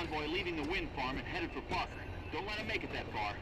convoy leaving the wind farm and headed for Parker. Don't let him make it that far.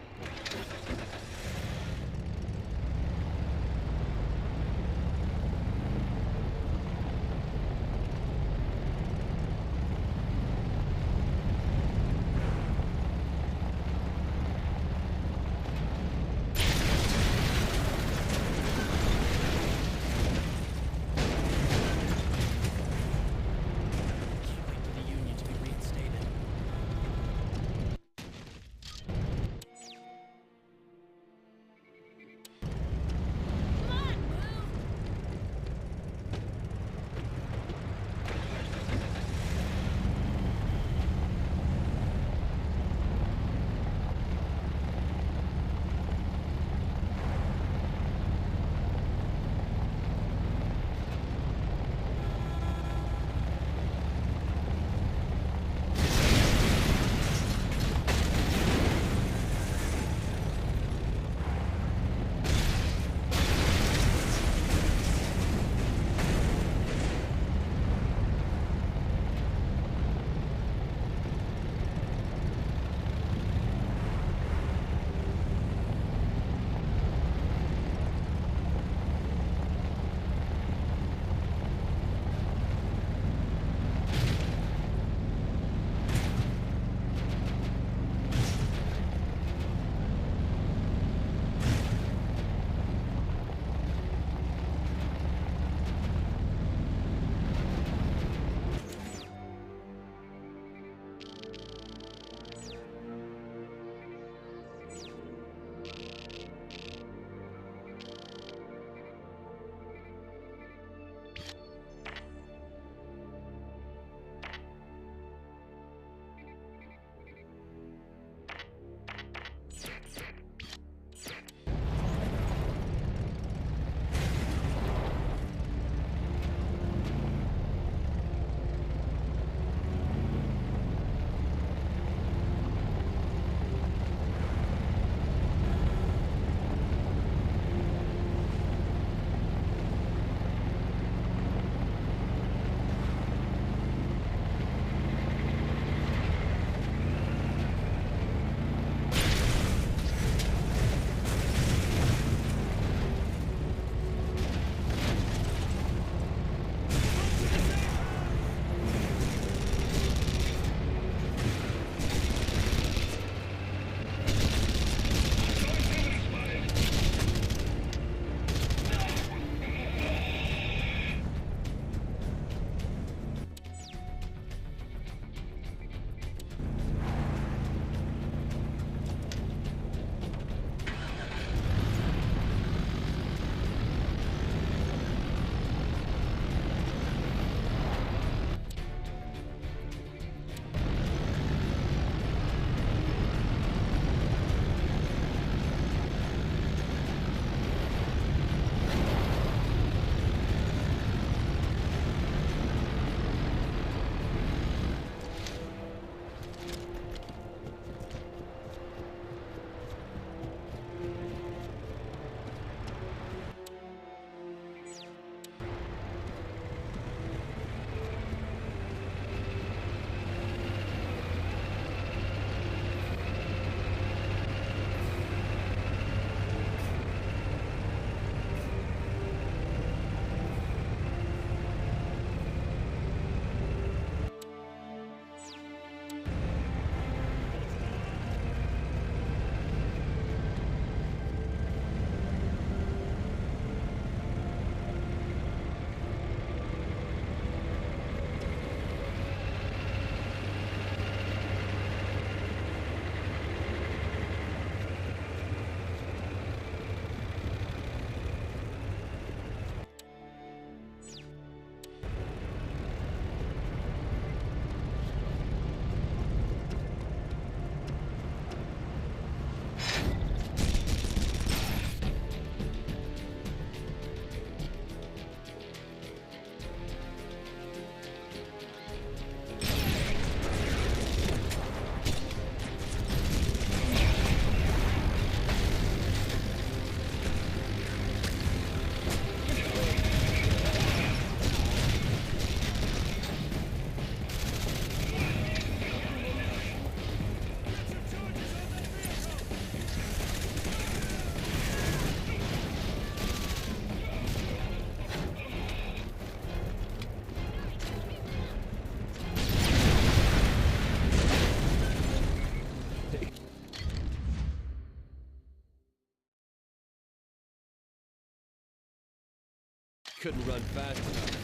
Couldn't run fast enough.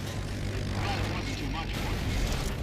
Glad it wasn't too much for you.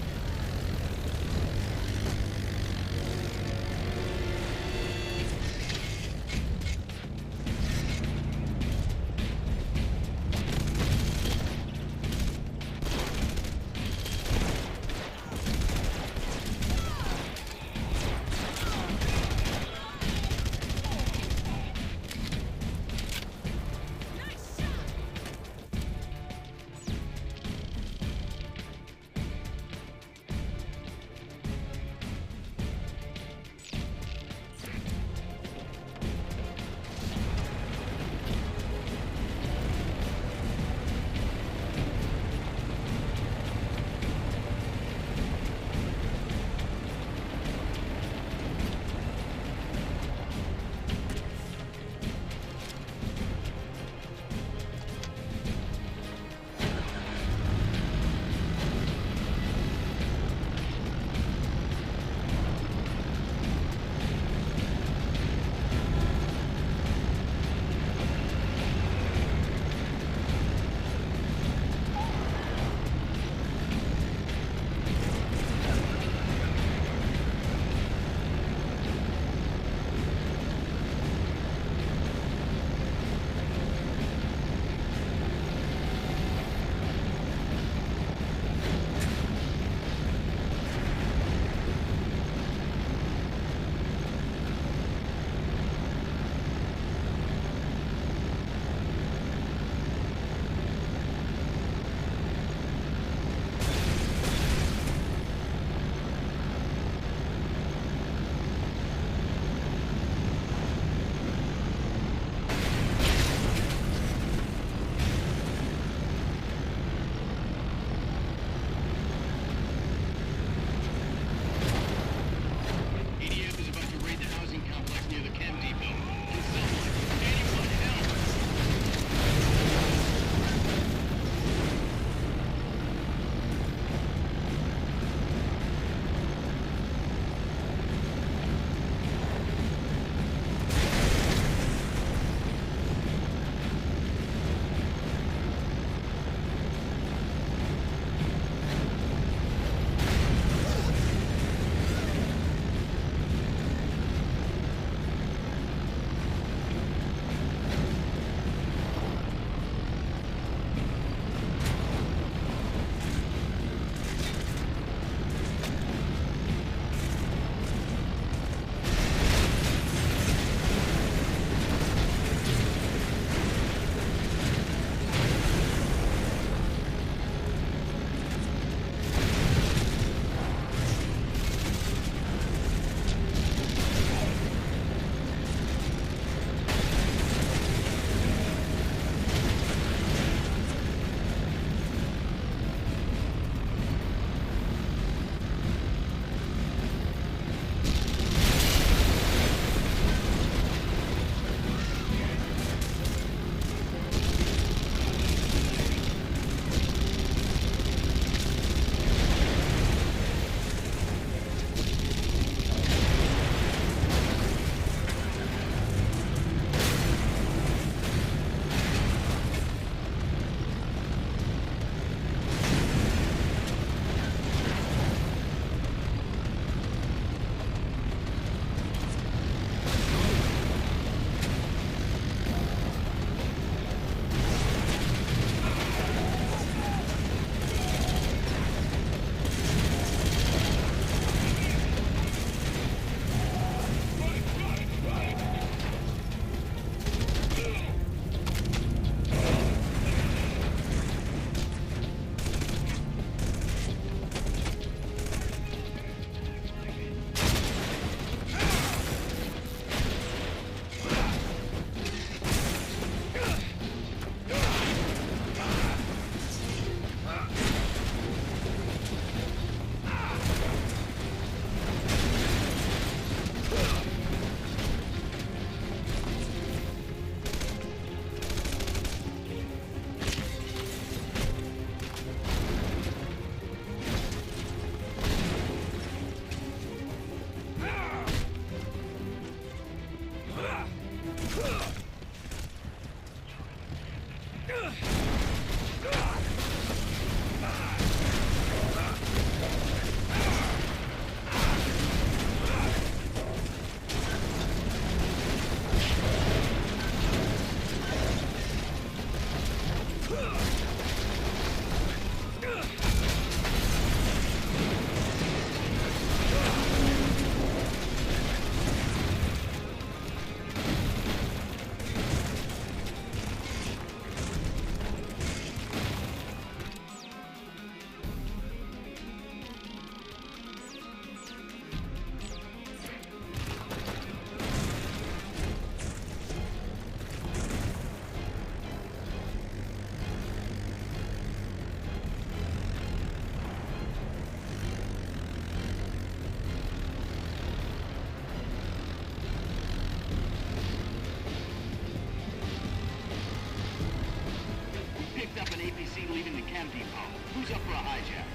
Oh, who's up for a hijack?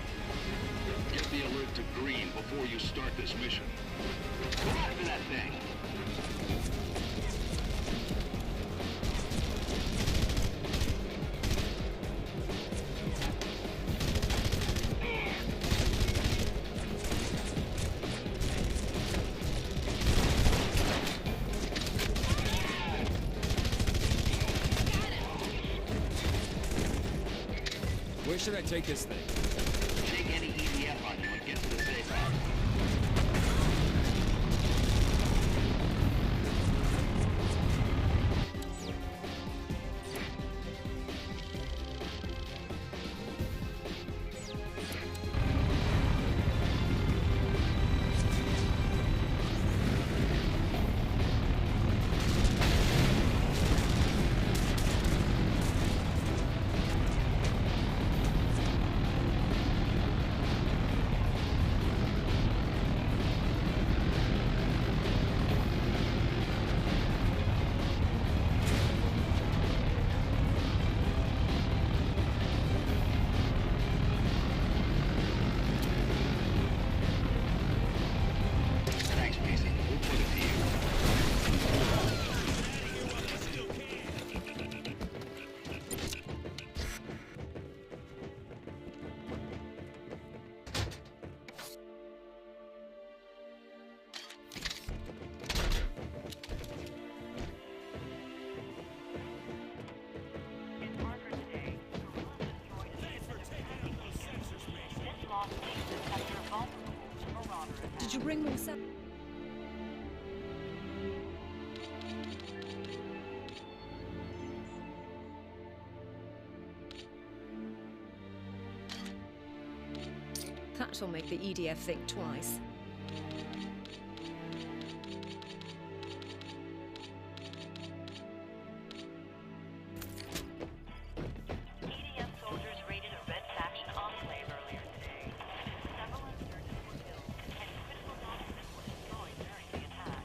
Get the alert to green before you start this mission. Go after that thing! Where should I take this thing? Take any EDF on you and get to the safe house. Did you bring more stuff? That'll make the EDF think twice. EDF soldiers raided a Red Faction enclave earlier today. Several insurgents were killed, and critical documents were destroyed during the attack.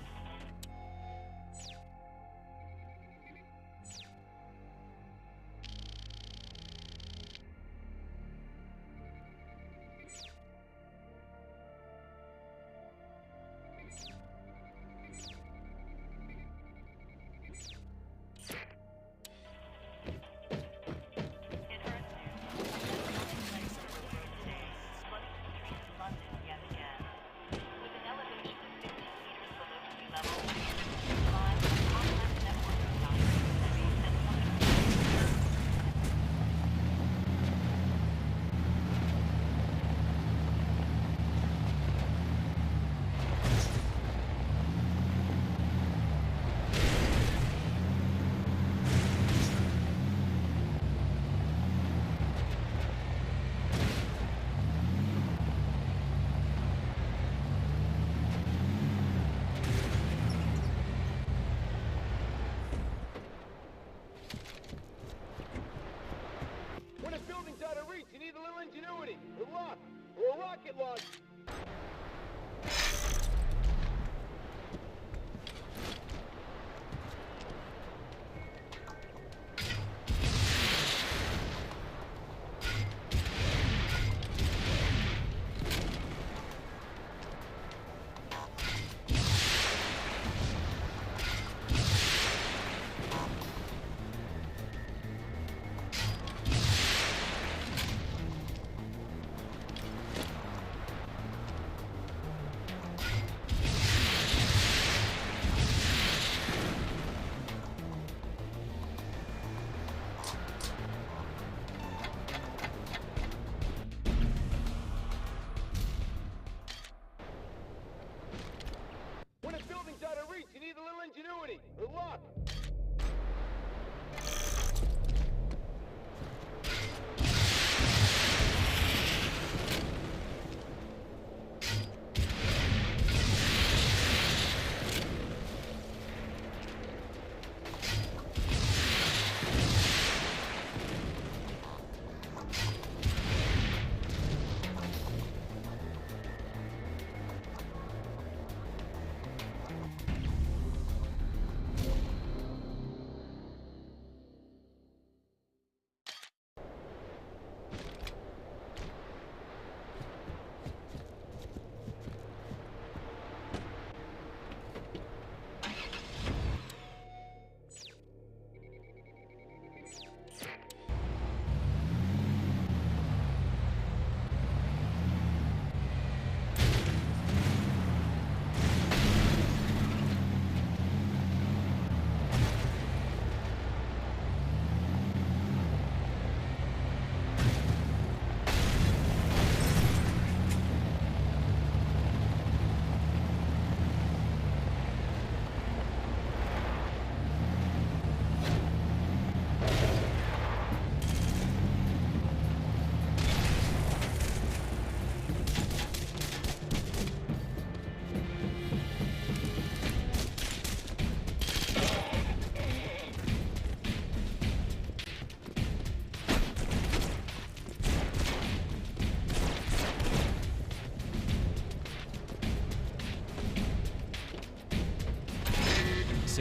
When a building's out of reach, you need a little ingenuity, or luck, or a rocket launch.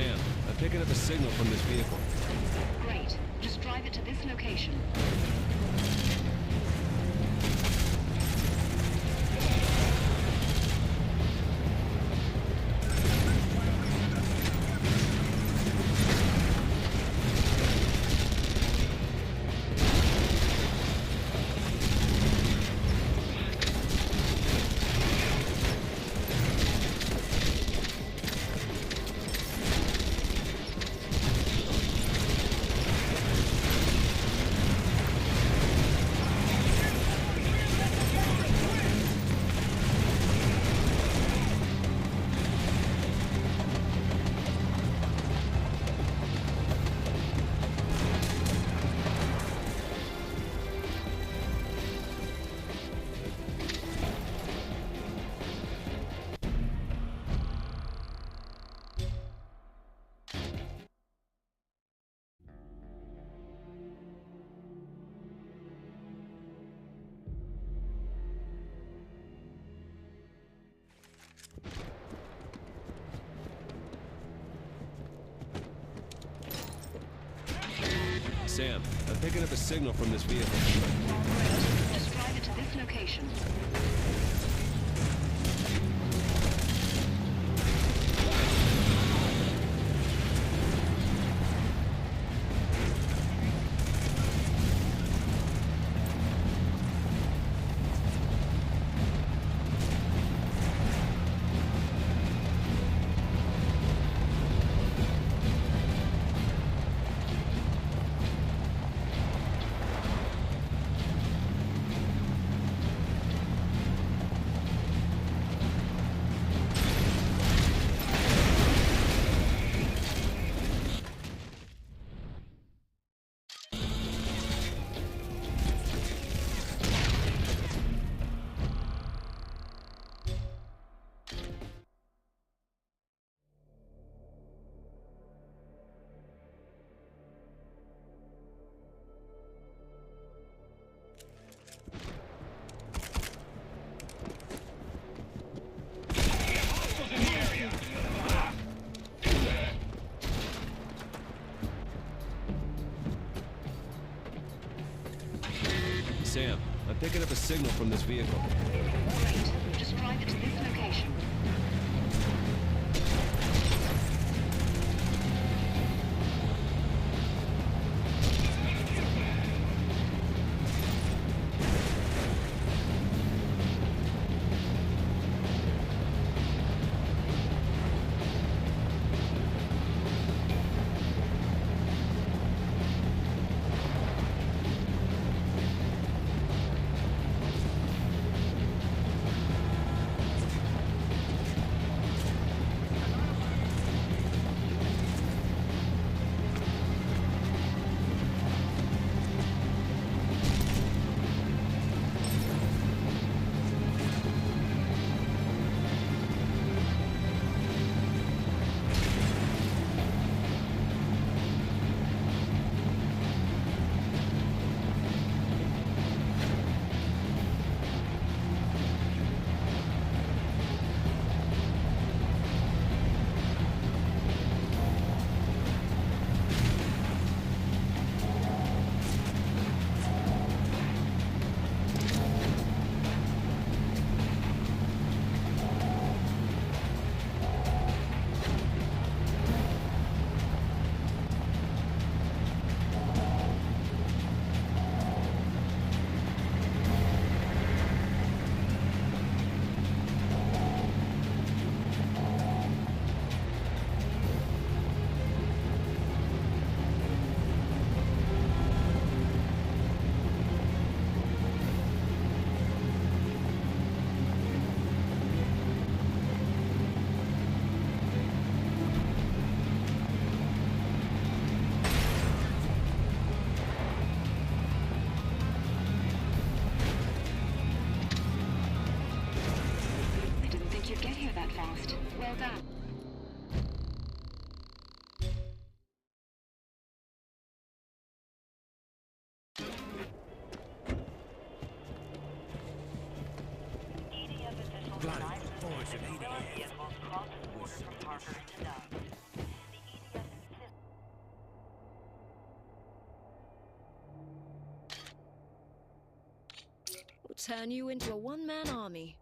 Sam, I'm picking up a signal from this vehicle. Great. Just drive it to this location. Sam, I'm picking up a signal from this vehicle. Great. Just drive it to this location. Sam, I'm picking up a signal from this vehicle. Great. Just drive it to this location. You'd get here that fast. Well done. EDF officials advise the vehicles crossing the border from Parker into Dove. The turn you into a one-man army.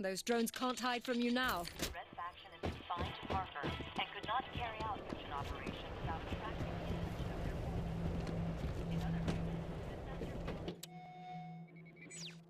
Those drones can't hide from you now. The Red faction is confined to Parker and could not carry out such an operation without tracking the intention of their forces. In other words, this sensor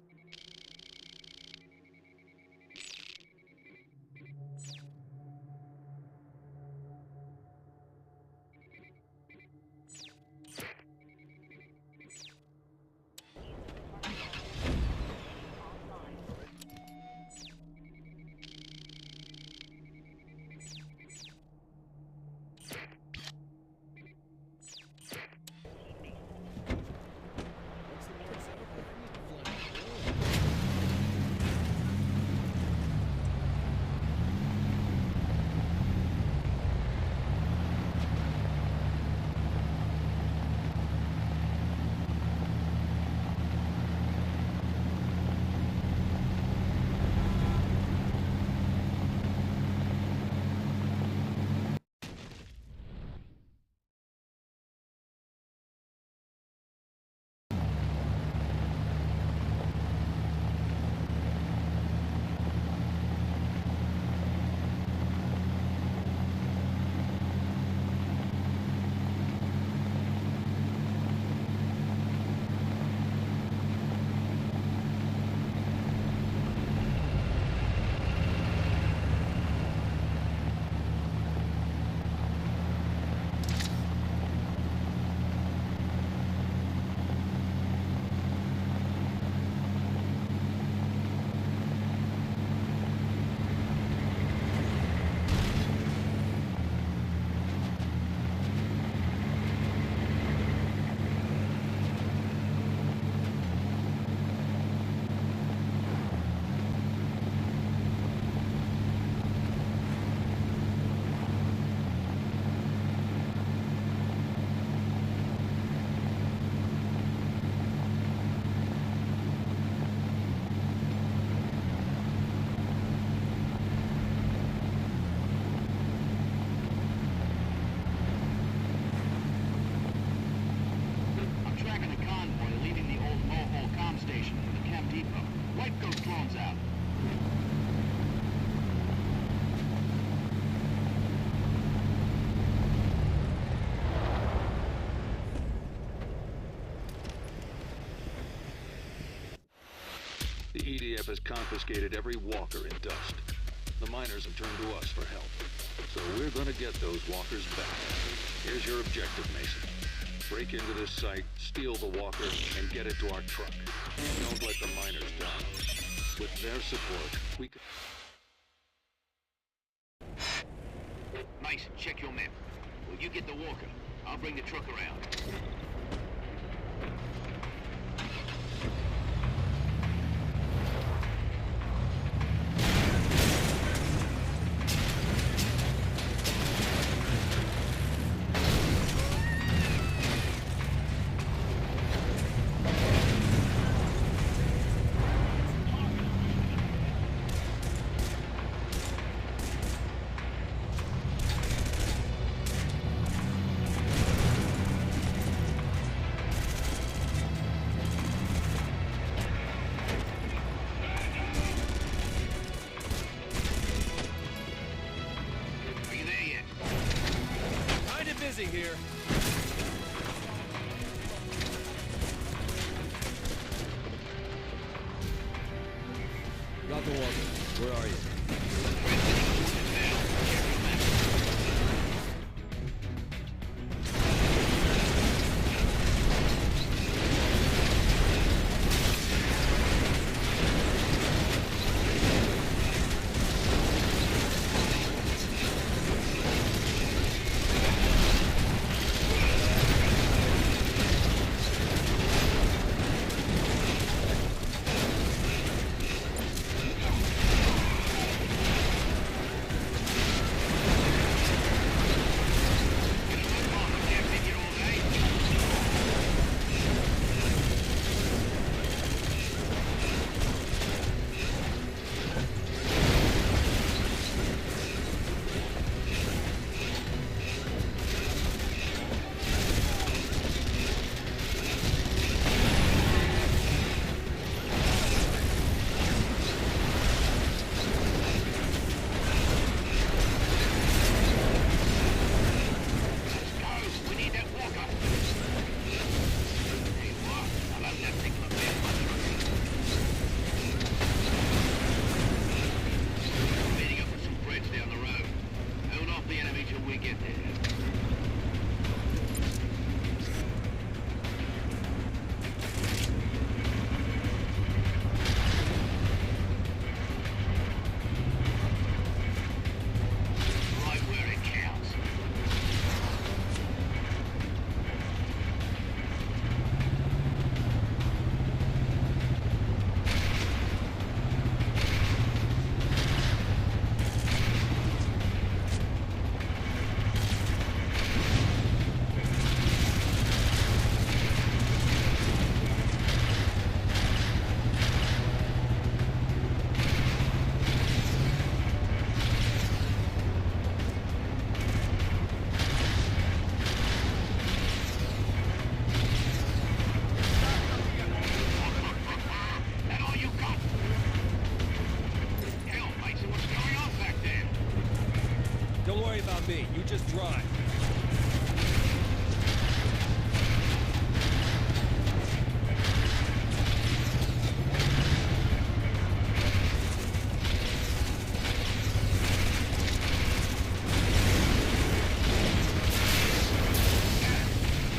The EDF has confiscated every walker in Dust. The miners have turned to us for help. So we're gonna get those walkers back. Here's your objective, Mason. Break into this site, steal the walker, and get it to our truck. Don't let the miners down. With their support, we can... Mason, check your map. Well, you get the walker. I'll bring the truck around. Here. Got the walker. Where are you? Don't worry about me. You just drive.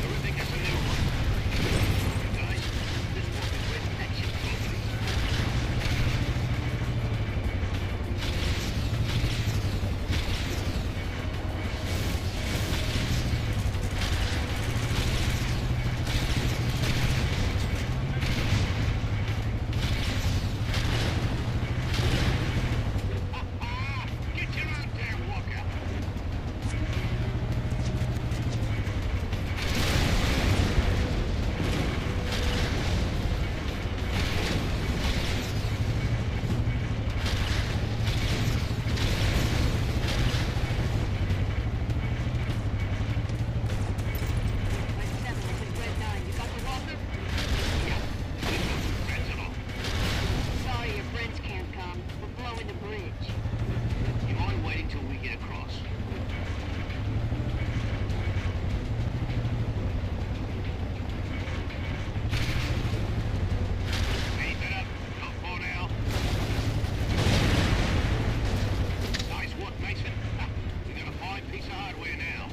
Terrific, that's a new one. Guys, this walker's red action properties. Get your out there, Walker! Friends and all. Sorry your friends can't come. We're blowing the bridge. You mind waiting till we get across? Keep it up. Not far now. Nice work, Mason. Ha, we got a fine piece of hardware now.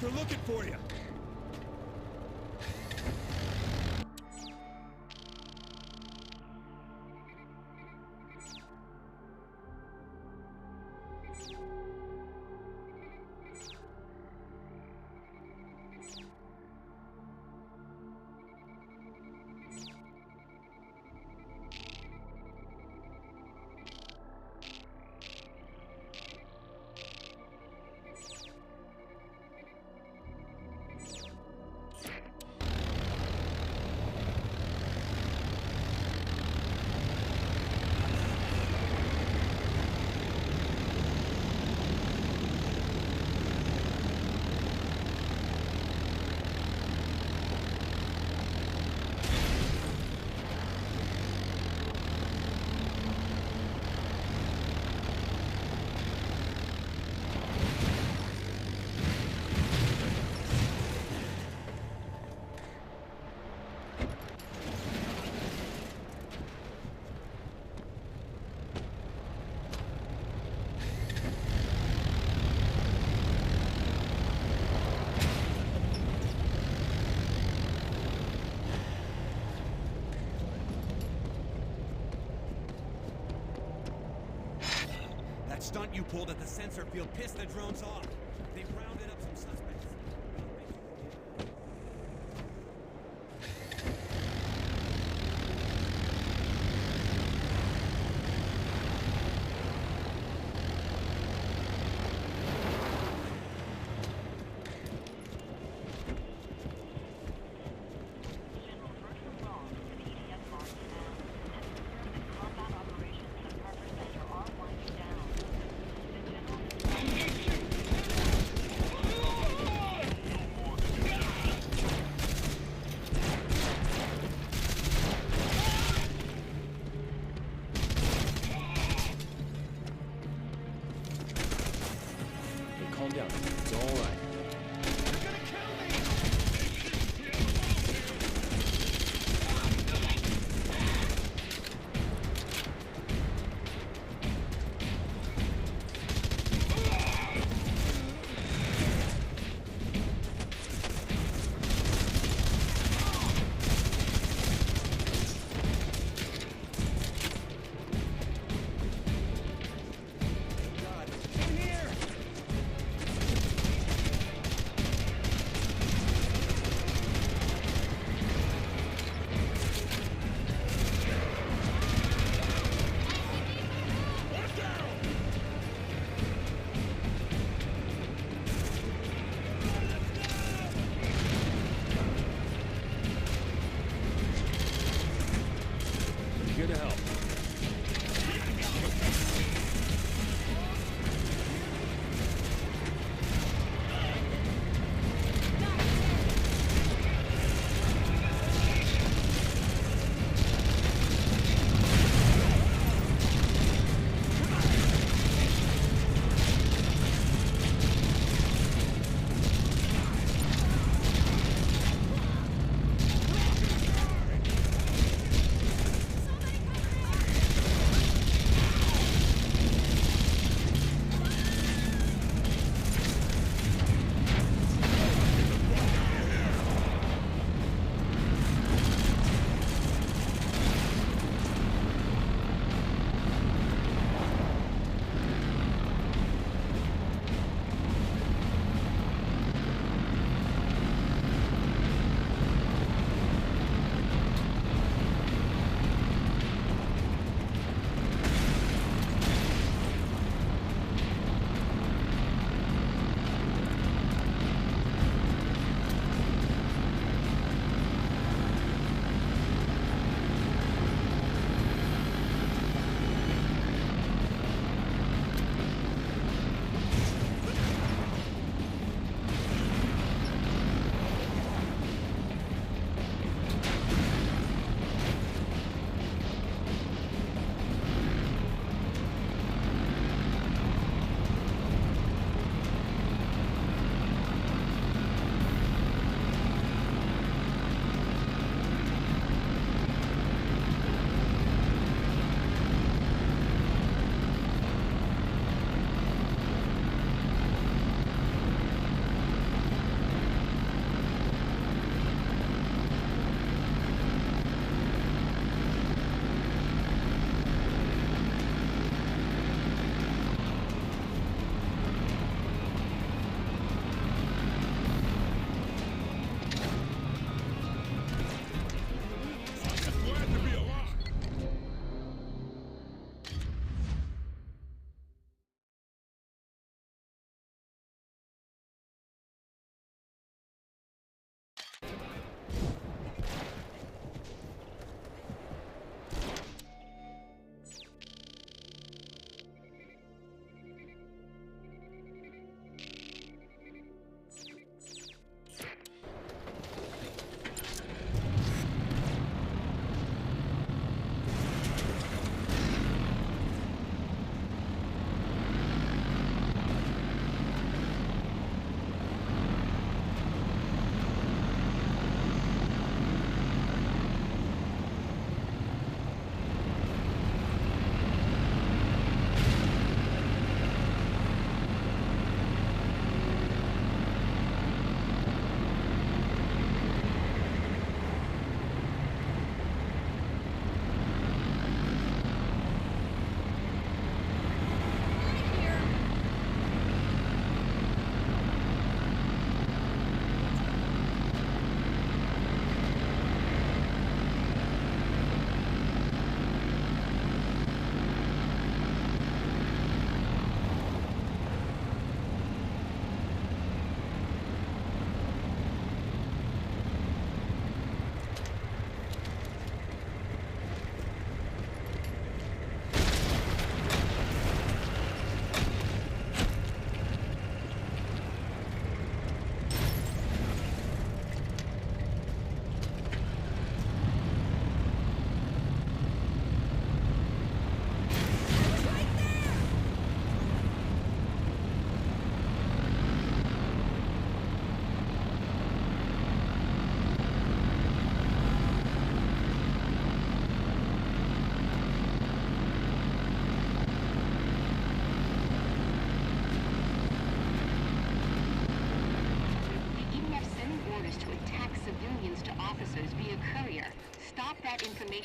They're looking for you. That stunt you pulled at the sensor field pissed the drones off. They've rounded up some suspects. General Bertram Ross of the EDF Mark Command has confirmed that combat operations at Parker Center are winding down. The general has to help.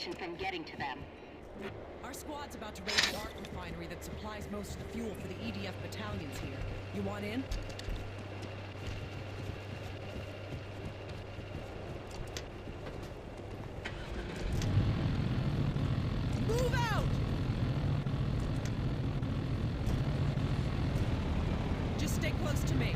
information from getting to them. Our squad's about to raid the art refinery that supplies most of the fuel for the EDF battalions here. You want in? Move out! Just stay close to me.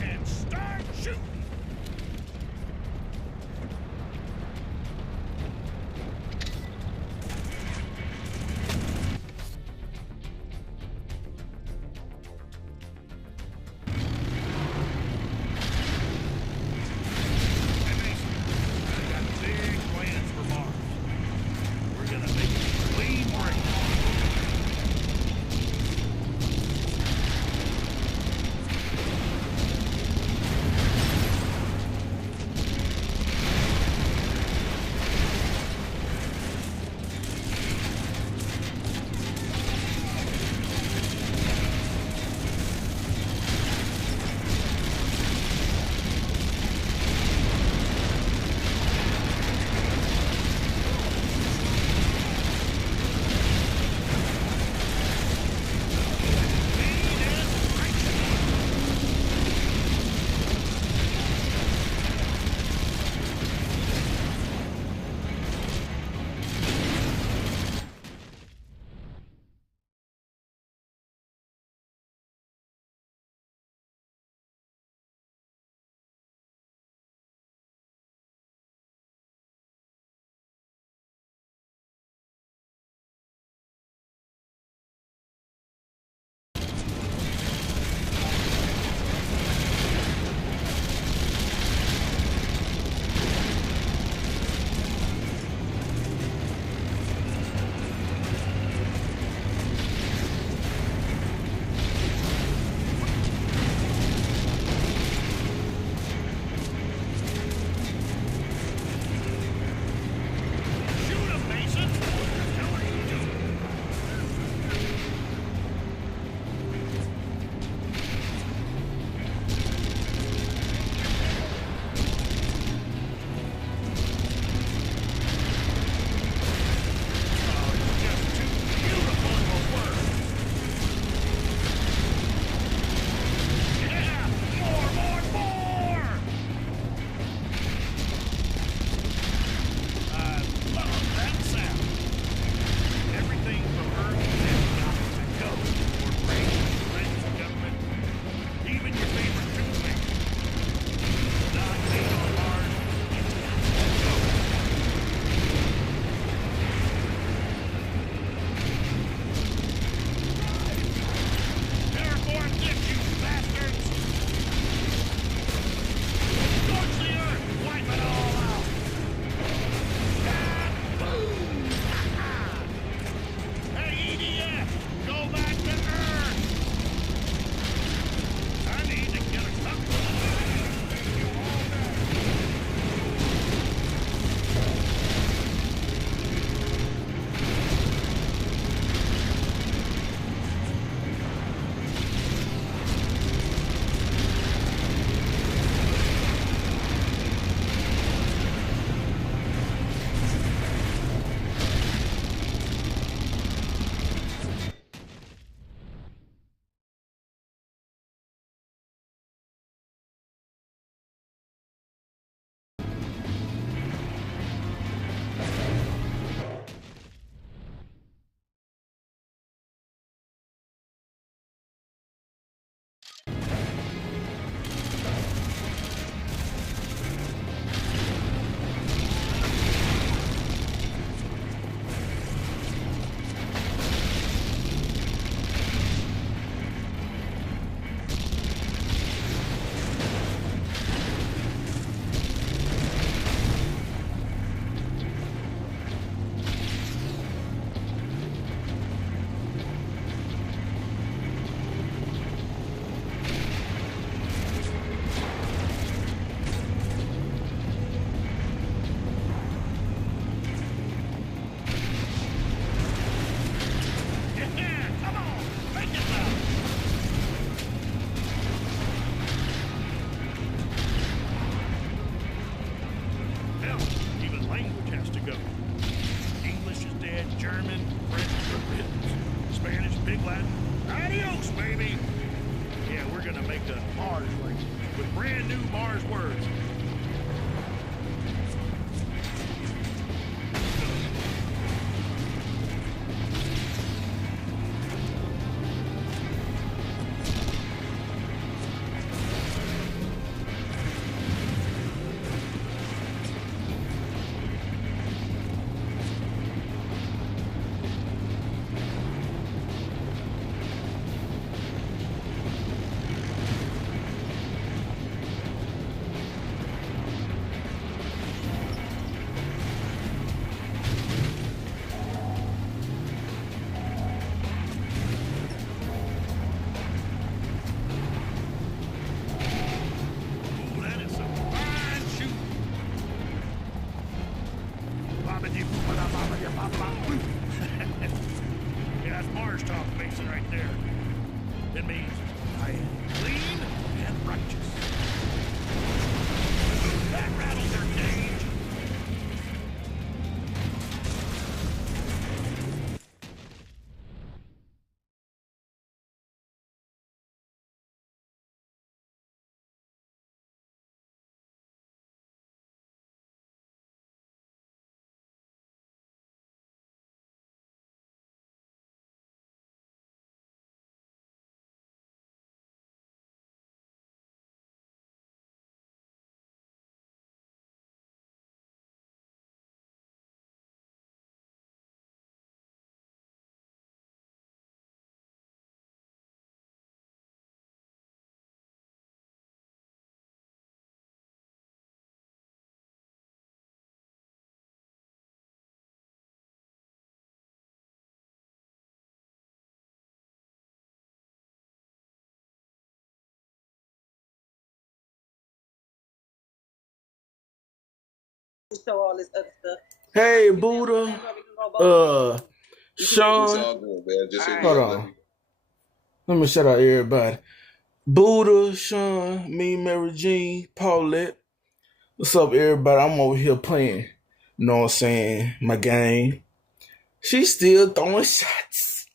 and start shooting! Mason right there. It means I am clean and righteous. That rattles their cage. Hey, Buddha. Sean. It's all good, man. Just hit me Hold up. on. Let me shout out everybody. Buddha, Sean, me, Mary Jean, Paulette. What's up, everybody? I'm over here playing, you know what I'm saying, my game. She's still throwing shots.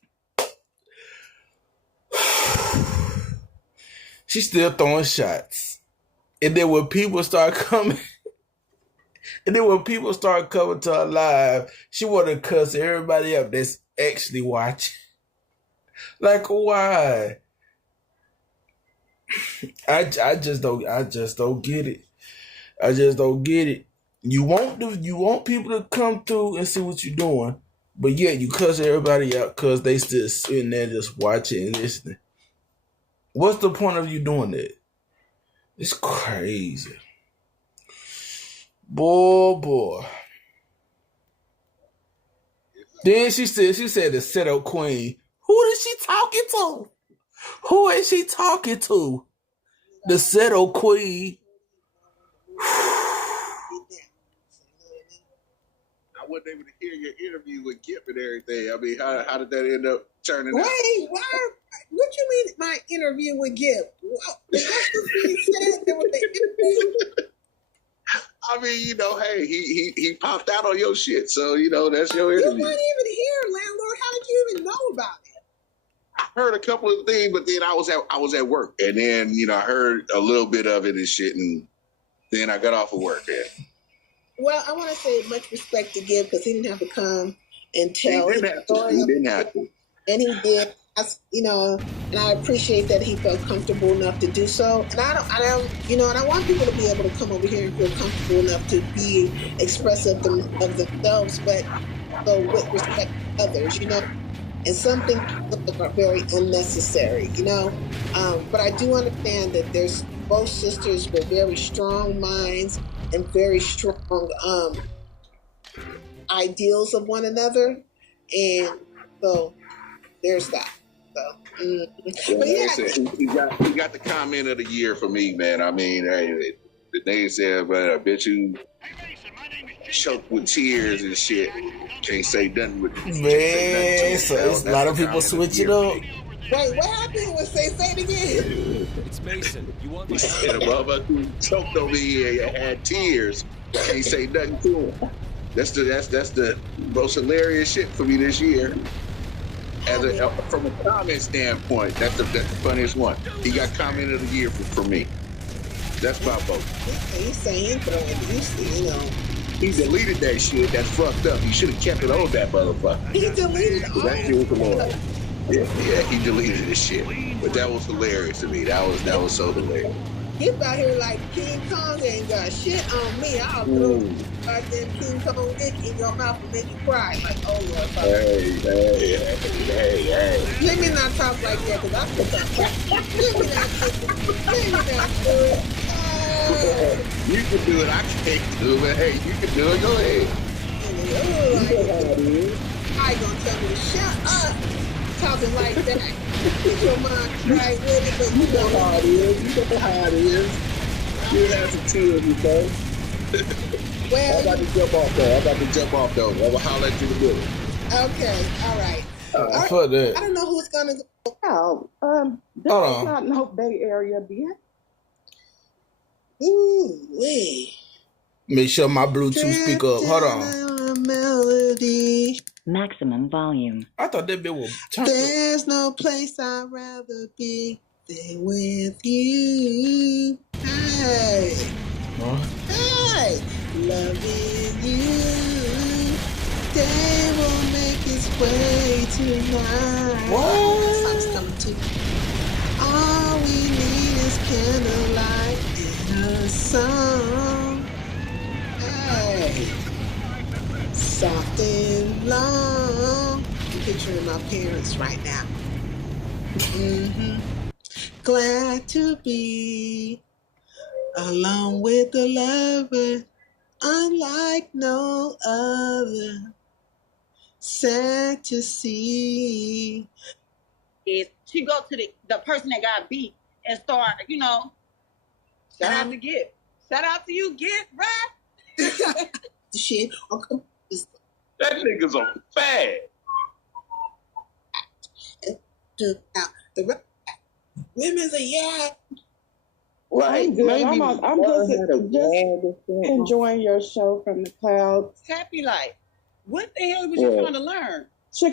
She's still throwing shots. And then when people start coming, coming to her live, she want to cuss everybody up that's actually watching. Like, why? I just don't get it. I just don't get it. You want people to come through and see what you're doing, but yet you cuss everybody out because they still sitting there just watching and listening. What's the point of you doing that? It's crazy. Boy. Then she said the setup queen. Who is she talking to? Who is she talking to? The setup queen. I wasn't able to hear your interview with Kip and everything. I mean, how did that end up turning out? Wait, why? What you mean my interview with Gib? That's what you said with the interview. I mean, you know, hey, he popped out on your shit, so you know that's your interview. You weren't even here, landlord. How did you even know about it? I heard a couple of things, but then I was at work, and then you know I heard a little bit of it and shit, and then I got off of work. Man. Well, I want to say much respect to Gib because he didn't have to come and tell his story. He didn't have to, and he did. You know, and I appreciate that he felt comfortable enough to do so. And I don't, you know, and I want people to be able to come over here and feel comfortable enough to be expressive of themselves, but so with respect to others, you know. And some things are very unnecessary, you know. But I do understand that there's both sisters with very strong minds and very strong ideals of one another, and so there's that. So, but yeah, he got the comment of the year for me, man. I mean, hey, the name said, "But I bet you choked with tears and shit. Can't say nothing with man." So it's a lot of people switch it up. Wait, what happened? Say it again. It's Mason. You want He my said a motherfucker who choked over here and had tears. Can't say nothing to him. That's the most hilarious shit for me this year. From a comment standpoint, that's the funniest one. He got comment of the year for me. That's my vote. He's saying, you know. He deleted that shit. That's fucked up. He should have kept it on that motherfucker. He deleted all that shit was hilarious. Yeah, he deleted this shit. But that was hilarious to me. That was so hilarious. He out here like King Kong ain't got shit on me. I'll throw goddamn King Kong dick in your mouth and make you cry. Like, oh Lord. Hey. Let me not talk like that because I put that. Let me not do it. You can do it. I can't do it. But hey, you can do it. Go ahead. I ain't gonna tell me to shut up. Talking like that. Get your mind right with it, but you know how it is. You know how it is. You have some tears, you know. Well, I'm about to jump off though. I'm gonna holler at you in a minute. Okay, all right. Fuck that. I don't know who's gonna go. Oh, this Hold is on. not no Bay Area beer. Ooh, wait. Make sure my Bluetooth speak up. Hold on. Melody. Maximum volume. I thought that bit was turned up. There's no place I'd rather be than with you. Hey, Huh? hey, loving you. Day will make its way tonight. What? Song's coming too. All we need is candlelight in a song. Hey, soft and long. I'm picturing my parents right now. Glad to be alone with a lover, unlike no other. Sad to see. Is she go to the person that got beat and start, shout out to Gift. Shout out to you, Gift, right? Shit. That nigga's a fag. The women's a Right. I'm good. Maybe I'm just enjoying your show from the clouds. Happy life. What the hell was you trying to learn?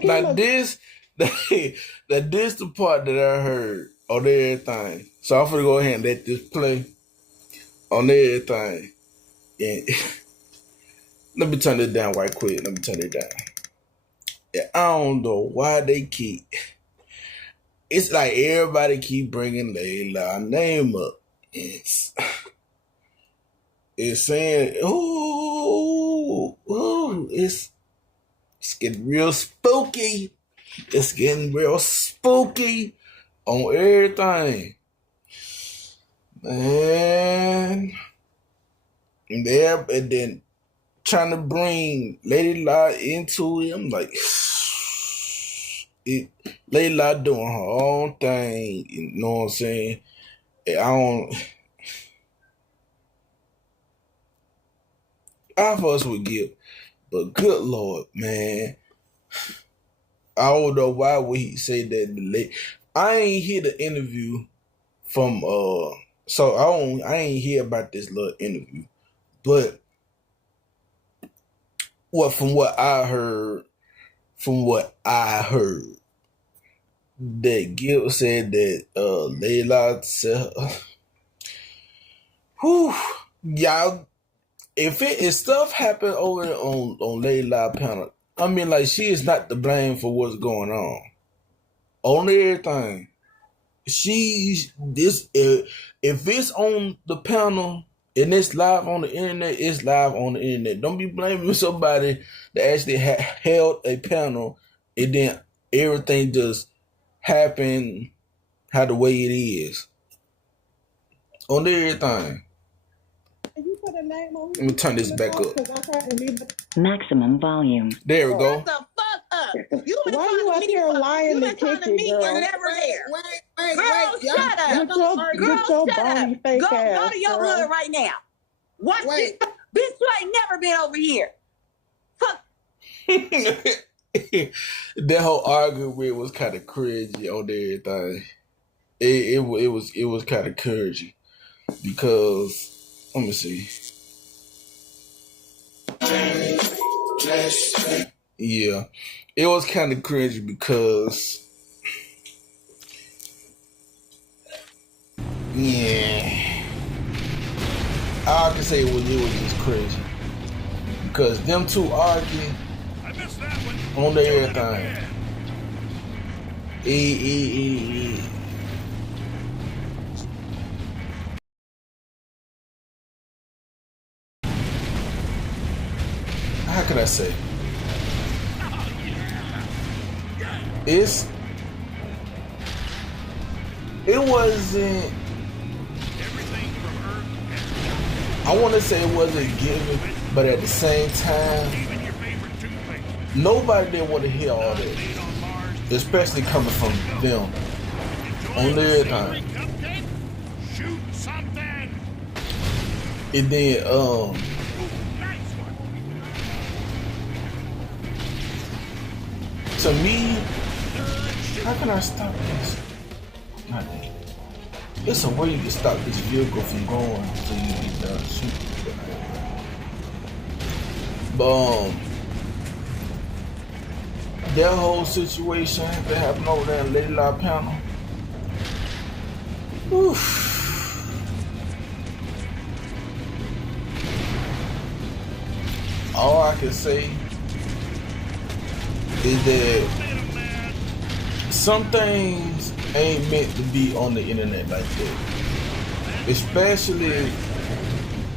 Like this, this the part that I heard on everything. So I'm gonna go ahead and let this play on everything. And let me turn it down right quick. Let me turn it down. Yeah, I don't know why they keep. It's like everybody keep bringing Layla's name up. It's saying, ooh, it's getting real spooky. It's getting real spooky on everything, man. And then trying to bring Lady La into it. I'm like, Lady La doing her own thing. You know what I'm saying? I fuss with Gibb, but good Lord, man. I don't know why would he say that. I ain't hear the interview from so I ain't hear about this little interview, but from what I heard, that Gibb said that Layla said, whew, y'all. If stuff happened over on Layla panel, I mean, like, she is not to blame for what's going on everything. If it's on the panel and it's live on the internet, it's live on the internet. Don't be blaming somebody that actually held a panel and then everything just happened how the way it is on everything. Let me turn this back up. Maximum volume. There we go. Shut the fuck up. You been Why trying you to up meet here lying you to been trying kick to it, meet girl? your never hair. Wait. Girl, shut up. Get your bony fake Go ass, to your girl. hood right now. Watch this. Bitch, you ain't never been over here. Fuck. That whole argument was kind of cringy on everything. It was kind of cringy because let me see. Yeah, it was kind of cringy because all I can say was it was just cringy because them two arguing on everything. How can I say? It wasn't. I want to say it wasn't given, but at the same time, nobody didn't want to hear all that, especially coming from them on their time. And then to me, How can I stop this? God damn. There's a way you can stop this vehicle from going until you get done shooting. But that whole situation that happened over there in Lady La Panel. Oof. All I can say is that some things ain't meant to be on the internet like that. Especially,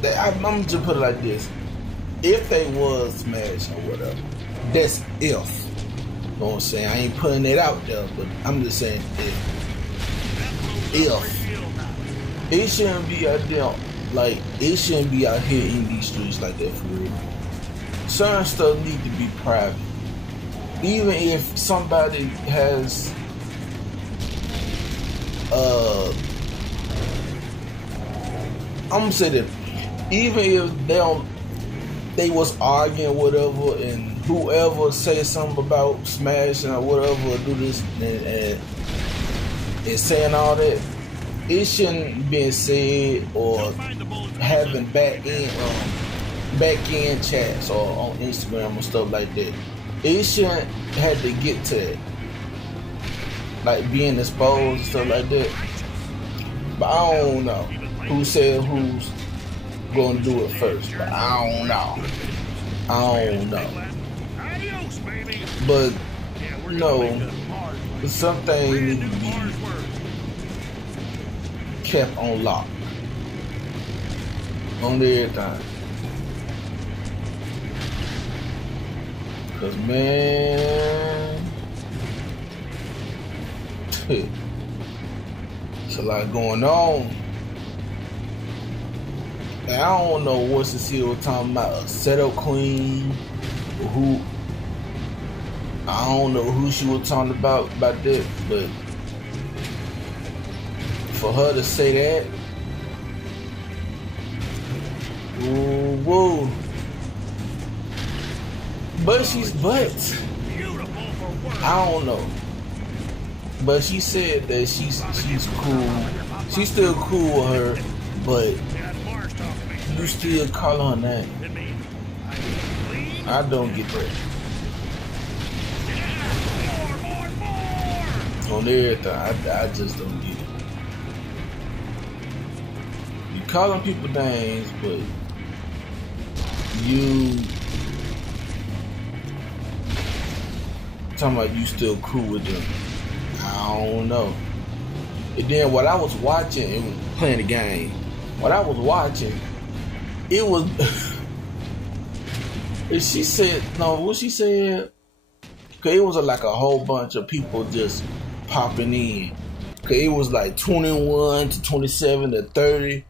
I'm just put it like this. If they was smashed or whatever, that's if. You know what I'm saying? I ain't putting it out there, but I'm just saying if. It shouldn't be out there, like, it shouldn't be out here in these streets like that for real. Certain stuff need to be private. Even if somebody has I'm gonna say that even if they was arguing whatever and whoever say something about smashing or whatever or do this and saying all that, it shouldn't be said or having back end chats or on Instagram and stuff like that. It shouldn't have to get to it, like being exposed and stuff like that. But I don't know who said who's gonna do it first. But I don't know. But no, something need to be kept on lock on everything. Cause man, it's a lot going on. And I don't know what Cecilia was talking about, a setup queen, or who. I don't know who she was talking about that, but for her to say that, whoa. But I don't know. But she said that she's cool. She's still cool with her, but you still call her name. I don't get that. On everything, I just don't get it. You calling people names, but you talking about you still cool with them. I don't know. And then what I was watching and playing the game, what I was watching, it was she said what she said, cause it was like a whole bunch of people just popping in. Cause it was like 21 to 27 to 30.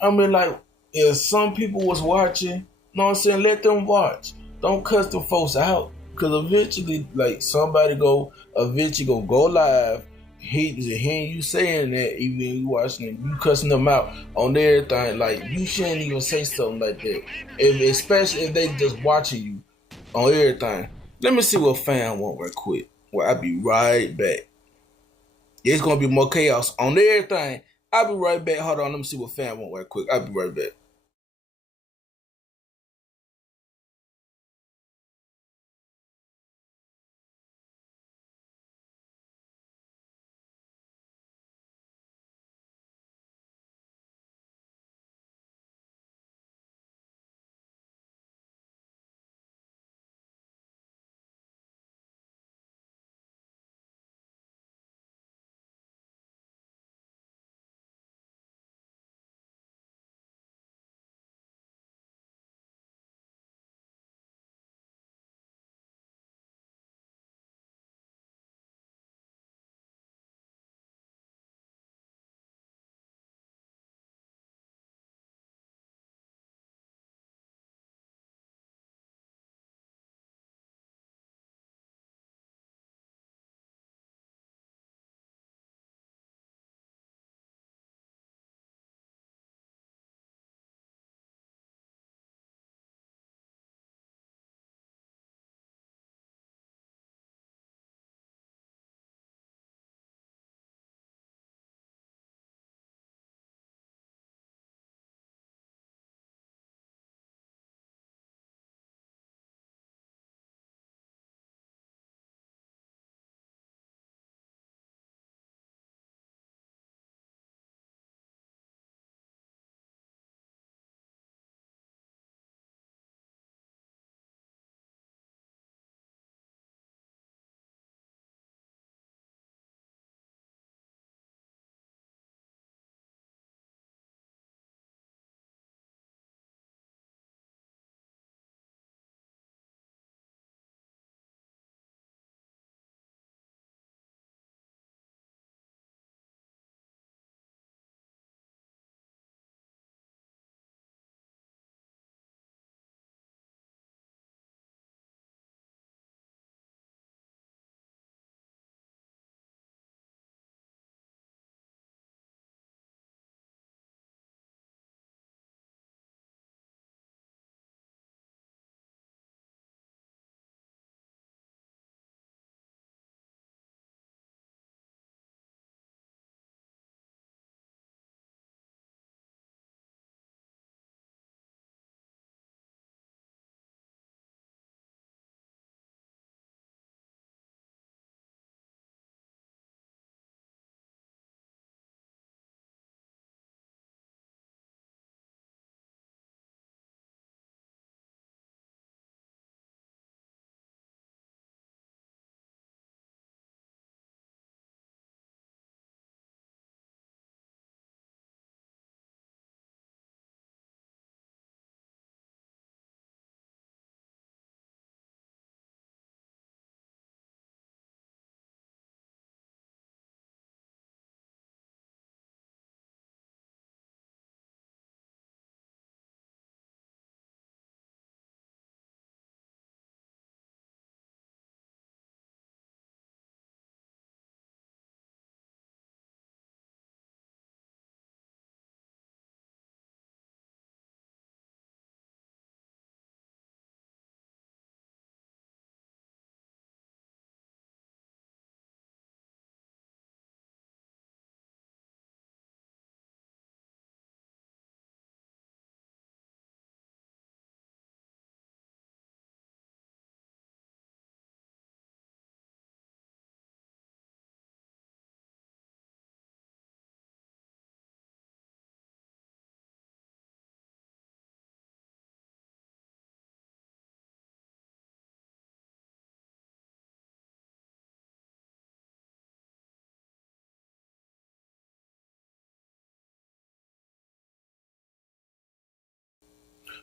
I mean, like, if some people was watching, you know what I'm saying, let them watch. Don't cuss them folks out. Cause eventually, like, somebody go live, hearing you saying that, even you watching it, you cussing them out on everything. Like, you shouldn't even say something like that. Especially if they just watching you on everything. Let me see what fan want right quick. Well, I'll be right back. It's gonna be more chaos on everything. I'll be right back. Hold on, let me see what fan want right quick. I'll be right back.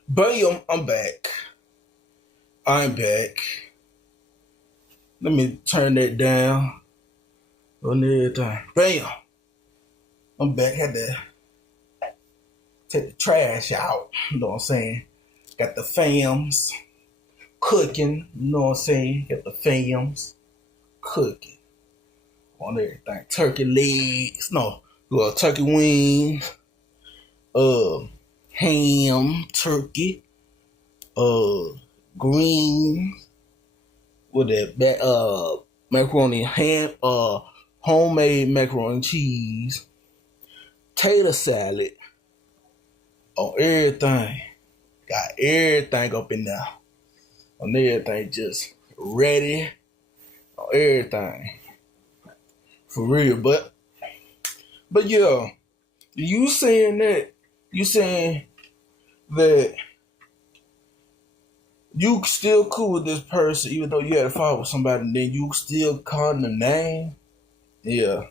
Bam, I'm back. I'm back. Let me turn that down on everything. Bam. I'm back. Had to take the trash out. You know what I'm saying? Got the fams cooking. You know what I'm saying? Got the fams cooking on everything. Turkey legs. No, turkey wings. Ham, turkey, greens, with that macaroni ham, homemade macaroni and cheese, tater salad, on everything. Got everything up in there. On everything just ready. On everything. For real. But yeah, you saying that you still cool with this person, even though you had a fight with somebody, and then you still calling the name? Yeah.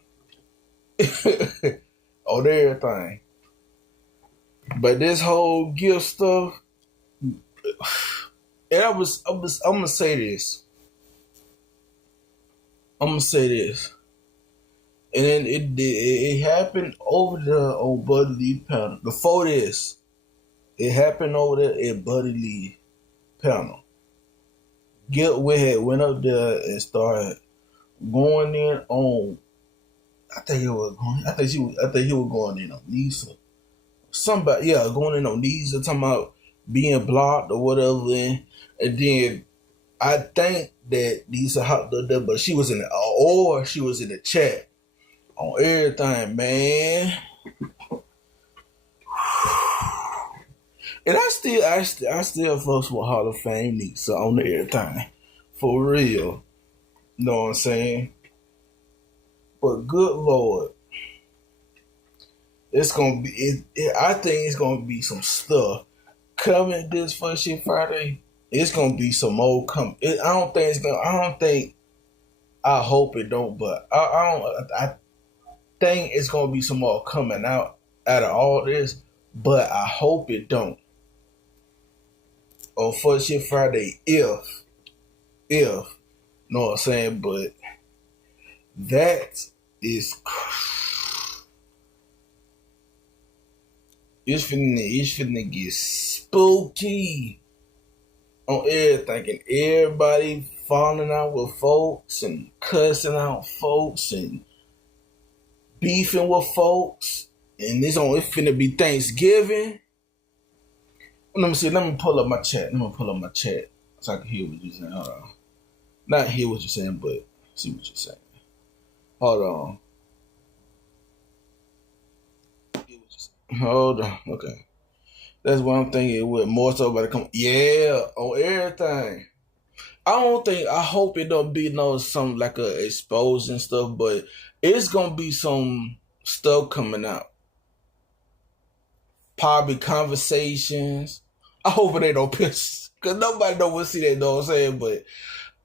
On everything. But this whole gift stuff, and I'm gonna say this. And then it happened over there on Buddy Lee panel. Before this, it happened over there at Buddy Lee panel. Went up there and started going in on. I think he was going in on Lisa. Somebody, yeah, going in on Lisa, talking about being blocked or whatever. And then I think that Lisa hopped up there, but she was in the chat on everything, man. And I still fucks with Hall of Fame Lisa on everything. For real. Know what I'm saying? But good Lord. It's gonna be I think it's gonna be some stuff coming this First Shit Friday. It's gonna be some old I hope it don't, but I think it's gonna be some more coming out of all this, but I hope it don't. On First Shit Friday, if know what I'm saying, but that is it's finna get spooky on everything, and everybody falling out with folks and cussing out folks and beefing with folks, and it's finna be Thanksgiving. Let me see. Let me pull up my chat so I can hear what you're saying. Hold on. Not hear what you're saying, but see what you're saying. Hold on. Okay. That's what I'm thinking. With more so about to come. Yeah, on everything. I hope it don't be some like a exposing stuff, but it's gonna be some stuff coming out. Probably conversations. I hope it ain't no pictures, cause nobody don't want to see that. Know what I'm saying? But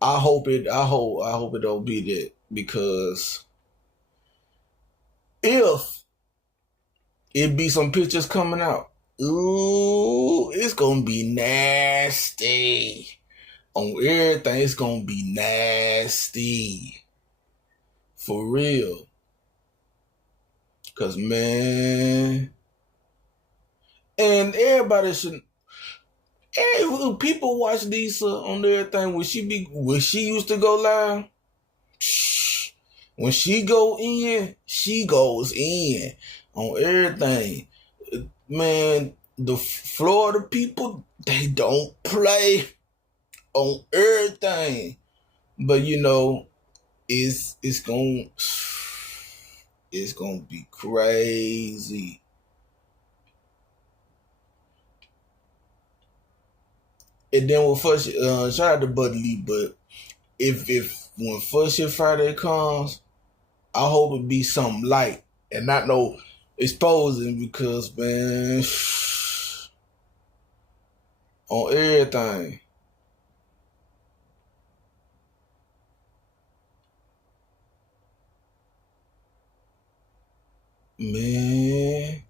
I hope it don't be that, because if it be some pictures coming out, ooh, it's gonna be nasty. On everything, it's gonna be nasty. For real. Cause man, and everybody should. Hey, people watch Lisa on everything. When she used to go live, when she go in, she goes in on everything. Man, the Florida people, they don't play on everything. But it's gonna be crazy. And then with first, shout out to Buddy Lee, but if when First Shit Friday comes, I hope it be something light and not no exposing, because man, on everything. Man,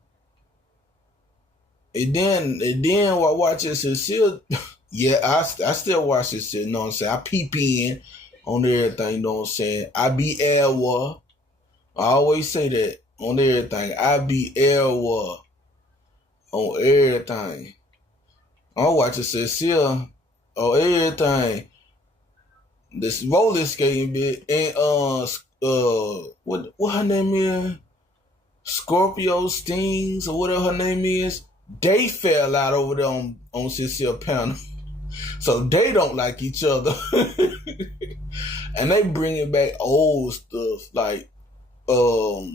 and then while watching Cecile, yeah, I still watch this shit, you know what I'm saying? I peep in on everything, you know what I'm saying? I be Elwa. I always say that on everything. I be Elwa on everything. I'm watching Cecile on everything. This roller skating bit and what her name is? Scorpio Stings or whatever her name is. They fell out over there on Cecile panel. So they don't like each other. And they bringing back old stuff like what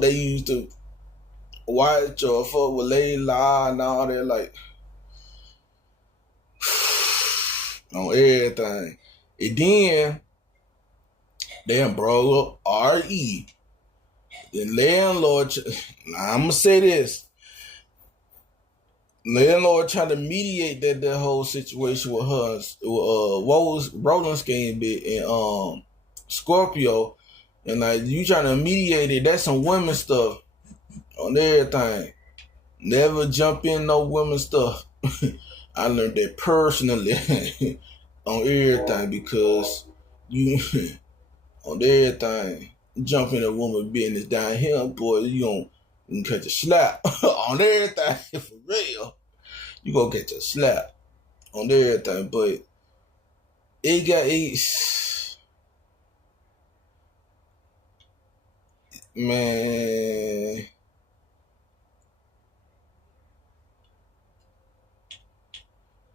they used to watch or fuck with Lady La and all that, like on everything. And then they brought up R.E. The landlord, I'm gonna say this. Landlord trying to mediate that whole situation with her, Roland Skating bit and Scorpio, and like you trying to mediate it. That's some women stuff on everything. Never jump in no women stuff. I learned that personally on everything because you on everything. Jump in a woman business down here, boy, you gonna catch a slap on everything for real. You gonna catch a slap on everything, but it got man.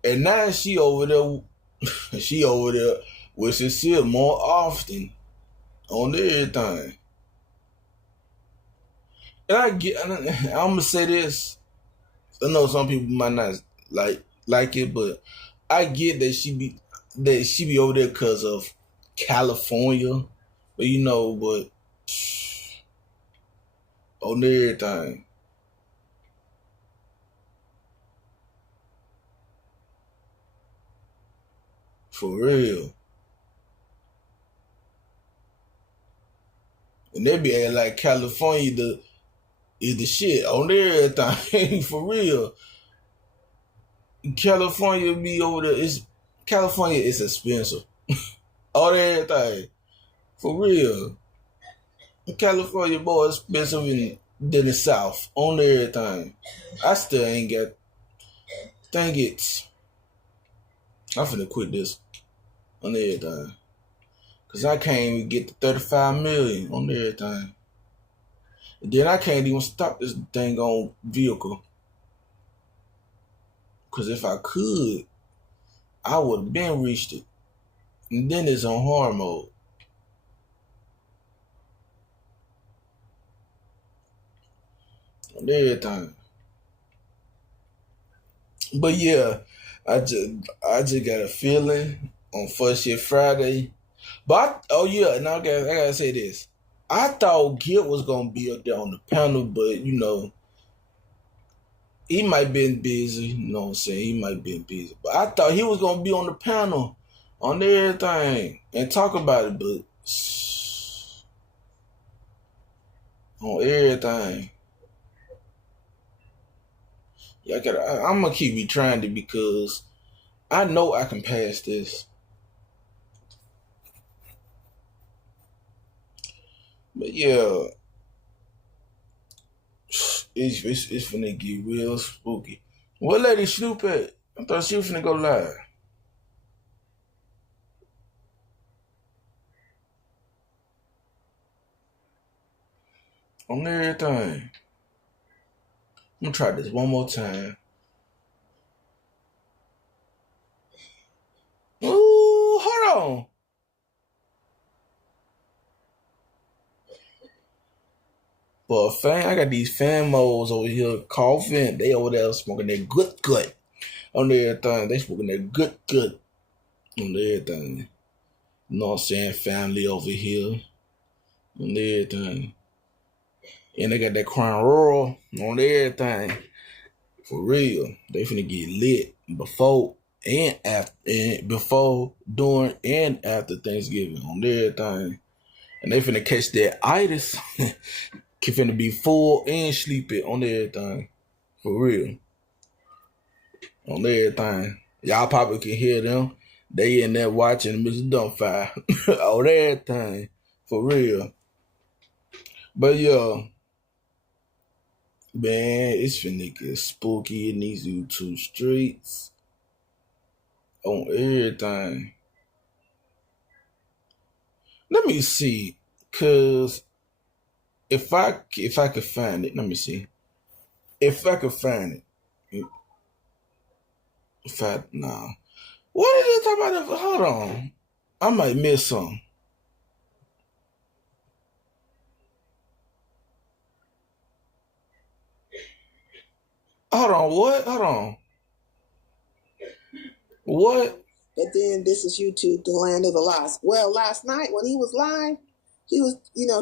And now she over there with Cecile more often on everything. And I'm gonna say this. I know some people might not like it, but I get that she be over there because of California, but but on everything. For real. And they be acting like California is the shit on everything. For real. California be over there. California is expensive. On everything. For real. California more expensive than the South. On everything. I still ain't got. Dang it. I'm finna quit this. On everything. Cause I can't even get to 35 million on everything. And then I can't even stop this dang on vehicle. Cause if I could, I would have been reached it. And then it's on hard mode. On everything. But yeah, I just got a feeling on First Shift Friday. But and I gotta say this. I thought Gil was gonna be up there on the panel, but he might been busy. You know what I'm saying? He might been busy. But I thought he was gonna be on the panel on everything and talk about it, but on everything. Yeah, I'm gonna keep retrying it because I know I can pass this. But yeah, it's finna get real spooky. What Lady Snoop at? I thought she was finna go live. On everything. I'm gonna try this one more time. Ooh, hold on. But I got these fan modes over here coughing. They over there smoking their good on everything. They smoking their good on everything. You know what I'm saying? Family over here on everything. And they got that Crown Royal on everything. For real. They finna get lit before and after, before, during, and after Thanksgiving on everything. And they finna catch that itis. finna be full and sleepy on everything. For real. On everything. Y'all probably can hear them. They in there watching Mr. Dumbfire. On everything. For real. But yeah. Man, it's finna get spooky in these YouTube streets. On everything. Let me see. Cause if I could find it, let me see. If I could find it. No. What is it talking about? Hold on. I might miss some. Hold on. What? Hold on. What? But then this is YouTube, the land of the lost. Well, last night when he was live, he was,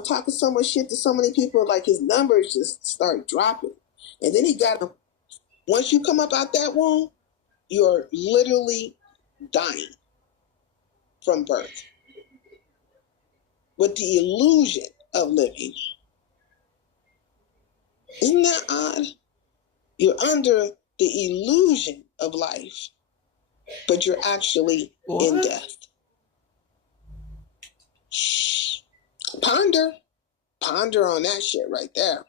talking so much shit to so many people, like his numbers just start dropping. And then he got them. Once you come up out that womb, you're literally dying from birth with the illusion of living. Isn't that odd? You're under the illusion of life, but you're actually in death. Ponder on that shit right there.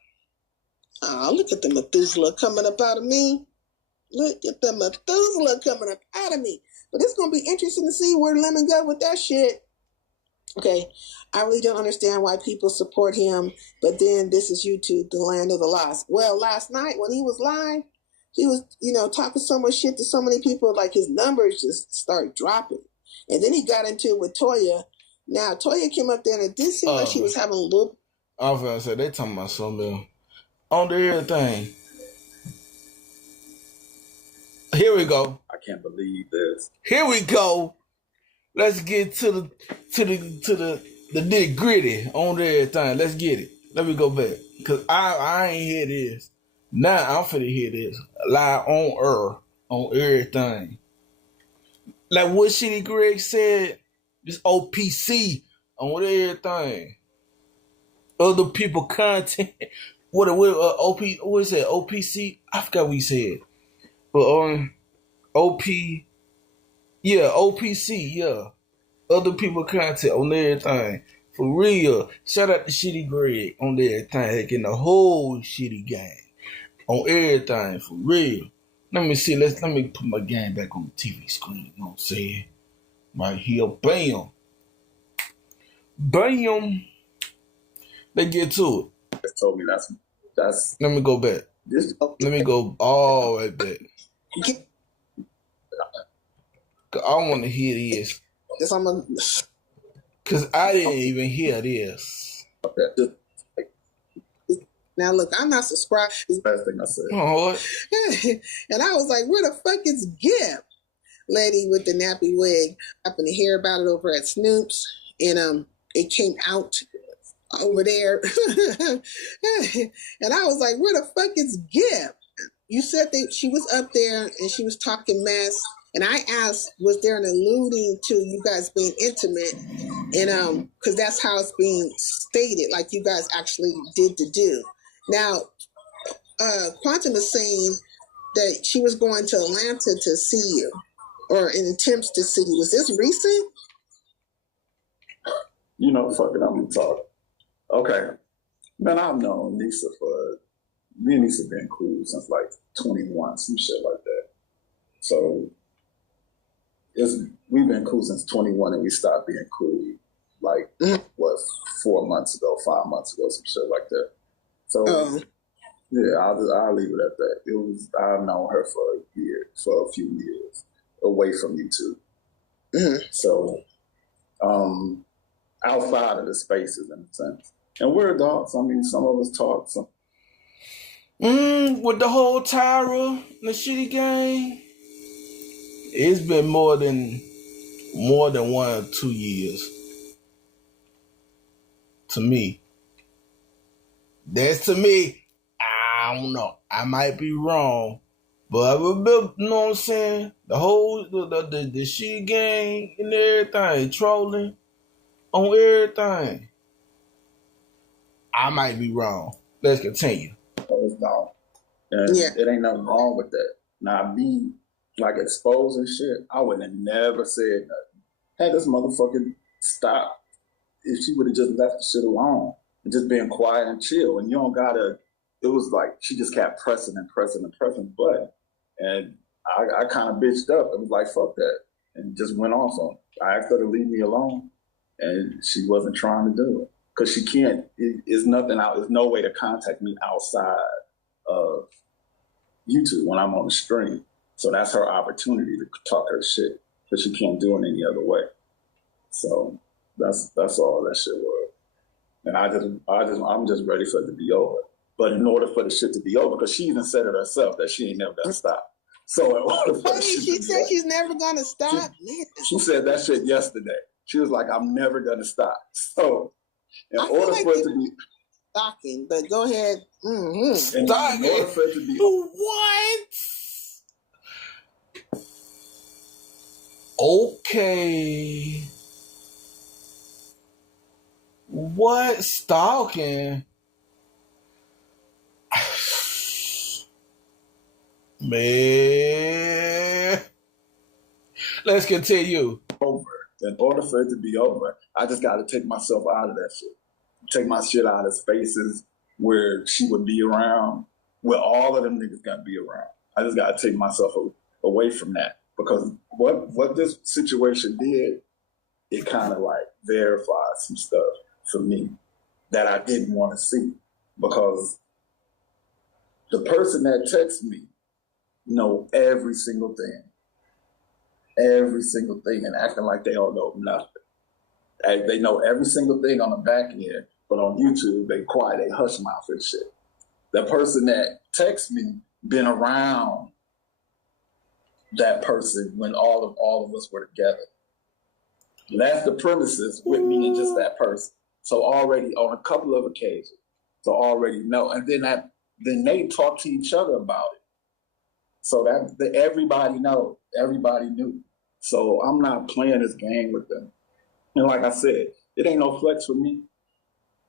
Look at the Methuselah coming up out of me. Look at the Methuselah coming up out of me. But it's going to be interesting to see where Lemon go with that shit. Okay, I really don't understand why people support him, but then this is YouTube, the land of the lost. Well, last night when he was live, he was, talking so much shit to so many people, like his numbers just start dropping. And then he got into it with Toya. Now, Toya came up there and it did seem like she was having a little... I was going to say, they talking about something else. On the everything. Here we go. I can't believe this. Here we go. Let's get to the nitty gritty on everything. Let's get it. Let me go back. Cause I ain't hear this. Now I'm finna hear this. Live on air. On everything. Like what Shitty Greg said, this OPC on everything. Other people content. What is that? OPC? I forgot what he said. But OPC, yeah. Other people content on everything. For real. Shout out to Shitty Greg on everything. Getting the whole shitty game. On everything. For real. Let me see. Let me put my game back on the TV screen. You know what I'm saying? Right here. Bam. Bam. Let's get to it. They told me that's. Let me go back. Let me go all the way back. I want to hear this. Because I didn't even hear this. Now, look, I'm not subscribed. That's the best thing I said. Oh, what? And I was like, where the fuck is Gib? Lady with the nappy wig. I happened to hear about it over at Snoop's. And it came out over there. And I was like, where the fuck is Gib? You said that she was up there and she was talking mess. And I asked, was there an alluding to you guys being intimate? And because that's how it's being stated, like you guys actually did the do. Now, Quantum is saying that she was going to Atlanta to see you, or in attempts to see you. Was this recent? Fuck it, I'm gonna talk. Okay. Man, I've known Nisa me and Nisa been cool since like 21, some shit like that. So we've been cool since 21 and we stopped being cool like 4 months ago, 5 months ago, some shit like that. So yeah, I'll leave it at that. I've known her for a few years, away from YouTube. Mm-hmm. So outside of the spaces in a sense. And we're adults. I mean, some of us talk. With the whole Tyra, the shitty gang, it's been more than 1 or 2 years. To me. That's to me. I don't know. I might be wrong. But you know what I'm saying? The whole the shitty gang and everything, trolling on everything. I might be wrong. Let's continue. So it's gone. And it ain't nothing wrong with that. Now, me, like, exposing shit, I would have never said nothing. Had this motherfucking stop if she would have just left the shit alone and just been quiet and chill. And you don't gotta, it was like she just kept pressing and pressing and pressing the button. And I kind of bitched up and was like, fuck that. And just went off on it. I asked her to leave me alone, and she wasn't trying to do it. Because she can't, there's nothing out, there's no way to contact me outside of YouTube when I'm on the stream. So that's her opportunity to talk her shit, because she can't do it any other way. So that's all that shit was. And I'm just ready for it to be over. But in order for the shit to be over, because she even said it herself that she ain't never gonna stop. So in order for she said she's never gonna stop. She said that shit yesterday. She was like, I'm never gonna stop. So in order for it to be stalking, but go ahead. Mm-hmm. In order for it to be what? Okay. What stalking? Man. Let's continue. Over. In order for it to be over, I just got to take myself out of that shit. Take my shit out of spaces where she would be around, where all of them niggas got to be around. I just got to take myself away from that. Because what this situation did, it kind of like verified some stuff for me that I didn't want to see. Because the person that texts me know every single thing, and acting like they don't know nothing. They know every single thing on the back end, but on YouTube, they quiet, they hush mouth and shit. The person that texts me been around that person when all of us were together. Left the premises with me and just that person. So already on a couple of occasions, so already know. And then they talk to each other about it. So that everybody knows, everybody knew. So I'm not playing this game with them. And like I said, it ain't no flex for me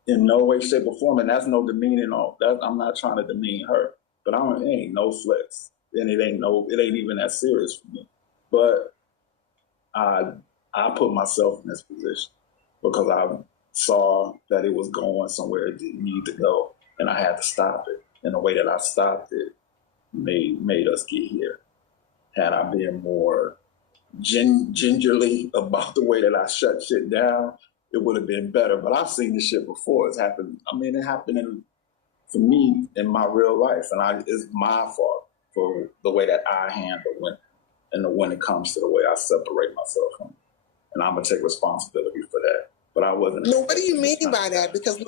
in no way, shape, or form. And that's no demeaning on that. I'm not trying to demean her, but it ain't no flex. And it ain't even that serious for me. But I put myself in this position because I saw that it was going somewhere it didn't need to go, and I had to stop it. And the way that I stopped it made us get here. Had I been more gingerly about the way that I shut shit down, it would have been better. But I've seen this shit before. It's happened. I mean, it happened for me in my real life, and it's my fault for the way that I handle when it comes to the way I separate myself from it. And I'm gonna take responsibility for that. But I wasn't. No, what do you mean by that? Because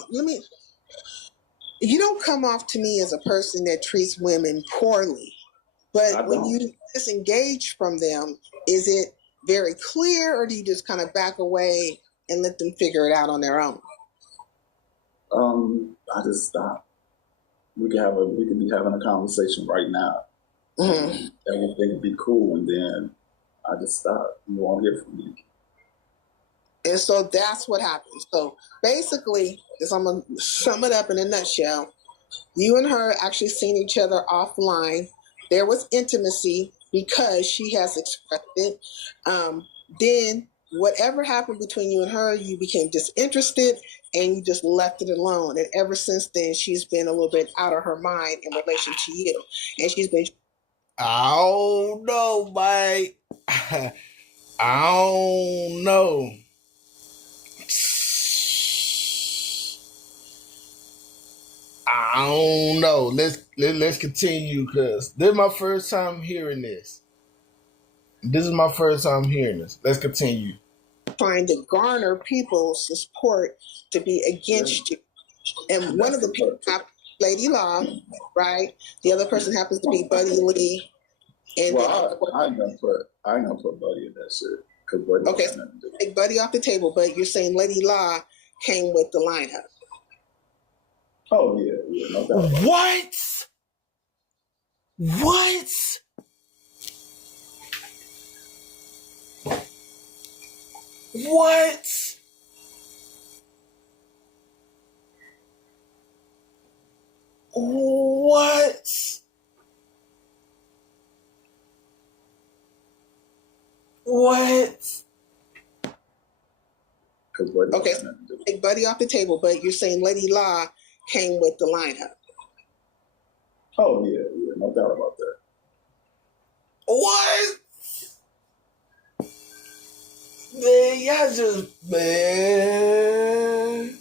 you don't come off to me as a person that treats women poorly. But when you disengage from them, is it very clear, or do you just kind of back away and let them figure it out on their own? I just stop. We can be having a conversation right now. Mm-hmm. Everything would be cool, and then I just stop. You won't hear from me. And so that's what happened. So basically, I'm going to sum it up in a nutshell. You and her actually seen each other offline. There was intimacy because she has expressed it. Then whatever happened between you and her, you became disinterested and you just left it alone. And ever since then, she's been a little bit out of her mind in relation to you. And she's been... I don't know, mate. I don't know. I don't know. Let's continue, because this is my first time hearing this. Let's continue. Trying to garner people's support to be against you. And one of the people, Lady Law, right? The other person happens to be Buddy Lee. And I ain't gonna put Buddy in that shit. Okay, so take Buddy off the table, but you're saying Lady Law came with the lineup. Oh yeah, no doubt. What? What? What? Okay, so take Buddy off the table, but you're saying Lady Law came with the lineup. Oh yeah, no doubt about that. What? Man, y'all just, man.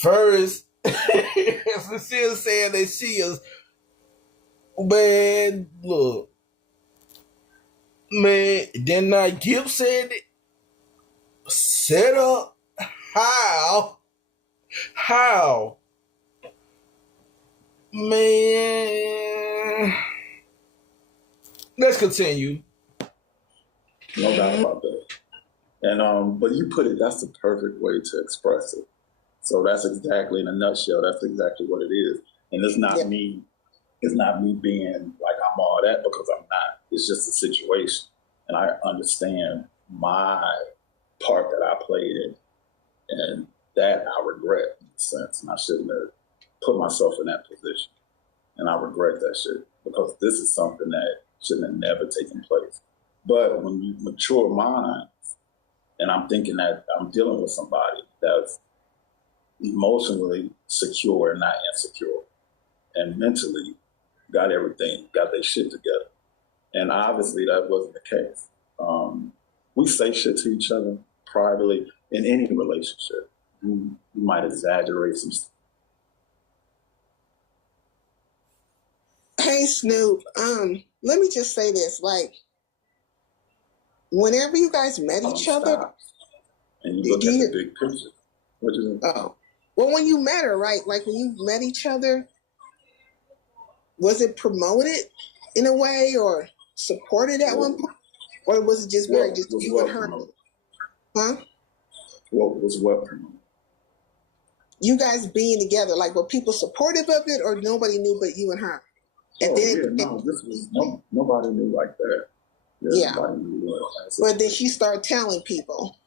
First, Cecile saying that she is, man, look. Man, then Gibb said it. Set up. How? Man. Let's continue. No doubt about that. And but you put it, that's the perfect way to express it. So that's exactly, in a nutshell, that's exactly what it is. And it's not me being like I'm all that, because I'm not. It's just a situation. And I understand my part that I played in. And that I regret, in a sense. And I shouldn't have put myself in that position. And I regret that shit, because this is something that shouldn't have never taken place. But when you mature minds, and I'm thinking that I'm dealing with somebody that's emotionally secure and not insecure, and mentally got their shit together. And obviously that wasn't the case. We say shit to each other privately in any relationship. You might exaggerate some stuff. Hey Snoop, let me just say this, like, whenever you guys met each other, and you look at the big picture. What do you mean? Oh, well, when you met her, right? Like when you met each other, was it promoted in a way or supported at one point, or was it just very just you and her? Promoted? Huh? What was what promoted? You guys being together, like were people supportive of it, or nobody knew but you and her? And Nobody knew like that. Nobody knew like that. But then she started telling people.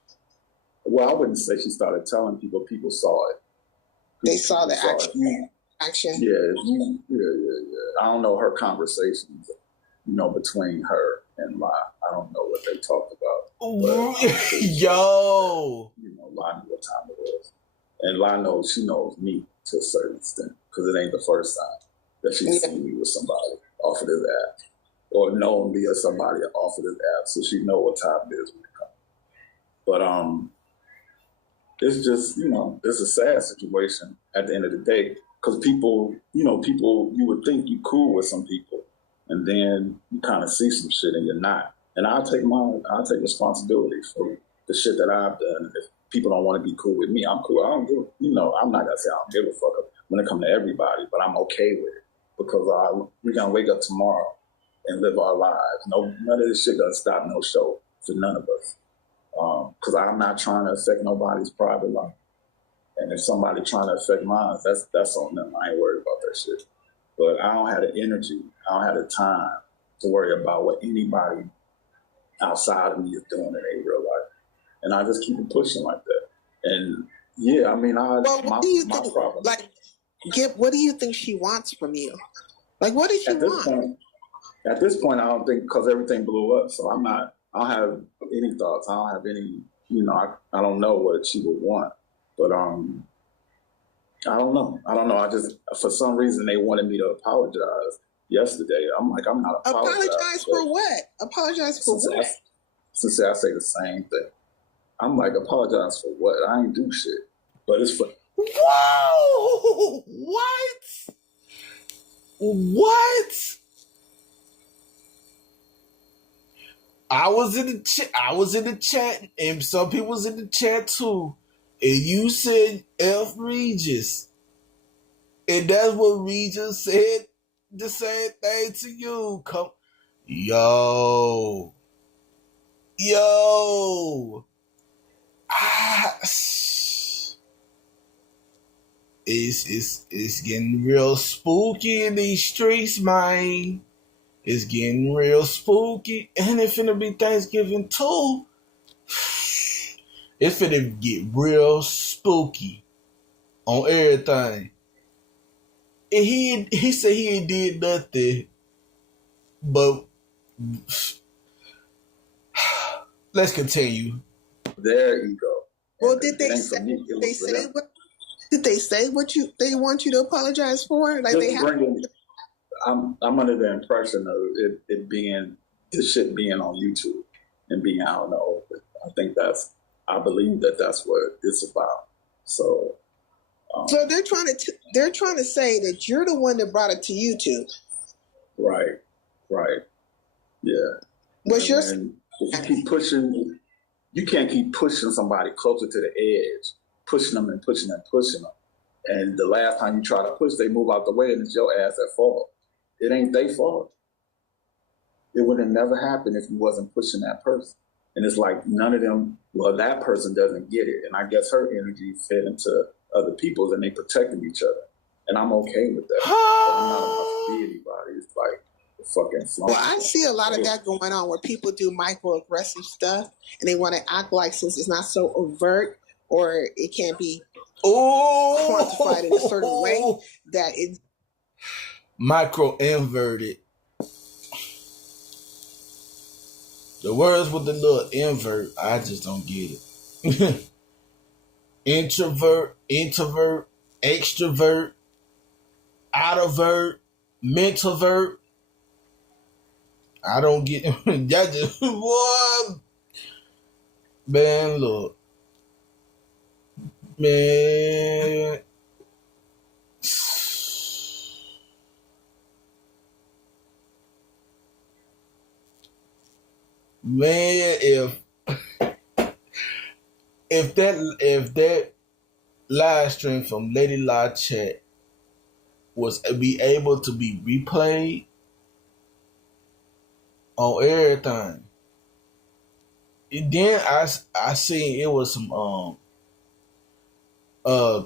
Well, I wouldn't say she started telling people. People saw it. They saw the action. Yeah. I don't know her conversations, between her and La. I don't know what they talked about. But, Yo. La knew what time it was. And La knows, she knows me to a certain extent, because it ain't the first time that she's seen me with somebody off of this app, or known me as somebody off of this app, so she know what time it is when it comes. But it's just, it's a sad situation at the end of the day, because people, you would think you cool with some people, and then you kind of see some shit and you're not. And I'll take responsibility for the shit that I've done. If people don't want to be cool with me, I'm cool. I don't give, I'm not gonna say I don't give a fuck when it comes to everybody, but I'm okay with it, because we're gonna wake up tomorrow and live our lives. None of this shit gonna stop no show for none of us. Because I'm not trying to affect nobody's private life. And if somebody trying to affect mine, that's on them. I ain't worried about that shit. But I don't have the energy, I don't have the time to worry about what anybody outside of me is doing in their real life. And I just keep it pushing like that. And yeah, I mean, what do you think, problem. Like, what do you think she wants from you? Like, what does she want? At this point, I don't think, because everything blew up, so I don't have any thoughts. I don't have any, I don't know what she would want. But I don't know. I just, for some reason, they wanted me to apologize yesterday. I'm like, I'm not apologizing. Apologize for what? Apologize for what? I say the same thing. I'm like, apologize for what? I ain't do shit. But it's for... Whoa! What? I was in the chat, and some people was in the chat too. And you said F Regis. And that's what Regis said, the same thing to you. Come, yo. It's getting real spooky in these streets, man. It's getting real spooky, and it's finna be Thanksgiving too. It's finna get real spooky on everything. And he said he ain't did nothing, but let's continue. Their ego. Well, did they say what they want you to apologize for? Like they have. I'm under the impression of it being this shit being on YouTube and being out in the open. I believe that's what it's about. So. So they're trying to say that you're the one that brought it to YouTube. Right. Yeah. What's your? If you keep pushing, you can't keep pushing somebody closer to the edge, pushing them and pushing them, and the last time you try to push, they move out the way, and it's your ass at fault. It ain't their fault. It would have never happened if you wasn't pushing that person. And it's like none of them. Well, that person doesn't get it, and I guess her energy fed into other people's, and they protecting each other, and I'm okay with that. I'm not about to be anybody. It's like the fucking flunk. Well, I see a lot of that going on where people do microaggressive stuff, and they want to act like since it's not so overt or it can't be quantified in a certain way that it's micro inverted. The words with the little invert, I just don't get it. Introvert, extrovert, outovert, mentrovert. I don't get that. Just what, man? Look, man. Man, if that live stream from Lady La Chat was be able to be replayed on everything, then I seen it was some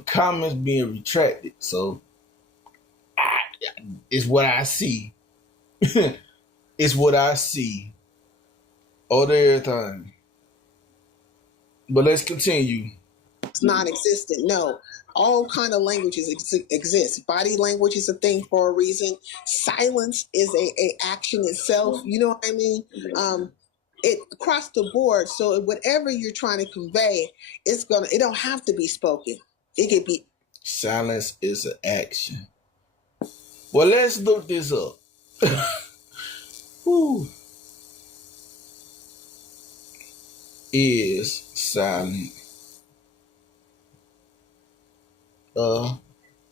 comments being retracted. So it's what I see. It's what I see. On everything. But let's continue. It's non-existent. No, all kind of languages exist. Body language is a thing for a reason. Silence is a action itself. You know what I mean? It across the board. So whatever you're trying to convey, it don't have to be spoken. It could be. Silence is an action. Well, let's look this up. Whew. Is silent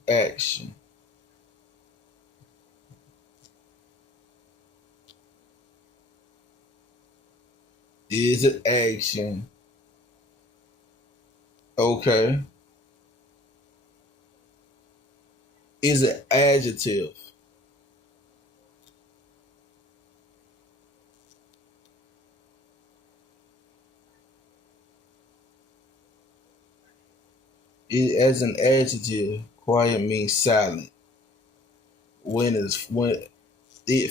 action? Is it action? Okay. Is it adjective? As an adjective, quiet means silent. When it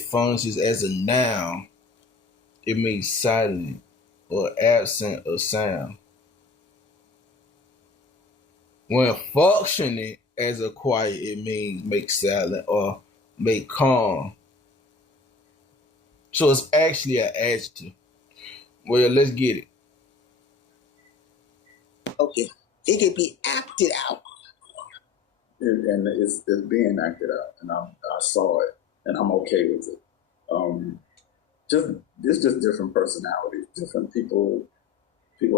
functions as a noun, it means silent or absent of sound. When functioning as a quiet, it means make silent or make calm. So it's actually an adjective. Well, let's get it. Okay. It could be acted out. And it's being acted out, and I saw it, and I'm okay with it. It's just different personalities. Different people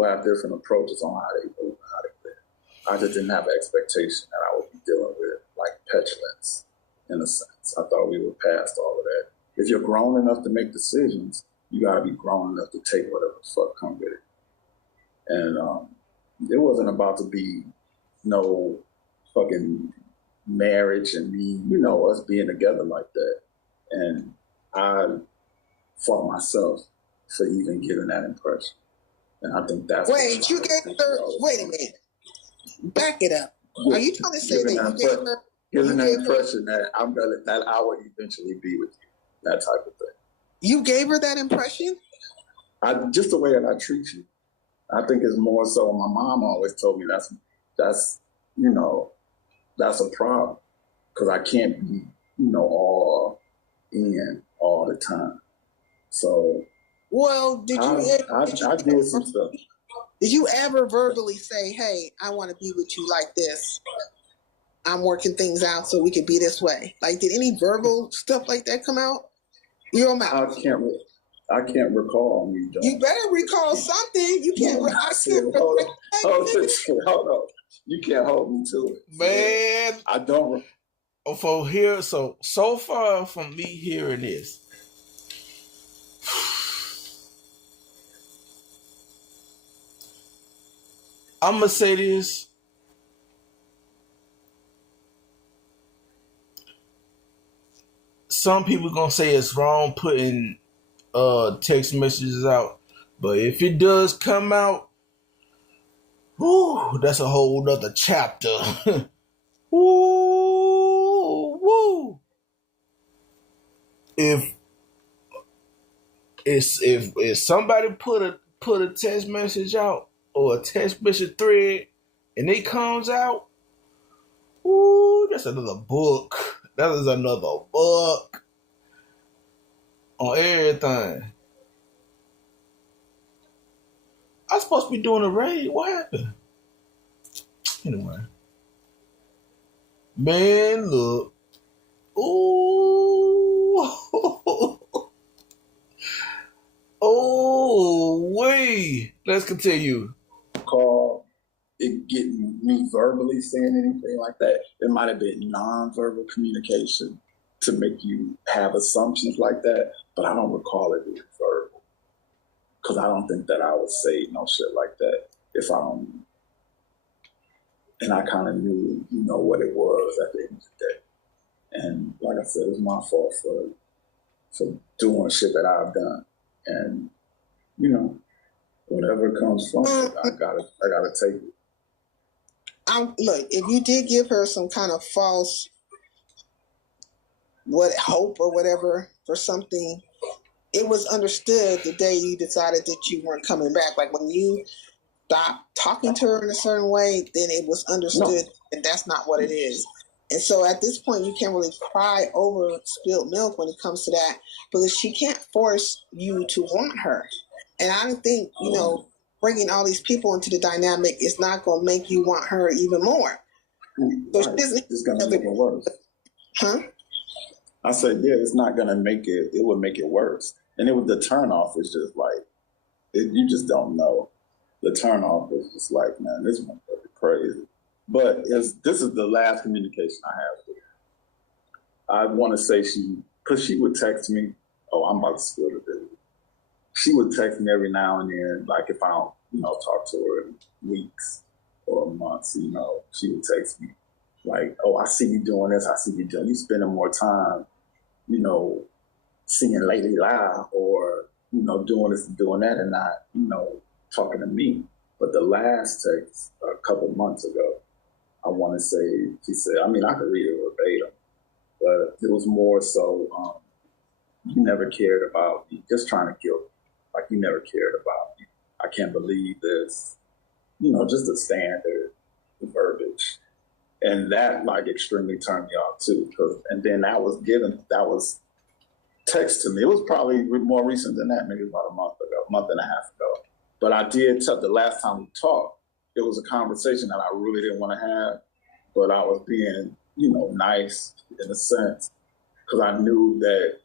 have different approaches on how they move, how they live. I just didn't have an expectation that I would be dealing with like petulance, in a sense. I thought we were past all of that. If you're grown enough to make decisions, you got to be grown enough to take whatever the fuck come with it. And it wasn't about to be no fucking marriage and me, us being together like that. And I fought myself for even giving that impression. And I think that's wait, you gave her. Wait a minute. Back it up. Are you trying to say that you gave her? Giving that impression that that I would eventually be with you, that type of thing. You gave her that impression? Just the way that I treat you. I think it's more so. My mom always told me that's that's a problem because I can't be all in all the time. So well, did I did some stuff. Did you ever verbally say, "Hey, I want to be with you like this. I'm working things out so we can be this way"? Like, did any verbal stuff like that come out? Your mouth. I can't recall me. You better recall something. You can't. Hold on. You can't hold me to it, man. I don't. For here, so far from me hearing this, I'm gonna say this. Some people gonna say it's wrong putting text messages out, but if it does come out, whoo, that's a whole nother chapter. Woo. If somebody put a text message out or a text message thread and it comes out, ooh, that's another book. That is another book on everything. I was supposed to be doing a raid. What happened? Anyway. Man, look. Ooh. Oh, wait. Let's continue. Call it getting me verbally saying anything like that. It might have been non-verbal communication to make you have assumptions like that, but I don't recall it being verbal. Because I don't think that I would say no shit like that if I don't. And I kind of knew, what it was at the end of the day. And like I said, it was my fault for doing shit that I've done. And, whatever comes from it, I gotta take it. Look, if you did give her some kind of false hope or whatever for something, it was understood the day you decided that you weren't coming back. Like when you stopped talking to her in a certain way, then it was understood that that's not what it is. And so at this point, you can't really cry over spilled milk when it comes to that, because she can't force you to want her. And I don't think, bringing all these people into the dynamic is not going to make you want her even more. So it's going to make it worse. Huh? I said, yeah, it's not going to make it, it would make it worse. And the turnoff is just like, you just don't know. The turnoff is just like, man, this one's crazy. But this is the last communication I have with her. I want to say because she would text me, I'm about to spill the video. She would text me every now and then, like if I don't, talk to her in weeks or months, she would text me like, I see you doing this, I see you spending more time, seeing Lady Live or, doing this and doing that and not, talking to me. But the last text a couple months ago, I want to say, she said, I could read it verbatim, but it was more so, you never cared about me, just trying to guilt me. Like, you never cared about me. I can't believe this. Just the standard verbiage. And that, extremely turned me off, too. And then that was text to me. It was probably more recent than that, maybe about a month and a half ago. But I did tell the last time we talked, it was a conversation that I really didn't want to have, but I was being, nice in a sense, because I knew that,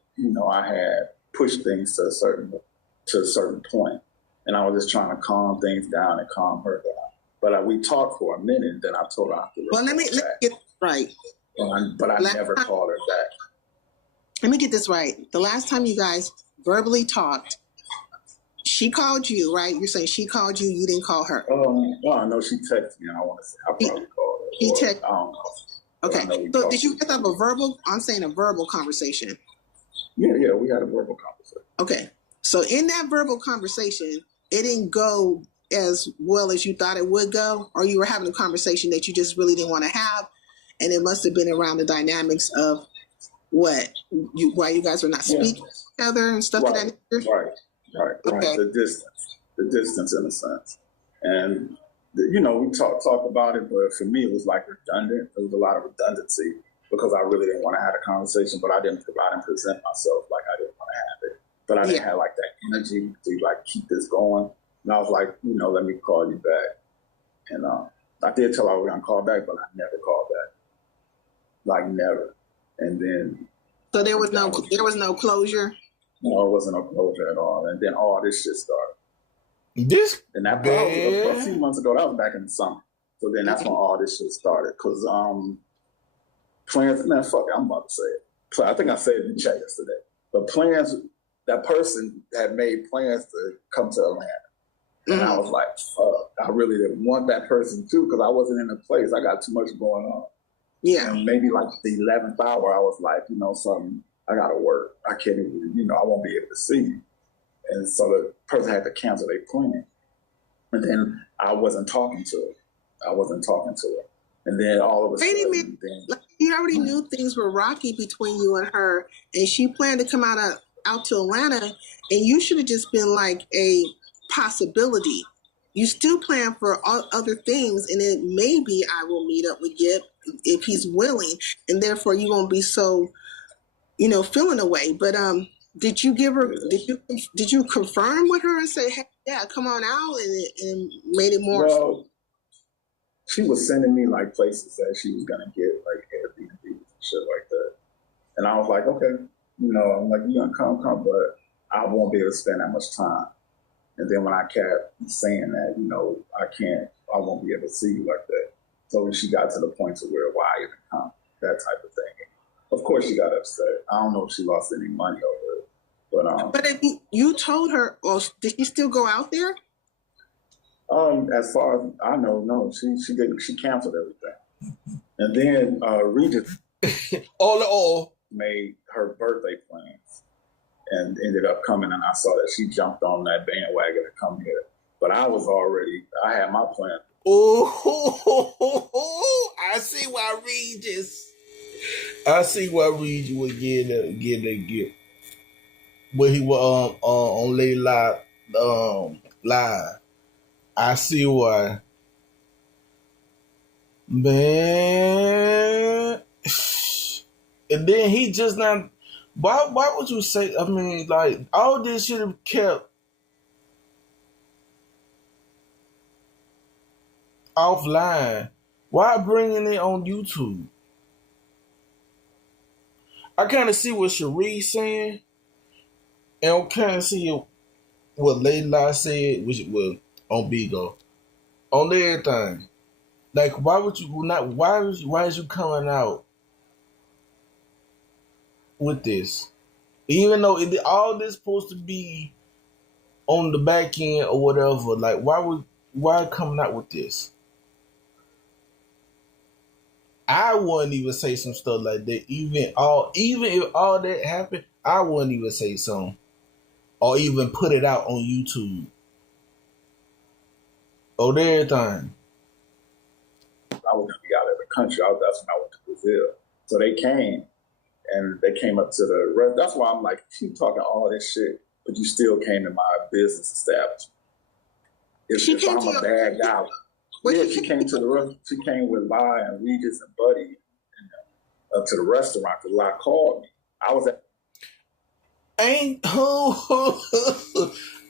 I had pushed things to a certain point, and I was just trying to calm things down and calm her down. But we talked for a minute, and then I told her I could. Well, let me get this right. But I never called her back. Let me get this right. The last time you guys verbally talked, she called you, right? You're saying she called you, you didn't call her. I know she texted me. I want to say I probably called her. She texted. I don't know. Okay. So did you guys have a verbal? I'm saying a verbal conversation. Yeah, we had a verbal conversation. Okay. So in that verbal conversation, it didn't go as well as you thought it would go, or you were having a conversation that you just really didn't want to have, and it must have been around the dynamics of why you guys were not speaking to each other and stuff like that. Right. Okay. The distance in a sense. And you know, we talk about it, but for me, it was like redundant. There was a lot of redundancy because I really didn't want to have a conversation, but I didn't present myself like I didn't want to have it. But I didn't have like that energy to like keep this going. And I was like, you know, let me call you back. And I did tell her I was gonna call back, but I never called back. Like never. And then so there was no closure. No, it wasn't no closure at all. And then all this shit started. And that was a few months ago. That was back in the summer. So then that's when all this shit started. Because plans, man, fuck it, I'm about to say it. I think I said it in the chat yesterday. But plans, that person had made plans to come to Atlanta. And I was like, fuck, I really didn't want that person too because I wasn't in a place. I got too much going on. Yeah. And maybe like the 11th hour, I was like, you know, something, I got to work. I can't even, you know, I won't be able to see you. And so the person had to cancel their plan. And then I wasn't talking to her. And then all of a sudden, you already knew things were rocky between you and her, and she planned to come out to Atlanta, and you should have just been like a possibility. You still plan for all other things, and then maybe I will meet up with Gip if he's willing, and therefore you won't be so, you know, feeling away. But did you give her? Did you confirm with her and say, hey, yeah, come on out, and made it more? Well, she was sending me like places that she was gonna get like Airbnb and shit like that, and I was like, okay, you know, I'm like, you gonna come, but I won't be able to spend that much time. And then when I kept saying that, you know, I won't be able to see you like that. So when she got to the point to where, why even come, that type of thing. Of course she got upset. I don't know if she lost any money over it, but if you told her, or did she still go out there? As far as I know, no, she didn't. She canceled everything. And then Regis made her birthday plans and ended up coming, and I saw that she jumped on that bandwagon to come here. But I had my plan. Oh, I see why Regis was getting a gift. But he was on Late live. I see why. Man. And then he just not. Why would you say? I mean, like all this should have kept offline. Why bringing it on YouTube? I kind of see what Cherie's saying, and I kind of see what Layla said, which was on Bigo, on everything. Like, why would you not? Why is you coming out with this? Even though all this supposed to be on the back end or whatever, like why coming out with this? I wouldn't even say some stuff like that. Even if all that happened, I wouldn't even say something or even put it out on YouTube or everything. I was gonna be out of the country. That's when I went to Brazil. So they came. And they came up to the rest. That's why I'm like, you talking all this shit, but you still came to my business establishment. If I'm a bad guy. Yeah, she came to the rest. She came with Lai and Regis and Buddy up to the restaurant because Lai called me. I was at.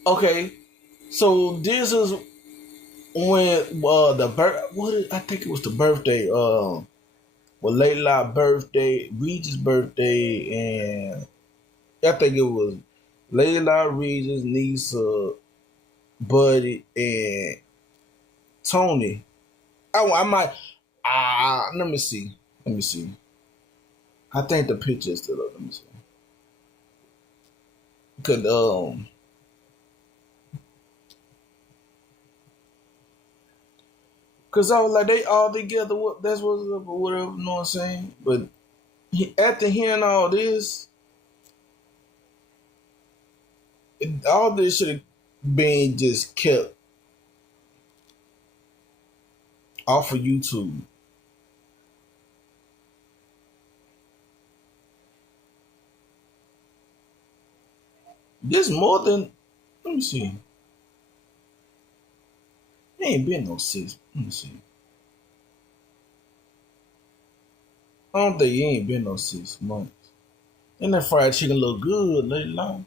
Okay, so this is when I think it was the birthday. Well, Layla's birthday, Regis' birthday, and I think it was Layla, Regis, Nisa, Buddy, and Tony. I might. Let me see. I think the picture is still up. Let me see. Cause I was like, they all together. That's what's up or whatever. You know what I'm saying? But after hearing all this, all this should have been just kept off of YouTube. This more than, let me see. He ain't been no 6. Let me see. I don't think it ain't been no 6 months. And that fried chicken look good, lady long.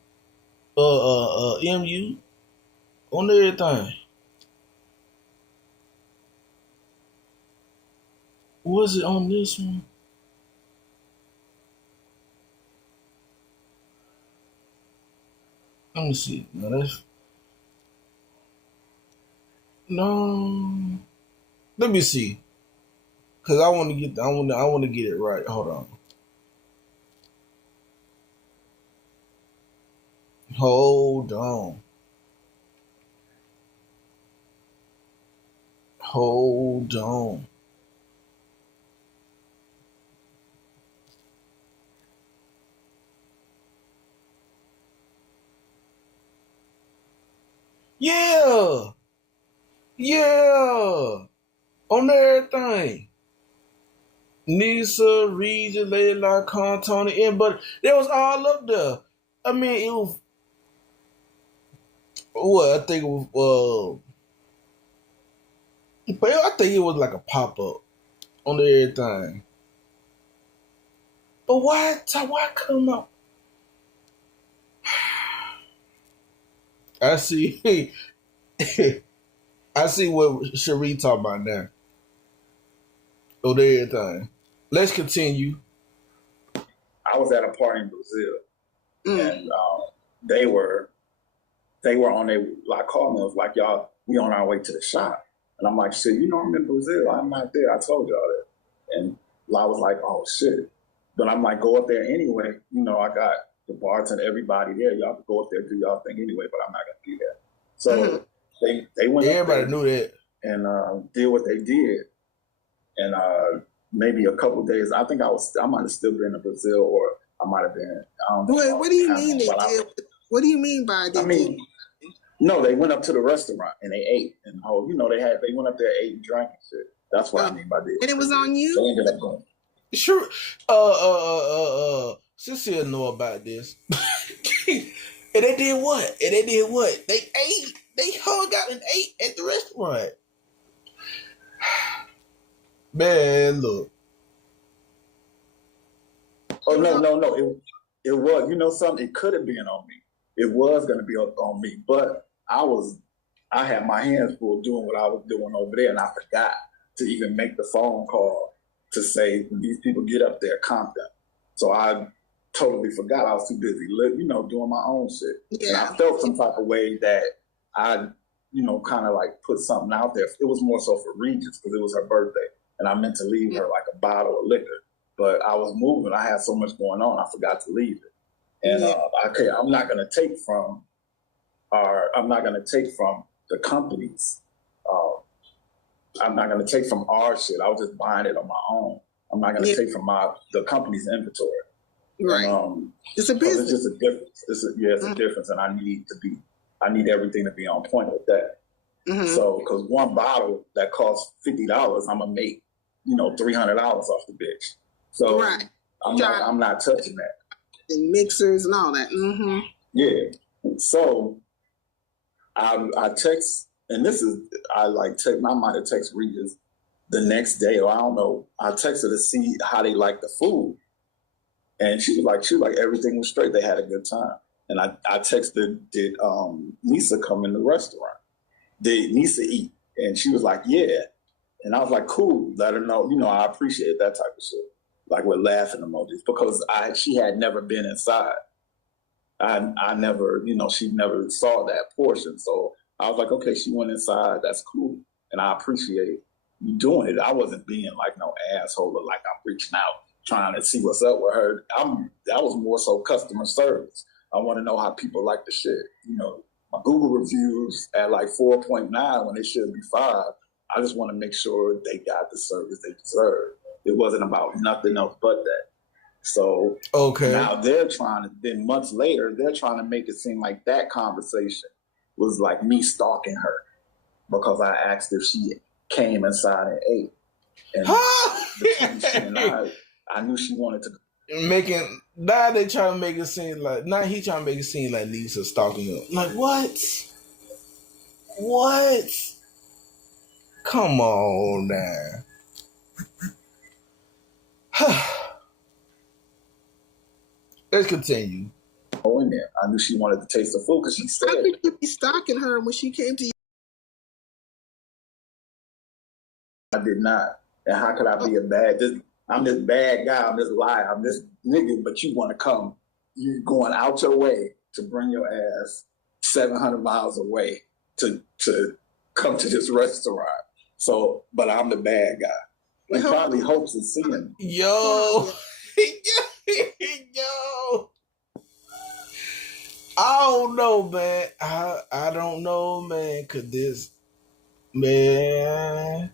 MU on everything. Was it on this one? Let me see. No, that's no. Let me see. Cause I want to get it right. Hold on. Hold on. Hold on. Yeah. Yeah. On everything. Nisa, Regis, Lady Lock, Con, Tony, and but they was all up there. I mean, it was what I think it was. But I think it was like a pop up on everything. But why come up? I see. I see what Cherie talking about now. On everything. Let's continue. I was at a party in Brazil, and they were on their like call me. It was like, y'all, we on our way to the shop, and I'm like, shit, I'm in Brazil. I'm not there. I told y'all that, and I was like, oh shit, but I'm like, go up there anyway. I got the bartender, everybody there. Y'all can go up there, do y'all thing anyway, but I'm not gonna be there. So they went. Everybody knew that, and did what they did, and maybe a couple of days. I think I might have still been in Brazil, or I might have been. What do you mean they did? What do you mean by they did? No, they went up to the restaurant and they ate, and they went up there, ate and drank and shit. That's what I mean by this. And it was on you. They ended up going. Sure. Cecilia know about this. And they did what? They ate. They hung out and ate at the restaurant. Man, look. Oh no! It was. Something. It could have been on me. It was going to be on me, but I had my hands full doing what I was doing over there, and I forgot to even make the phone call to say when these people get up there, comp them. So I totally forgot. I was too busy, doing my own shit. Yeah. And I felt some type of way that I, kind of like put something out there. It was more so for Regis because it was her birthday, and I meant to leave her like a bottle of liquor. But I was moving. I had so much going on. I forgot to leave it. And I'm not going to take from the companies. I'm not going to take from our shit. I was just buying it on my own. I'm not going to take from the company's inventory. Right. And, it's a business. It's just a difference. It's a difference, and I need everything to be on point with that. Mm-hmm. So, because one bottle that costs $50, I'm gonna make $300 off the bitch. So I'm not touching that. And mixers and all that. Mm-hmm. Yeah. So I text, and I might have texted Regis the next day, or I don't know. I texted to see how they like the food, and she was like everything was straight. They had a good time, and I texted, did Nisa come in the restaurant? Did Nisa eat? And she was like, yeah. And I was like, cool. Let her know. I appreciate that type of shit. Like with laughing emojis, because she had never been inside. I never, she never saw that portion. So I was like, okay, she went inside. That's cool. And I appreciate you doing it. I wasn't being like no asshole or like I'm reaching out trying to see what's up with her. That was more so customer service. I want to know how people like the shit. My Google reviews at like 4.9 when they should be 5. I just want to make sure they got the service they deserve. It wasn't about nothing else but that. So now then months later, they're trying to make it seem like that conversation was like me stalking her because I asked if she came inside and ate. And I knew she wanted to. Now they trying to make it seem like, now he trying to make it seem like Lisa stalking him. Like, what? Come on now. Let's continue. Oh, in there. I knew she wanted to taste the food because she said. How could you be stalking her when she came to you? I did not. And how could I be I'm this bad guy, I'm this liar, I'm this nigga, but you want to come. You're going out your way to bring your ass 700 miles away to come to this restaurant. So, but I'm the bad guy. And probably hopes to see him. Yo. I don't know, man. I don't know, man. Cause this, man.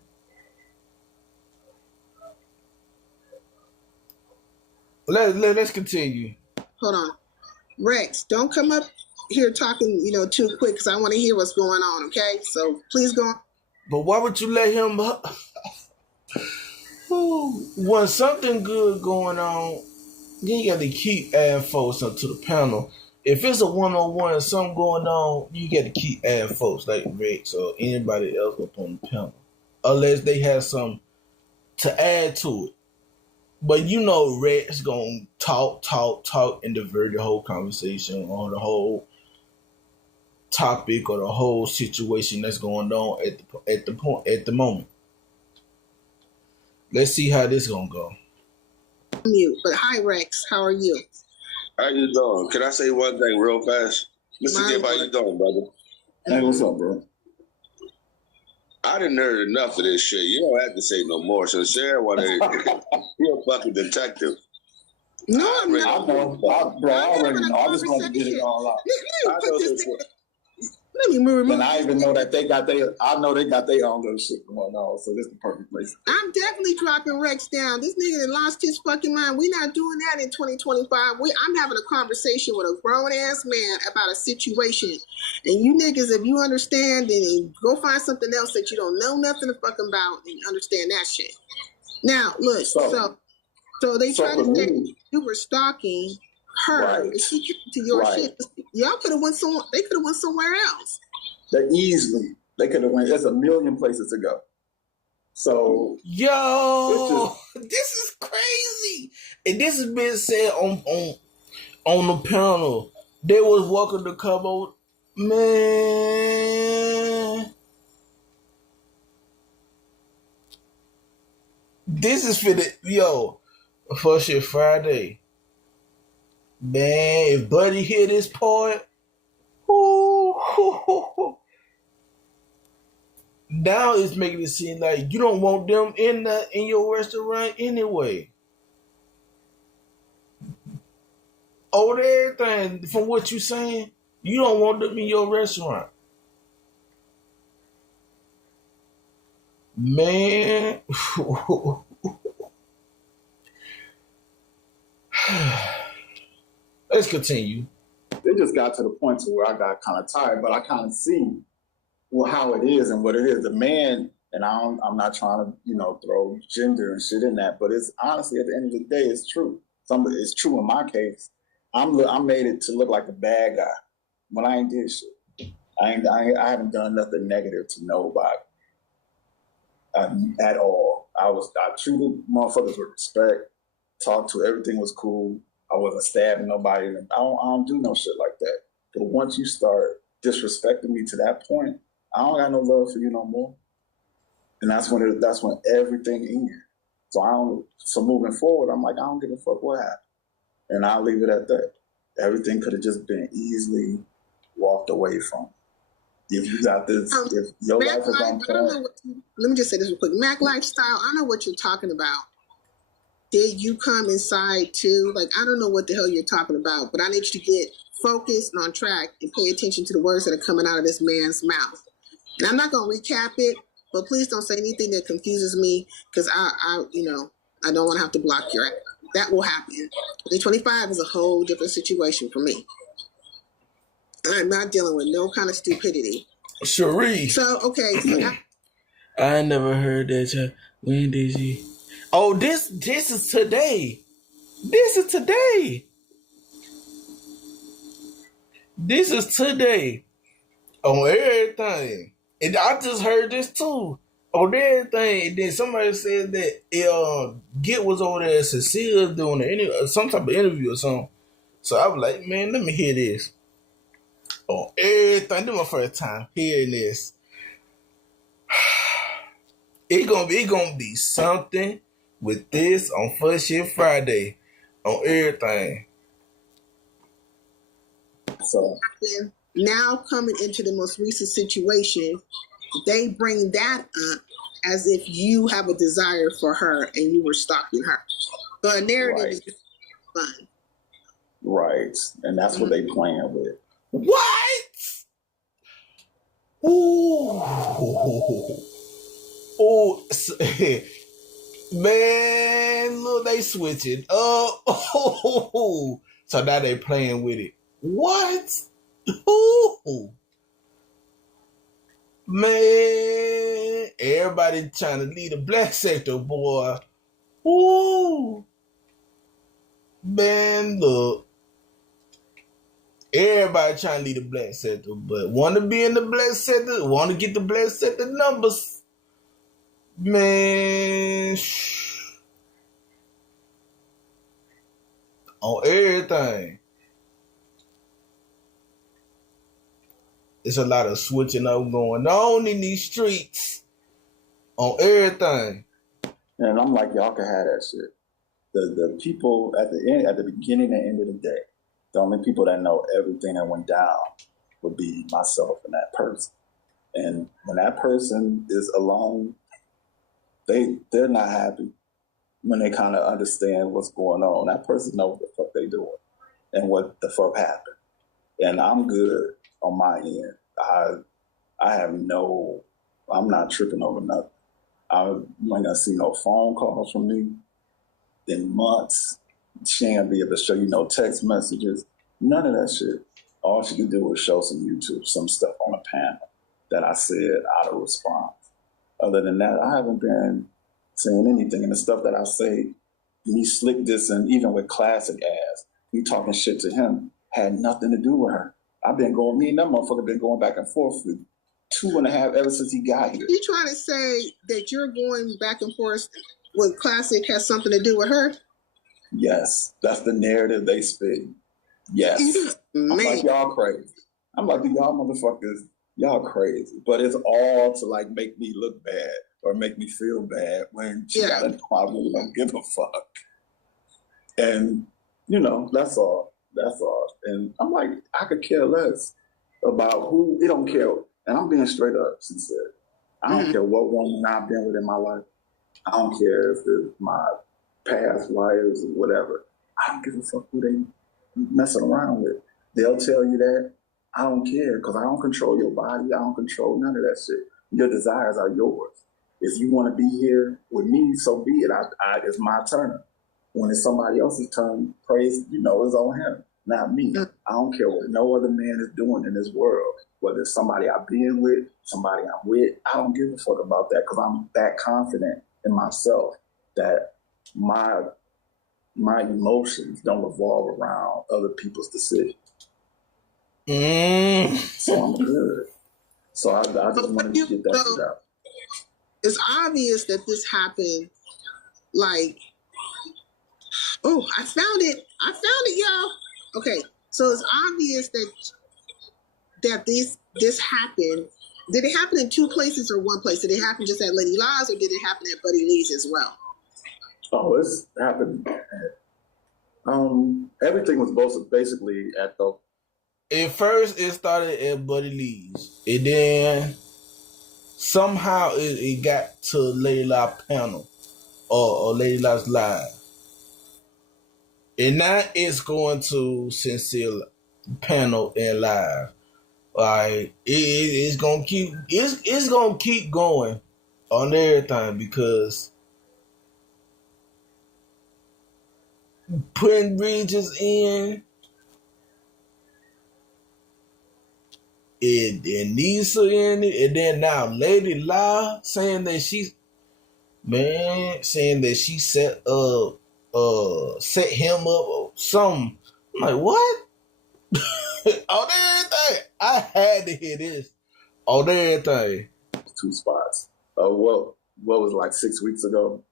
Let's continue. Hold on. Rex, don't come up here talking, too quick because I want to hear what's going on, okay? So please go on. But why would you let him when something good going on, you got to keep adding folks onto the panel. If it's a one-on-one and something going on, you got to keep adding folks like Rex or anybody else up on the panel. Unless they have something to add to it. But Rex going to talk and divert the whole conversation on the whole topic or the whole situation that's going on at the moment. Let's see how this gonna go. Mute. But hi, Rex. How are you? How you doing? Can I say one thing real fast? Mr. Gibb, how you doing, brother? Hey, what's up, bro? I didn't heard enough of this shit. You don't have to say no more. So Sarah you're a fucking detective. No, I'm not. I know. Bro, I already know. I just want to get it all out. Let me remove. And I even know that they got their own little shit going on. So this is the perfect place. I'm definitely dropping Rex down. This nigga that lost his fucking mind. We not doing that in 2025. I'm having a conversation with a grown ass man about a situation. And you niggas, if you understand, then go find something else that you don't know nothing fucking about and understand that shit. Now, look, so they tried to say you were stalking her and she came to your shit. Y'all could have went somewhere. They could have went somewhere else. They could have went. There's a million places to go. So this is crazy. And this has been said on the panel. They was welcome to come on. Man, this is for the for shit Friday. Man, if Buddy hear this part, now it's making it seem like you don't want them in your restaurant anyway. Over everything from what you saying, you don't want them in your restaurant. Man. Let's continue. It just got to the point to where I got kind of tired, but I kind of see how it is and what it is. The man, and I'm not trying to, throw gender and shit in that, but it's honestly at the end of the day, it's true. It's true in my case. I made it to look like a bad guy when I ain't did shit. I haven't done nothing negative to nobody at all. I treated motherfuckers with respect. Talked to, everything was cool. I wasn't stabbing nobody. I don't do no shit like that. But once you start disrespecting me to that point, I don't got no love for you no more. And that's when everything in. So moving forward, I'm like, I don't give a fuck what happened. And I'll leave it at that. Everything could have just been easily walked away from. If you got this, if your life is on point. Let me just say this real quick. Mac Lifestyle, I know what you're talking about. Did you come inside too? Like, I don't know what the hell you're talking about, but I need you to get focused and on track and pay attention to the words that are coming out of this man's mouth. And I'm not going to recap it, but please don't say anything that confuses me because I don't want to have to block your ass. That will happen. 2025 is a whole different situation for me. I'm not dealing with no kind of stupidity. Cherie. So, okay. So I never heard that. When did you? Oh, this is today. This is today. This is today on everything. And I just heard this too on everything. And then somebody said that Git was over there at Cecilia doing some type of interview or something. So I was like, man, let me hear this. On everything. This is my first time hearing this. It's gonna be something with this on First Shift Friday on everything. So now coming into the most recent situation, they bring that up as if you have a desire for her and you were stalking her. So a narrative is just fun. Right. And that's what they playing with. What? Ooh. Oh, man, look, they switching up. Oh, so now they playing with it. What? Ooh. Man, everybody trying to lead the black sector, boy. Ooh. Man, look. Everybody trying to lead the black sector, but want to be in the black sector, want to get the black sector numbers. Man, on everything. There's a lot of switching up going on in these streets. On everything. And I'm like, y'all can have that shit. The people at the beginning and end of the day, the only people that know everything that went down would be myself and that person. And when that person is alone, they're not happy when they kind of understand what's going on. That person knows what the fuck they doing and what the fuck happened. And I'm good on my end. I'm not tripping over nothing. You ain't gonna see no phone calls from me in months. She ain't gonna be able to show you no text messages. None of that shit. All she can do was show some YouTube, some stuff on a panel that I said out of response. Other than that, I haven't been saying anything. And the stuff that I say, me slick this, and even with classic ass, me talking shit to him had nothing to do with her. Me and that motherfucker been going back and forth for 2.5 ever since he got here. You trying to say that you're going back and forth with classic has something to do with her? Yes, that's the narrative they spin. Yes. I'm like, y'all crazy. I'm like, y'all motherfuckers, y'all crazy. But it's all to like make me look bad or make me feel bad when she got a problem. We don't give a fuck. And, that's all. That's all. And I'm like, I could care less about who, it don't care. And I'm being straight up sincere. I don't care what woman I've been with in my life. I don't care if it's my past lives or whatever. I don't give a fuck who they messing around with. They'll tell you that. I don't care because I don't control your body. I don't control none of that shit. Your desires are yours. If you want to be here with me, so be it. It's my turn. When it's somebody else's turn, praise, it's on him, not me. I don't care what no other man is doing in this world. Whether it's somebody I've been with, somebody I'm with, I don't give a fuck about that because I'm that confident in myself that my emotions don't revolve around other people's decisions. So I'm good. So I just wanted to get that shit out. It's obvious that this happened. Like, I found it, y'all. Okay, so it's obvious that this happened. Did it happen in two places or one place? Did it happen just at Lady Laws, or did it happen at Buddy Lee's as well? Oh, it's happened. Everything was basically at the. At first, it started at Buddy Lee's, and then somehow it got to Lady La panel or Lady La's live, and now it's going to Sincere panel and live. Like it's gonna keep going on everything because putting Regis in and Nisa in it, and then now Lady La saying that she set him up or something. I'm like, what? On everything. I had to hear this. On everything. 2 spots. what was like 6 weeks ago,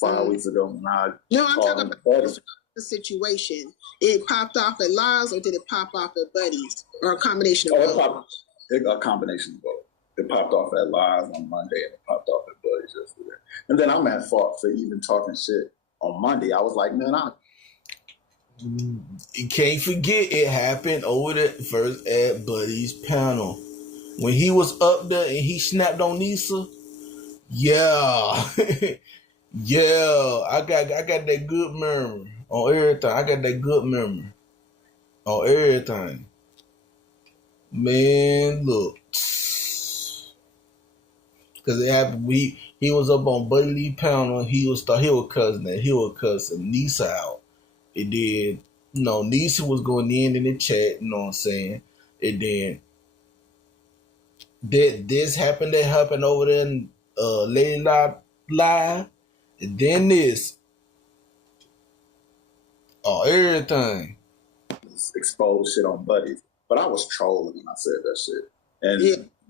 5 weeks ago when I No, I'm called talking him about Buddy. the situation. It popped off at Laws, or did it pop off at Buddy's, or a combination of both? A combination of both. It popped off at Live on Monday and it popped off at Buddy's yesterday. And then I'm at fault for even talking shit on Monday. I was like, man, You can't forget it happened over the first at Buddy's panel. When he was up there and he snapped on Nisa. Yeah. Yeah. I got that good memory on everything. I got that good memory on everything. Man, look. Because it happened, he was up on Buddy Lee panel. He was cussing Nisa out. It did, Nisa was going in the chat, you know what I'm saying? And then this happened over there in Lady Live. And then this. Oh, everything. Exposed shit on Buddies. But I was trolling when I said that shit.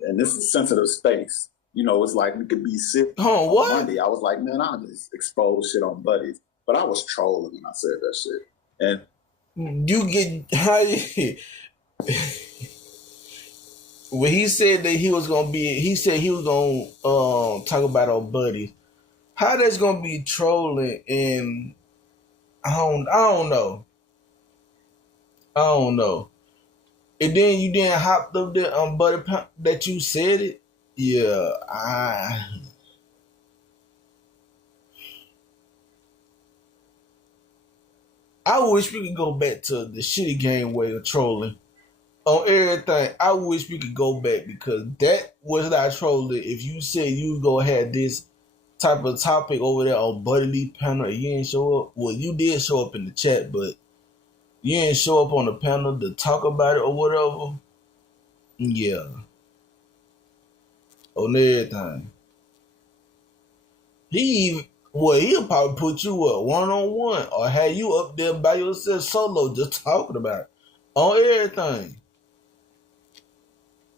And this is sensitive space. It's like we could be sick on what? Monday. I was like, man, I'll just expose shit on Buddies. But I was trolling when I said that shit. And you get how when he said that he said he was gonna talk about our Buddies. How that's gonna be trolling? And I don't know. And then you didn't hop up there on Buddy that you said it. Yeah, I wish we could go back to the shitty game way of trolling on everything. I wish we could go back because that was not trolling. If you said you was gonna have this type of topic over there on Buddy Lee panel and you didn't show up, well, you did show up in the chat, but you didn't show up on the panel to talk about it or whatever. Yeah. On everything. He'll probably put you up one-on-one or have you up there by yourself solo just talking about it on everything.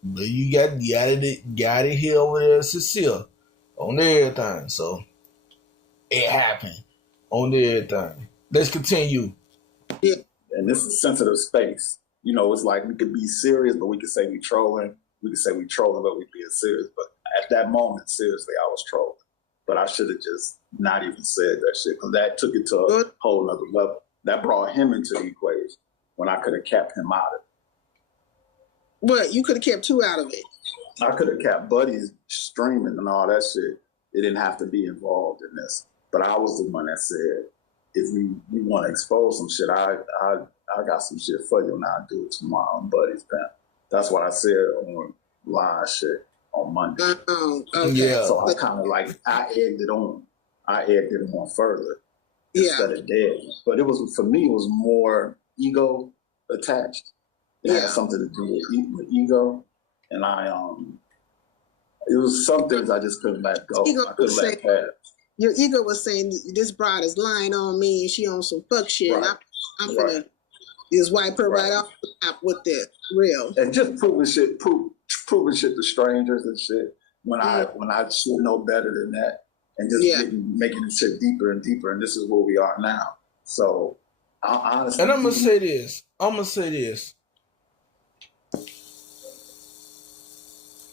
But you got it here over there, Cecile, on everything. So it happened on everything. Let's continue. Yeah. And this is sensitive space. It's like we could be serious, but we could say we trolling. We could say we trolling, but we being serious. But at that moment, seriously, I was trolling. But I should have just not even said that shit because that took it to a whole nother level. That brought him into the equation when I could have kept him out of it. What? You could have kept two out of it. I could have kept Buddies streaming and all that shit. It didn't have to be involved in this. But I was the one that said, if we want to expose some shit, I got some shit for you and I'll do it tomorrow on Buddies panel. That's what I said on live shit on Monday. Okay. Yeah. So I kind of I egged it on. I egged it on further instead of dead. But for me, it was more ego attached. It had something to do with ego. And it was some things I just couldn't let go. I couldn't let pass. Your ego was saying, this bride is lying on me and she on some fuck shit. Right. I'm gonna just wipe her right off with the real. And just proving shit to strangers and shit when I should know better than that. And just making the shit deeper and deeper. And this is where we are now. So I honestly. And I'm gonna say this.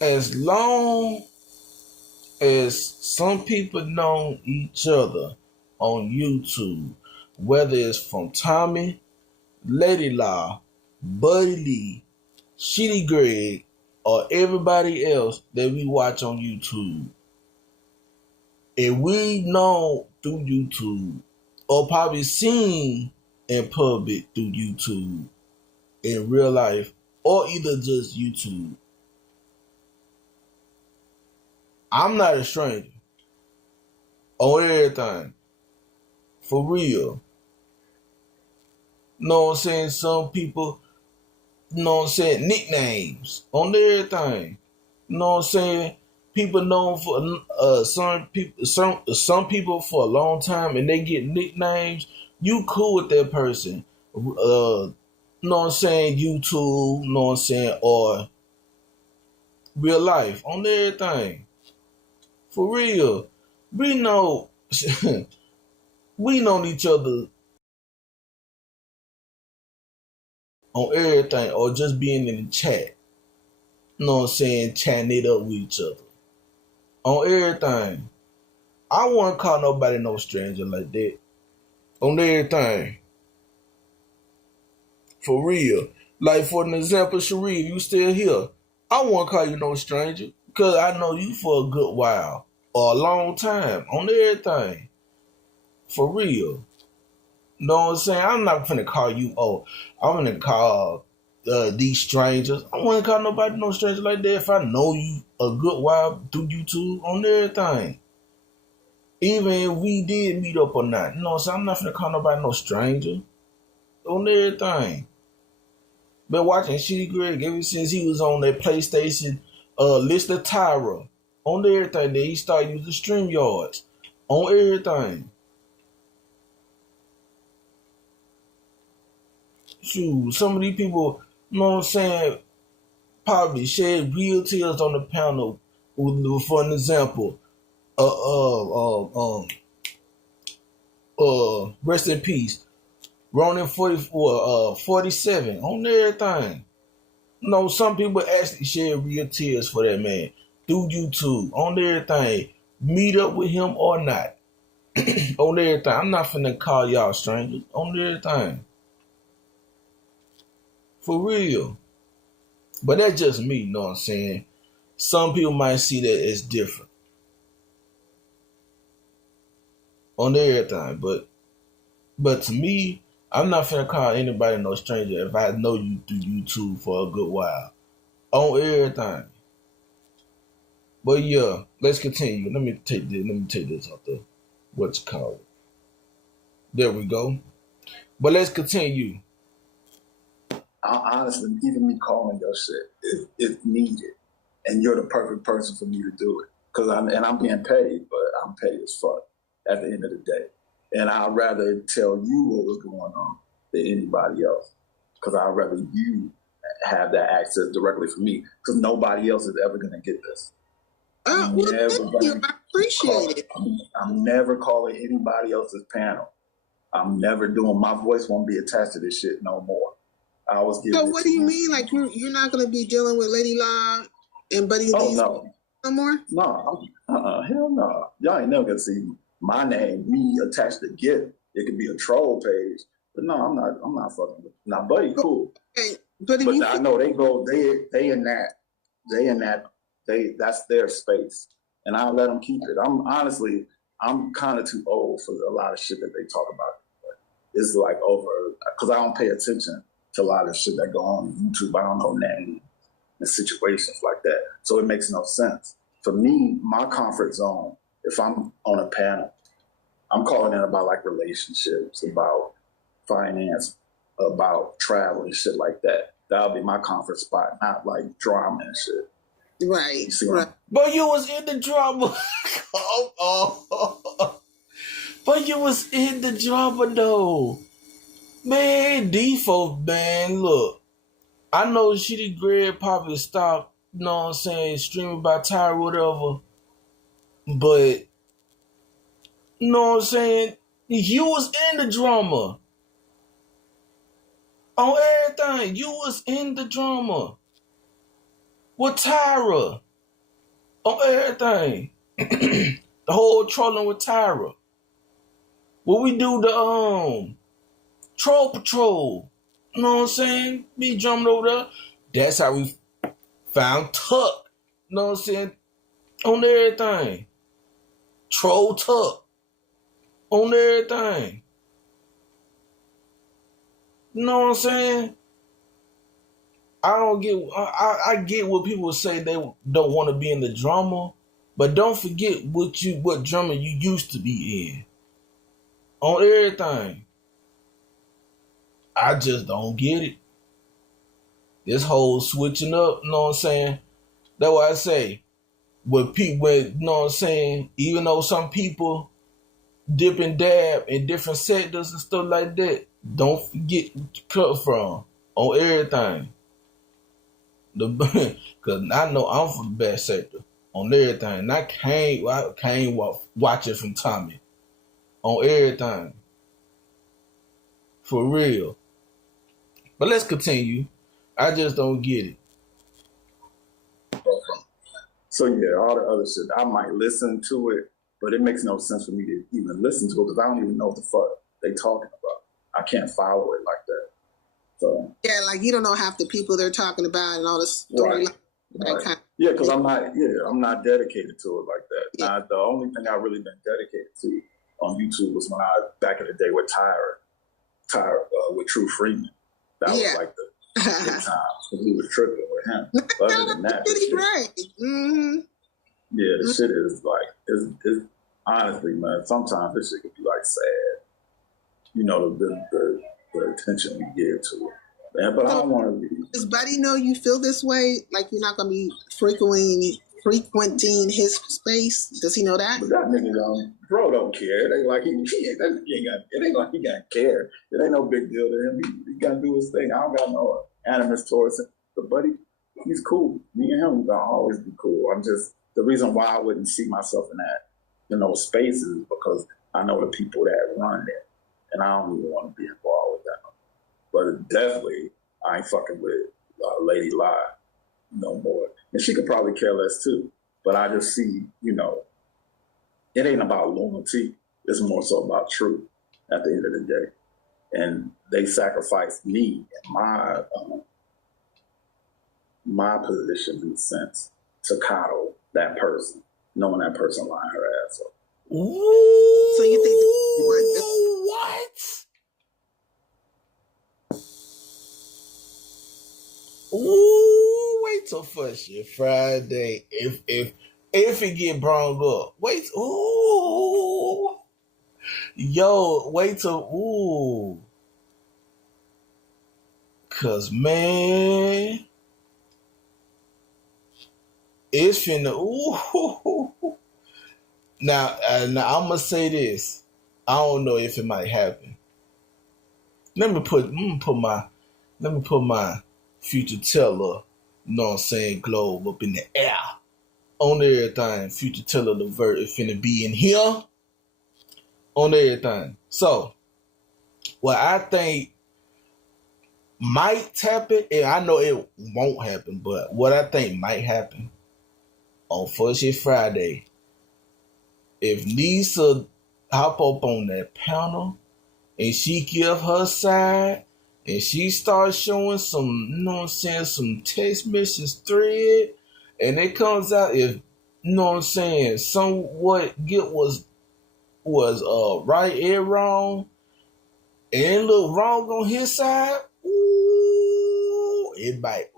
As long as some people know each other on YouTube, whether it's from Tommy, Lady Law, Buddy Lee, Shitty Greg, or everybody else that we watch on YouTube, and we know through YouTube, or probably seen in public through YouTube, in real life, or either just YouTube, I'm not a stranger on everything. For real. Know what I'm saying? Some people, nicknames on everything. Know what I'm saying? People known for some people for a long time and they get nicknames. You cool with that person. Know what I'm saying? YouTube, know what I'm saying? Or real life on everything. For real. We know we know each other on everything or just being in the chat. You know what I'm saying? Chatting it up with each other. On everything. I wouldn't call nobody no stranger like that. On everything. For real. Like for an example, Sheree, you still here. I won't call you no stranger. Because I know you for a good while. Or a long time. On everything. For real. Know what I'm saying? I'm not finna call you, I'm gonna call these strangers. I wouldn't call nobody no stranger like that if I know you a good while through YouTube on everything. Even if we did meet up or not. You know what I'm saying? I'm not finna call nobody no stranger. On everything. Been watching Shitty Greg ever since he was on that PlayStation list of Tyra. On everything. Then he started using StreamYards. On everything. Shoot, some of these people, you know what I'm saying, probably shed real tears on the panel. For an example, rest in peace, Ronin 47 on everything. You know, some people actually shed real tears for that man through YouTube on everything. Meet up with him or not on everything. I'm not finna call y'all strangers on everything. For real. But that's just me, you know what I'm saying? Some people might see that as different. On everything. But to me, I'm not finna call anybody no stranger if I know you through YouTube for a good while. On everything. But yeah, let's continue. Let me take this off the what's it called. There we go. But let's continue. Honestly, even me calling your shit is needed, and you're the perfect person for me to do it. I'm being paid, but I'm paid as fuck at the end of the day, and I'd rather tell you what was going on than anybody else, because I'd rather you have that access directly from me, because nobody else is ever gonna get this. Thank you. I appreciate it. I'm never calling anybody else's panel. I'm never doing. My voice won't be attached to this shit no more. So what do you mean? Like you're not going to be dealing with Lady Law and Buddy Lee no more? No, hell no. Y'all ain't never gonna see my name, me attached to gift. It could be a troll page, but no, I'm not fucking with. Now, Buddy, cool. Okay, but I know that's their space, and I'll let them keep it. I'm kind of too old for a lot of shit that they talk about. It's like over because I don't pay attention to a lot of shit that go on YouTube. I don't know names and situations like that. So it makes no sense. For me, my comfort zone, if I'm on a panel, I'm calling in about like relationships, about finance, about travel and shit like that. That'll be my comfort spot, not like drama and shit. Right. Right. But you was in the drama. But you was in the drama though. Man, default, man, look. I know Shitty Greg probably stopped, you know what I'm saying, streaming by Tyra or whatever. But, you know what I'm saying, you was in the drama. On everything, you was in the drama. With Tyra. On everything. The whole trolling with Tyra. When we do the, Troll Patrol. You know what I'm saying? Me jumping over there. That's how we found Tuck. You know what I'm saying? On everything. Troll Tuck. On everything. You know what I'm saying? I get what people say they don't want to be in the drama, but don't forget what drama you used to be in. On everything. I just don't get it. This whole switching up, you know what I'm saying? That's why I say, when people, you know what I'm saying, even though some people dip and dab in different sectors and stuff like that, don't forget where you come from on everything. Because I know I'm from the bad sector On everything. And I can't watch it from Tommy. On everything. For real. But let's continue. I just don't get it. So yeah, all the other shit, I might listen to it, but it makes no sense for me to even listen to it because I don't even know what the fuck they talking about. I can't follow it like that. So yeah, like you don't know half the people they're talking about and all this story. Right. Yeah, because I'm not dedicated to it like that. Yeah. Now, the only thing I've really been dedicated to on YouTube was when I back in the day with Tyra with True Freeman. That was like the good times because we was tripping with him. Other than that, yeah, the shit is like it's honestly, man. Sometimes this shit can be like sad. You know the attention we give to it. Man, but I don't want to be. Does Buddy know you feel this way? Like you're not gonna be frequenting his space? Does he know that? But that nigga bro don't care. It ain't like it ain't like he got care. It ain't no big deal to him. He gotta do his thing. I don't got no animus towards him. But Buddy, he's cool. Me and him gonna always be cool. I'm just the reason why I wouldn't see myself in that, those spaces because I know the people that run it, and I don't even want to be involved with them. But definitely, I ain't fucking with Lady Lie no more. And she could probably care less too. But I just see, it ain't about loyalty. It's more so about truth at the end of the day. And they sacrificed me and my position in a sense to coddle that person, knowing that person lying her ass off. Ooh, so you think what? Ooh, wait till first year Friday. If it get brought up, wait. Ooh, yo, wait till cause man, it's finna. Ooh. Now I'm gonna say this. I don't know if it might happen. Let me put my future teller, globe up in the air. On everything. Future teller Levert is finna be in here. On everything. So, what I think might happen, and I know it won't happen, but what I think might happen on First Year Friday, if Lisa hop up on that panel and she give her side, and she starts showing some, some text message thread, and it comes out if, somewhat get was right and wrong, and look wrong on his side, ooh, it might,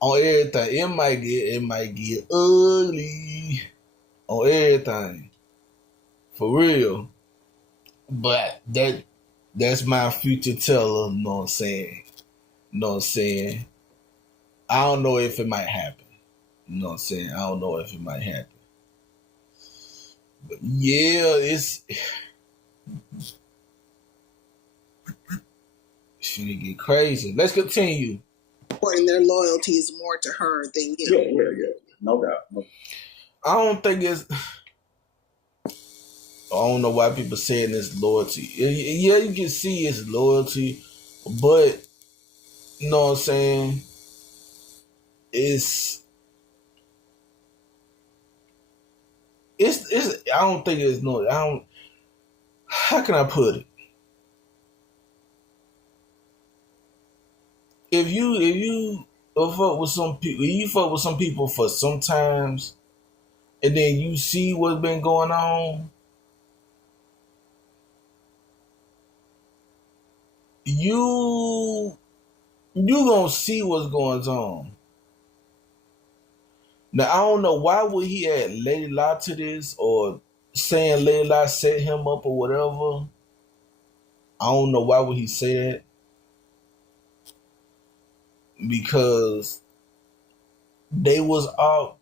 on everything, it might get ugly on everything, for real, but that's my future teller, know what I'm saying? I don't know if it might happen. I don't know if it might happen. But yeah, it's gonna get crazy. Let's continue. And their loyalty is more to her than you. Yeah. No doubt. I don't think it's... I don't know why people saying it's loyalty. Yeah, you can see it's loyalty, but you know what I'm saying? It's I don't think it's no. How can I put it? If you fuck with some people, you fuck with some people for sometimes, and then you see what's been going on. You gonna see what's going on. Now I don't know why would he add Lady Lie to this or saying Lady Lie set him up or whatever. I don't know why would he say that. Because they all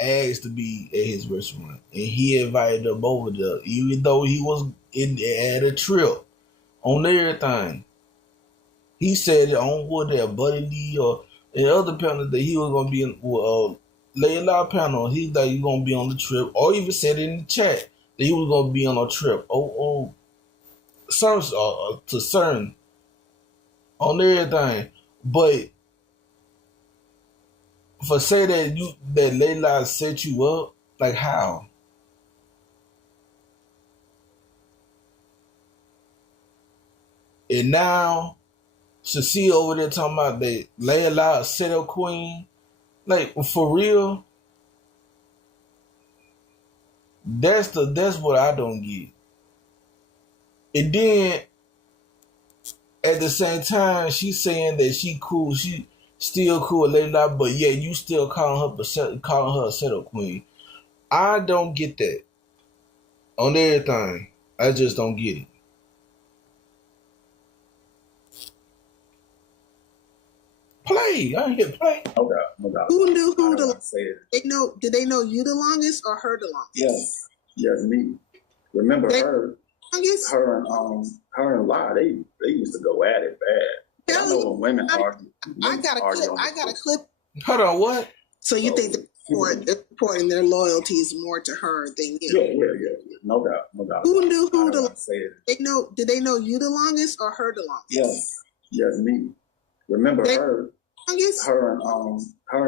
asked to be at his restaurant and he invited them over there, even though he was at a trip on everything. He said it on what their Buddy Lee or the other panel that he was gonna be in, Layla panel. He's like he's gonna be on the trip, or even said in the chat that he was gonna be on a trip. CERN to CERN on everything, but for say that Layla set you up, like how? And now Cecile over there talking about that Layla set up queen, like for real. That's what I don't get. And then at the same time, she's saying that she cool, she still cool with Layla, but yeah, you still calling her a setup queen. I don't get that on everything. I just don't get it. Play, I ain't hit play. No doubt. Who knew who they know? Did they know you the longest or her the longest? Yes, me. Remember her and La, they used to go at it bad. I know when women argue. I got a clip. Hold on, what? So you think they're reporting their loyalty is more to her than you? Yeah. No doubt. Who knew who they know? Did they know you the longest or her the longest? Yes, me. Remember her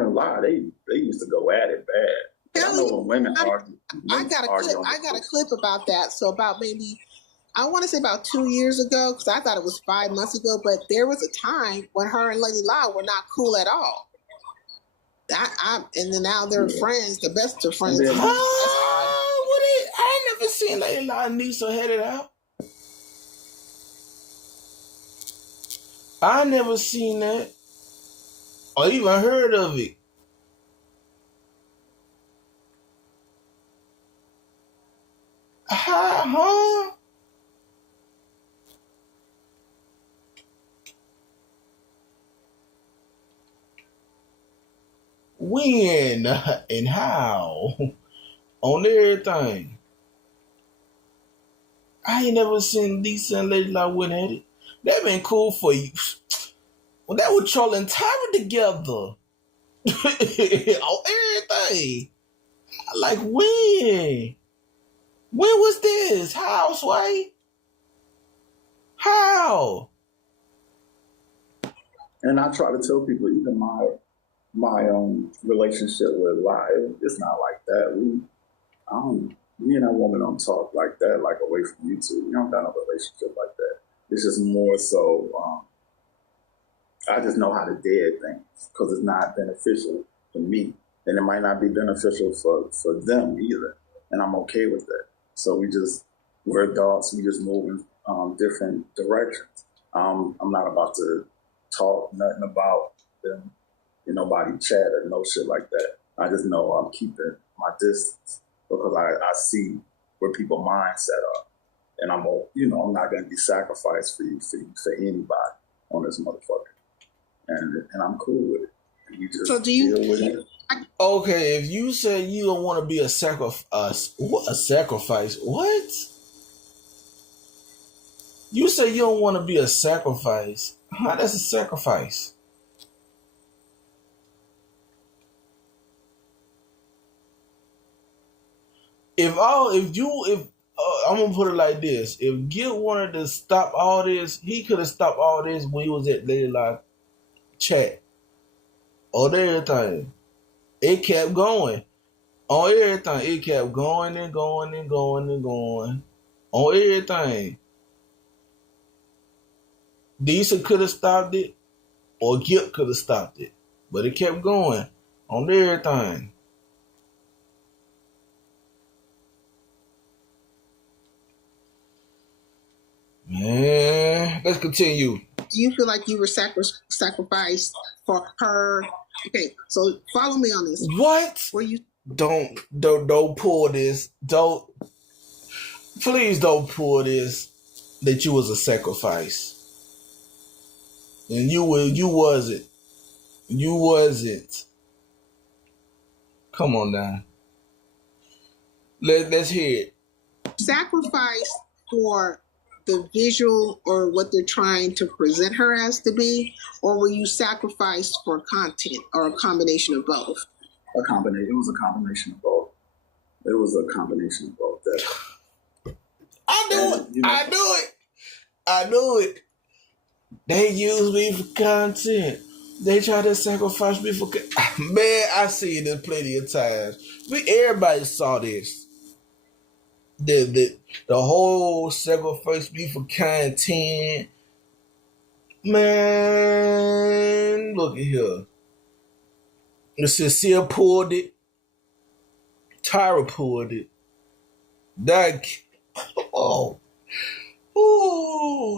and La, they used to go at it bad. I know when women argue. I got a clip about that. So about maybe, I want to say about 2 years ago, because I thought it was 5 months ago, but there was a time when her and Lady La were not cool at all. And then now they're friends, the best of friends. I ain't never seen Lady La and Nisa headed out. I never seen that or even heard of it. Huh? When and how on everything. I ain't never seen Lisa and Lady La went at it. That been cool for you. Well, that was trolling Tyra together on everything. Like when? When was this? How, Sway? How? And I try to tell people, even my relationship with La, it's not like that. Me and that woman don't talk like that, like away from you two. We don't got no relationship like that. It's just more so, I just know how to dead things because it's not beneficial for me. And it might not be beneficial for them either. And I'm okay with that. So we're adults, we just move in different directions. I'm not about to talk nothing about them in nobody chat or no shit like that. I just know I'm keeping my distance because I see where people's mindset are. And I'm not going to be sacrificed for anybody on this motherfucker. And I'm cool with it. And you just deal with it. Okay, if you say you don't want to be a sacrifice, what a sacrifice? What? You say you don't want to be a sacrifice. How that's a sacrifice? If I'm gonna put it like this: if Gil wanted to stop all this, he could have stopped all this when he was at Lady La chat on everything. It kept going on everything. It kept going and going and going and going on everything. Diesel could have stopped it, or Gil could have stopped it, but it kept going on everything. Man, let's continue. Do you feel like you were sacrificed for her? Okay, so follow me on this. What? Were you? Don't pull this. Please don't pull this. That you was a sacrifice, and you wasn't. You wasn't. Come on now. Let's hear it. Sacrifice for the visual or what they're trying to present her as to be, or were you sacrificed for content, or a combination of both? A combination. It was a combination of both. It was a combination of both. I knew it. They use me for content. They try to sacrifice me for man. I seen this plenty of times. Everybody saw this. The whole sacrifice me for content. Man, look at here. The Cecile pulled it. Tyra pulled it. That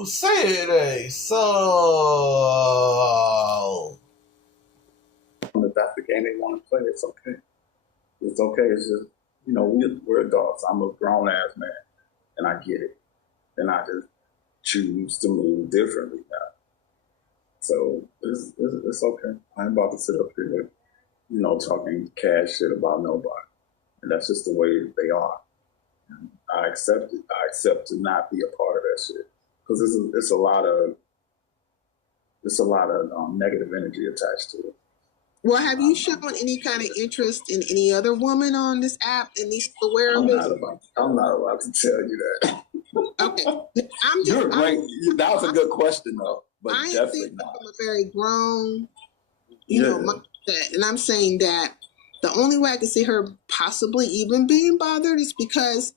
say it ain't so. If that's the game they want to play, it's okay. It's okay. It's just, we're adults. I'm a grown ass man, and I get it. And I just choose to move differently now. So it's okay. I ain't about to sit up here, talking cash shit about nobody. And that's just the way they are. And I accept it. I accept to not be a part of that shit. Because it's a lot of negative energy attached to it. Well, have you shown any kind of interest in any other woman on this app, at least aware of it? I'm not about to tell you that. Okay. That was a good question, though. But I definitely think not. I'm a very grown, mindset, and I'm saying that the only way I can see her possibly even being bothered is because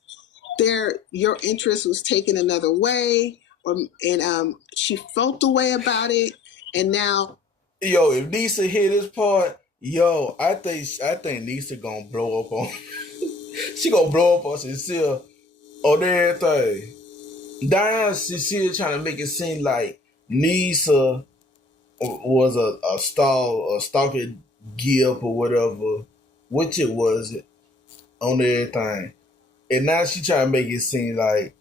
your interest was taken another way, and she felt the way about it, and now. Yo, if Nisa hit this part, I think Nisa gonna blow up on. She gonna blow up on Cecile on everything. Diane Cecile trying to make it seem like Nisa was a stalker gift or whatever, which it was on everything, and now she trying to make it seem like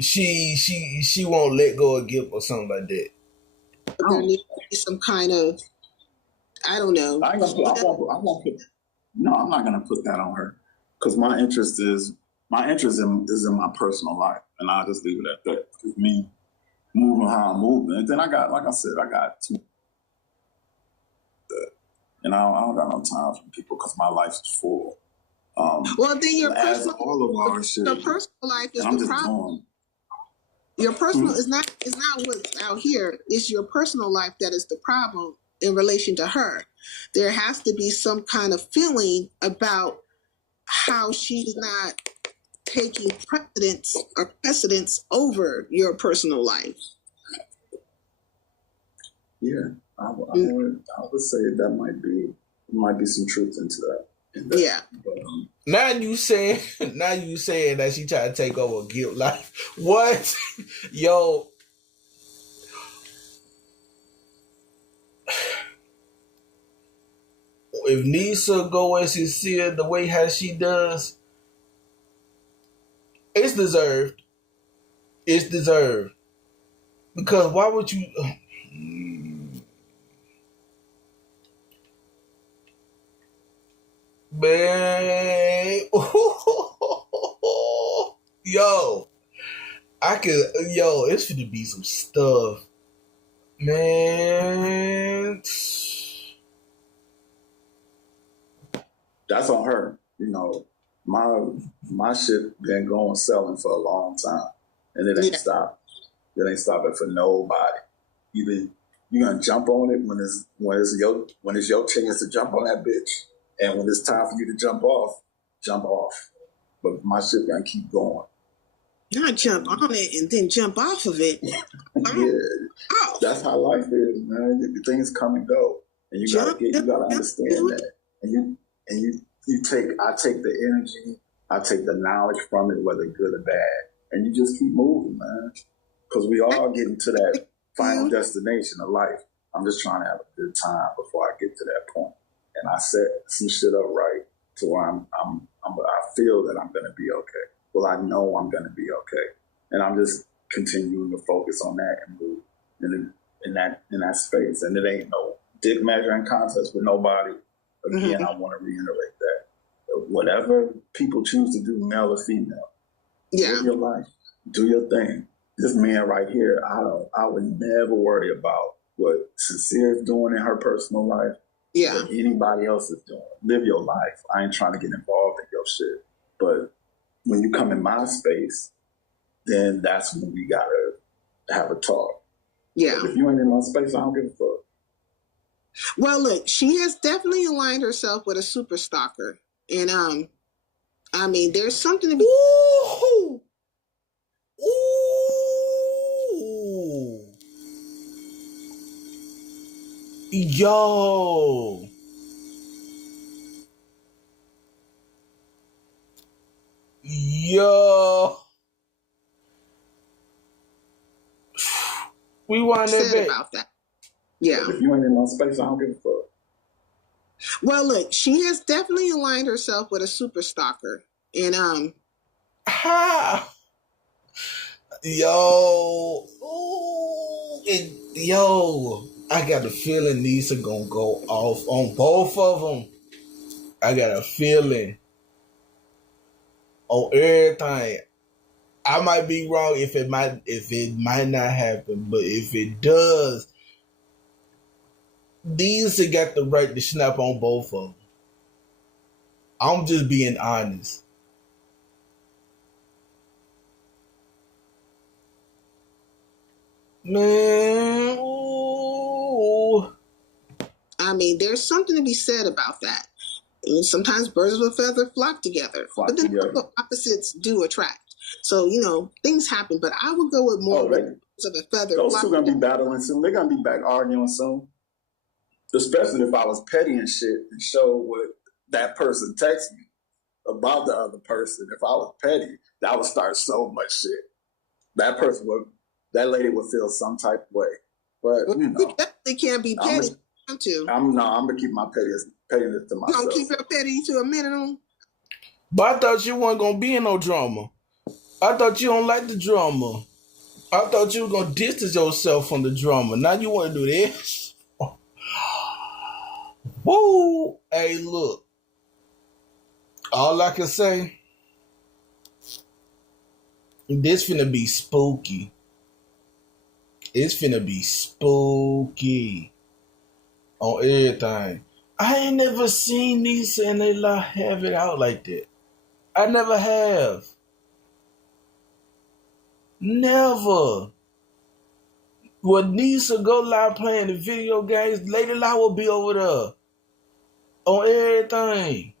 she won't let go of Gip or something like that. There needs to be some kind of, I don't know. I'm not gonna put that on her, because my interest is in my personal life, and I'll just leave it at that. It's me moving how I'm moving, and then I got two, and I don't got no time for people because my life is full. Well, then your personal life is the problem. Your personal is not what's out here. It's your personal life that is the problem in relation to her. There has to be some kind of feeling about how she's not taking precedence over your personal life. Yeah, I would say that might be some truth into that. Yeah. But, now you saying that she tried to take over Guilt life. What? Yo. If Nisa go as Cecile the way how she does, it's deserved. It's deserved. Because why would you... Man, it's gonna be some stuff, man. That's on her. My shit been going selling for a long time, and it ain't stopped. It ain't stopping for nobody. Either you're gonna jump on it when it's your chance to jump on that bitch. And when it's time for you to jump off. But my shit gonna keep going. Not jump on it and then jump off of it. That's how life is, man. Things come and go, and you gotta understand that. And I take the energy, I take the knowledge from it, whether good or bad, and you just keep moving, man. Because we all getting to that final destination of life. I'm just trying to have a good time before I get to that point. And I set some shit up right to where I feel that I'm gonna be okay. Well, I know I'm gonna be okay, and I'm just continuing to focus on that and move in that space. And it ain't no dick measuring contest with nobody. Again, I want to reiterate that whatever people choose to do, male or female, live your life, do your thing. This man right here, I would never worry about what Sincere is doing in her personal life. Yeah. What anybody else is doing. Live your life. I ain't trying to get involved in your shit. But when you come in my space, then that's when we gotta have a talk. Yeah. But if you ain't in my space, I don't give a fuck. Well, look, she has definitely aligned herself with a super stalker. And I mean, there's something to be Ooh. Yo. We want that back. About that. Yeah. But if you ain't in my space, I don't give a fuck. Well, look, she has definitely aligned herself with a super stalker. And I got a feeling these are gonna go off on both of them. I got a feeling on everything. I might be wrong if it might not happen, but if it does, these have got the right to snap on both of them. I'm just being honest. Man, ooh. I mean, there's something to be said about that. And sometimes birds of a feather flock together, but then opposites do attract. So, you know, things happen, but I would go with more birds of a feather. Those two gonna be battling soon. They're gonna be back arguing soon. Especially if I was petty and shit and show what that person texted me about the other person. If I was petty, that would start so much shit. That lady would feel some type of way. But you know, you definitely can't be petty. I'm gonna keep my pettiness to myself. You gonna keep your petty to a minimum? But I thought you weren't gonna be in no drama. I thought you don't like the drama. I thought you were gonna distance yourself from the drama. Now you want to do this? Woo! Hey, look. All I can say, this finna be spooky. It's finna be spooky on everything. I ain't never seen Nisa and Layla have it out like that. I never have. Never. When Nisa go live playing the video games, Lady La will be over there on everything.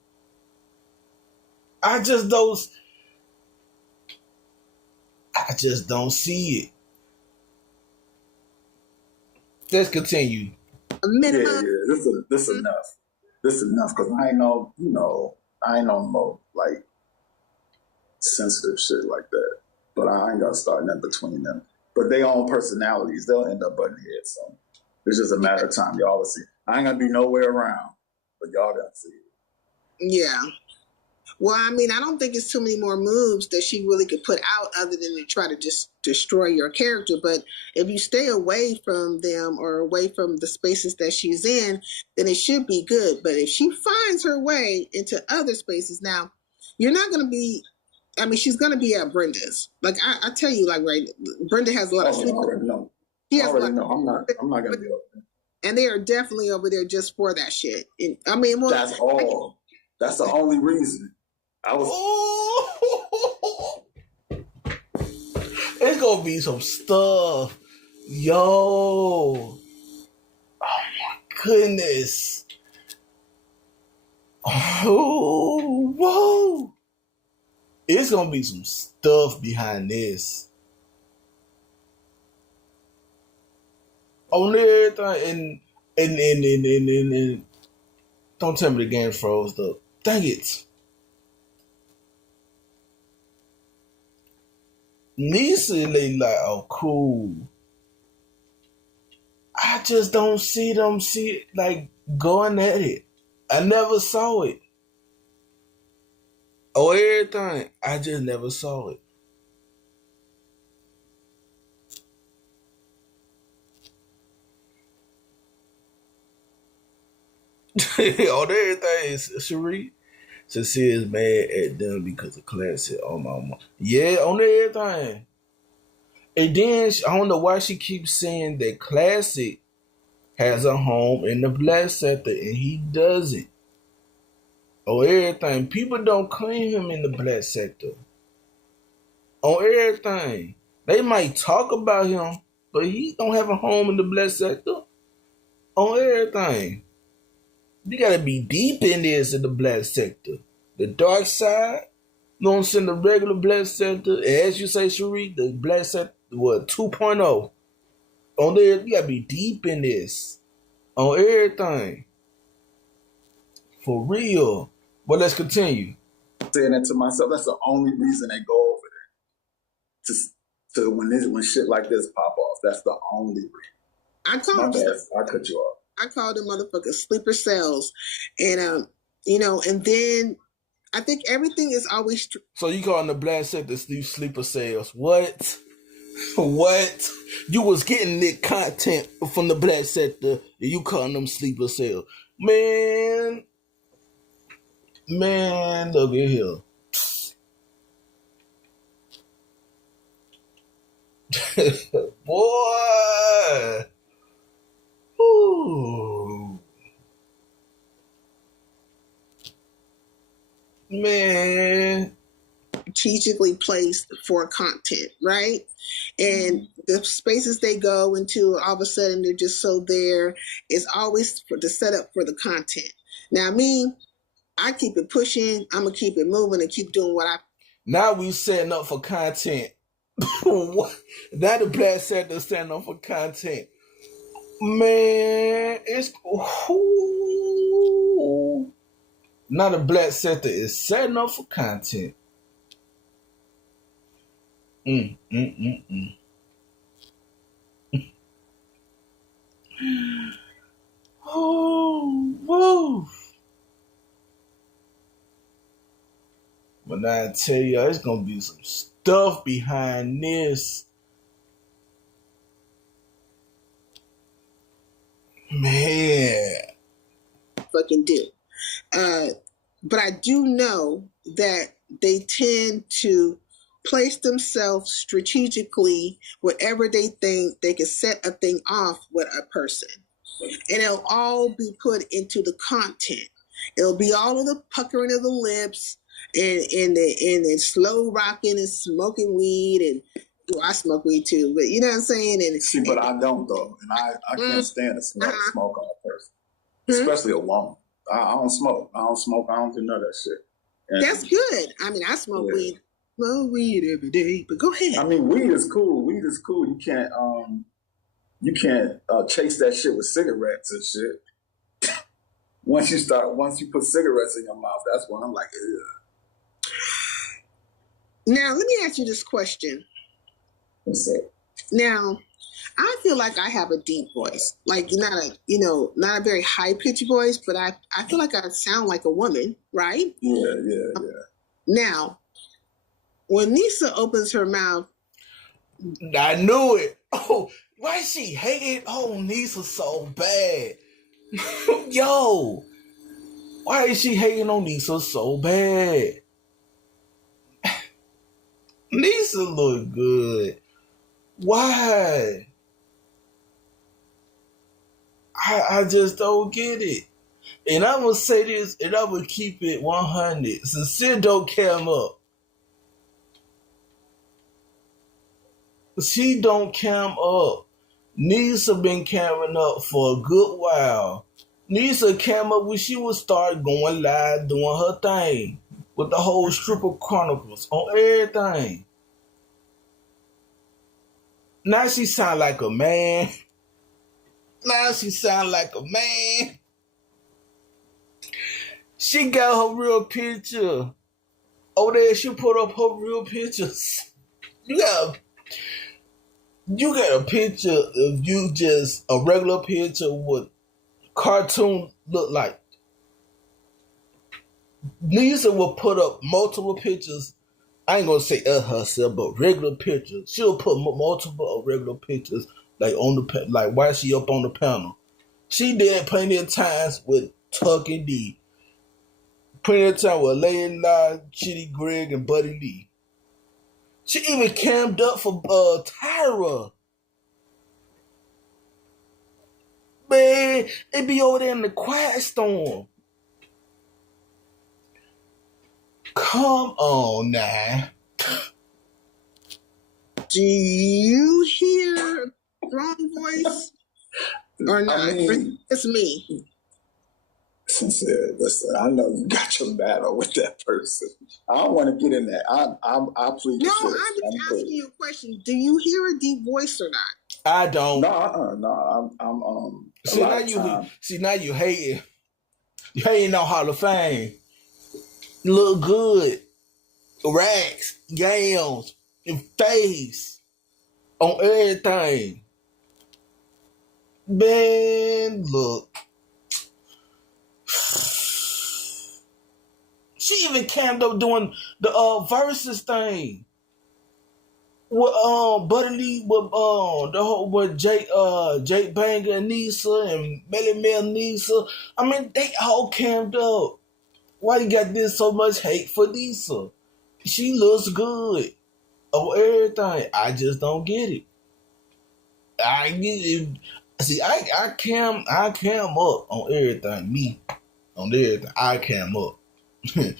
I just don't see it. Let's continue. Minimum. Yeah. This enough. This enough because I ain't no more like sensitive shit like that. But I ain't gonna start nothing between them. But they own personalities. They'll end up butting heads. So it's just a matter of time. Y'all will see. I ain't gonna be nowhere around, but y'all gotta see it. Yeah. Well, I mean, I don't think it's too many more moves that she really could put out other than to try to just destroy your character. But if you stay away from them or away from the spaces that she's in, then it should be good. But if she finds her way into other spaces, now, you're not going to be, I mean, she's going to be at Brenda's. Like, I tell you, like, right, Brenda has a lot of sleep. I already know. I'm not going to be over there. And they are definitely over there just for that shit. And, I mean, well, that's all. That's the only reason. It's gonna be some stuff. Yo. Oh my goodness. Oh, whoa. It's gonna be some stuff behind this. On everything and don't tell me the game froze up. Dang it. Nisa, they like, oh, cool. I just don't see them like going at it. I never saw it. Oh, everything. I just never saw it. On everything, Cherie. Cecilia's mad at them because of Classic. Oh my mom. Yeah, on everything. And then I don't know why she keeps saying that Classic has a home in the black sector and he doesn't. On everything. People don't claim him in the black sector. On everything. They might talk about him, but he don't have a home in the black sector. On everything. You gotta be deep in this in the black sector. The dark side, you know what I'm saying, the regular black sector, and as you say, Cherie, the black sector, what, 2.0. On there, you gotta be deep in this. On everything. For real. But let's continue. Saying that to myself, that's the only reason they go over there. To when shit like this pop off. That's the only reason. I called them. I cut you off. I called them motherfuckers sleeper cells. And and then I think everything is always So you calling the black sector sleeper cells. What? What? You was getting the content from the black sector and you calling them sleeper cells. Man, look at here. Boy. Ooh. Man. Strategically placed for content, right? And the spaces they go into, all of a sudden they're just so there. It's always for the setup for the content. Now me, I keep it pushing. I'm gonna keep it moving and keep doing what I. Now we setting up for content. Now the black sector setting up for content. Man, it's now the black sector is setting up for content. Oh, woo. But now I tell you, it's gonna be some stuff behind this. Man. Fucking do. But I do know that they tend to place themselves strategically wherever they think they can set a thing off with a person. And it'll all be put into the content. It'll be all of the puckering of the lips and the slow rocking and smoking weed and well, I smoke weed too, but you know what I'm saying? But I don't though. And I can't stand the smell of smoke on a person. Especially a woman. I don't smoke. I don't do none of that shit. And that's good. I mean, I smoke weed. Smoke weed every day, but go ahead. I mean, weed is cool. You can't chase that shit with cigarettes and shit. Once you put cigarettes in your mouth, that's when I'm like, ugh. Now, let me ask you this question. Now, I feel like I have a deep voice, like not a very high pitched voice, but I feel like I sound like a woman, right? Yeah. Now, when Nisa opens her mouth, I knew it. Oh, why is she hating on Nisa so bad? Yo, why is she hating on Nisa so bad? Nisa look good. Why? I just don't get it. And I'm going to say this, and I'm going to keep it 100. Sincere don't cam up. She don't cam up. Nisa been camming up for a good while. Nisa cam up when she would start going live, doing her thing. With the whole Stripper Chronicles on everything. Now she sound like a man. She got her real picture. Oh, there she put up her real pictures. You got a picture of you, just a regular picture with cartoon look like. Nisa will put up multiple pictures. I ain't gonna say herself, but regular pictures. She'll put multiple regular pictures, like while she up on the panel. She did plenty of times with Tuck and D. Plenty of time with Lady La, Chitty Greg, and Buddy Lee. She even cammed up for Tyra. Man, they be over there in the quiet storm. Come on now. Do you hear wrong voice or not? I mean, it's me. Sincere, listen, I know you got your battle with that person. I don't want to get in that. I plead No, the fifth. I'm just asking you a question. Do you hear a deep voice or not? I don't. No, I'm See now you hating. You hating on Hall of Fame. Look good. Racks, gowns, and face on everything. Man, look. She even camped up doing the versus thing. With Buddy Lee, with the whole with Jake Banger and Nisa and Melly Mel Nisa. I mean, they all camped up. Why you got this so much hate for Nisa? She looks good on everything. I just don't get it. I get it. See, I cam up on everything. Me on everything. I cam up on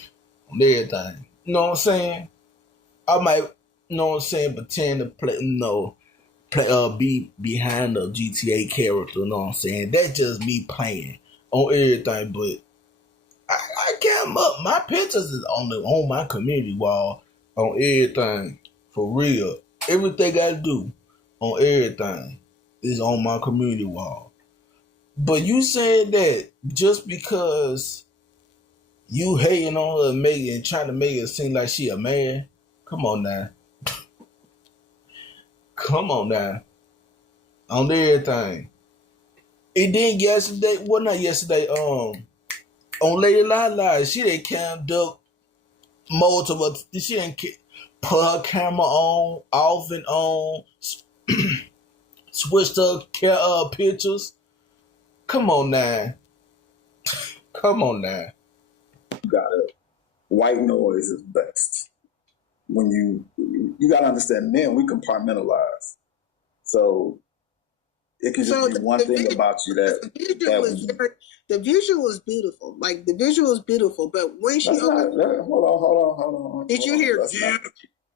everything. You know what I'm saying? I might, you know what I'm saying, pretend to play, be behind the GTA character. You know what I'm saying? That's just me playing on everything. But I cam up. My pictures is on my community wall on everything. For real. Everything I do on everything is on my community wall. But you said that just because you hating on her and trying to make it seem like she a man? Come on now. Come on now. On everything. And then yesterday, well not yesterday, on Lady Lala, she done cammed up multiple, she done put her camera on, off and on, switched her pictures. Come on now. Come on now. You gotta, white noise is best. When you gotta understand, men, we compartmentalize. So it could just be one thing about you that the visual was beautiful. Like the visual was beautiful, but when she hold on. Did you hear Gib?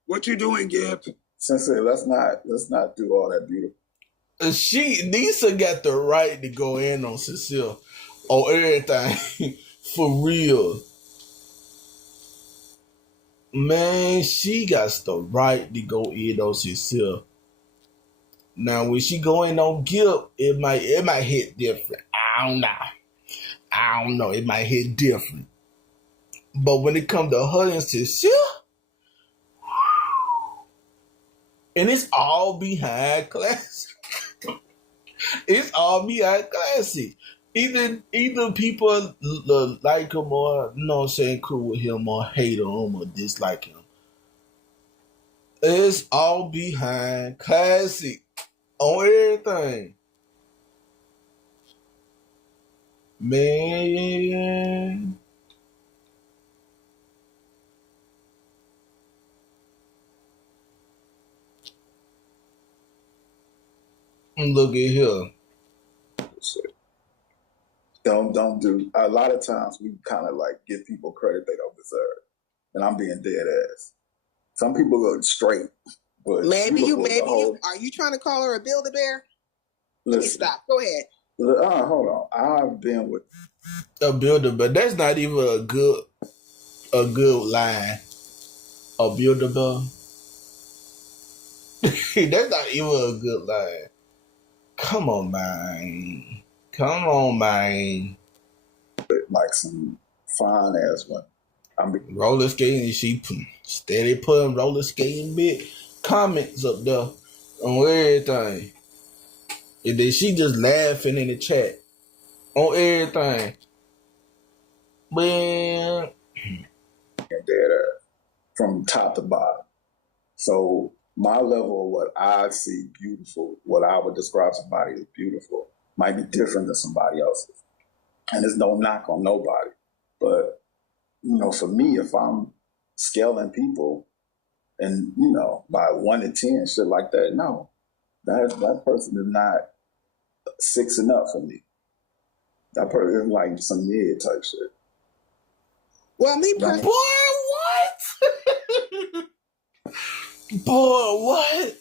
What you doing, Gib? Sincere, let's not do all that beautiful. Nisa got the right to go in on Cecile on everything. For real. Man, she got the right to go in on Cecile. Now, when she go in on Gip, it might hit different. I don't know. It might hit different. But when it comes to her and Cecile, and it's all behind classic. It's all behind classic. Either people like him or, you know what I'm saying, cool with him or hate him or dislike him. It's all behind classic. On everything. Man. Look at here. Don't do. A lot of times we kind of like give people credit they don't deserve. And I'm being dead ass. Some people look straight. But are you trying to call her a Build-A-Bear? Let me stop. Go ahead. Hold on. I've been with a Build-A-Bear. That's not even a good line. A Build-A-Bear. That's not even a good line. Come on, man. Like some fine ass one. Roller skating. She steady putting roller skating bit comments up there on everything. And then she just laughing in the chat on everything. Man. From top to bottom. So my level of what I see beautiful, what I would describe somebody as beautiful, might be different than somebody else's. And there's no knock on nobody. But for me, if I'm scaling people and, by 1 to 10, shit like that, no. That person is not 6 and up for me. That person is like some mid type shit. Well, me personally... Boy, what? Boy, what?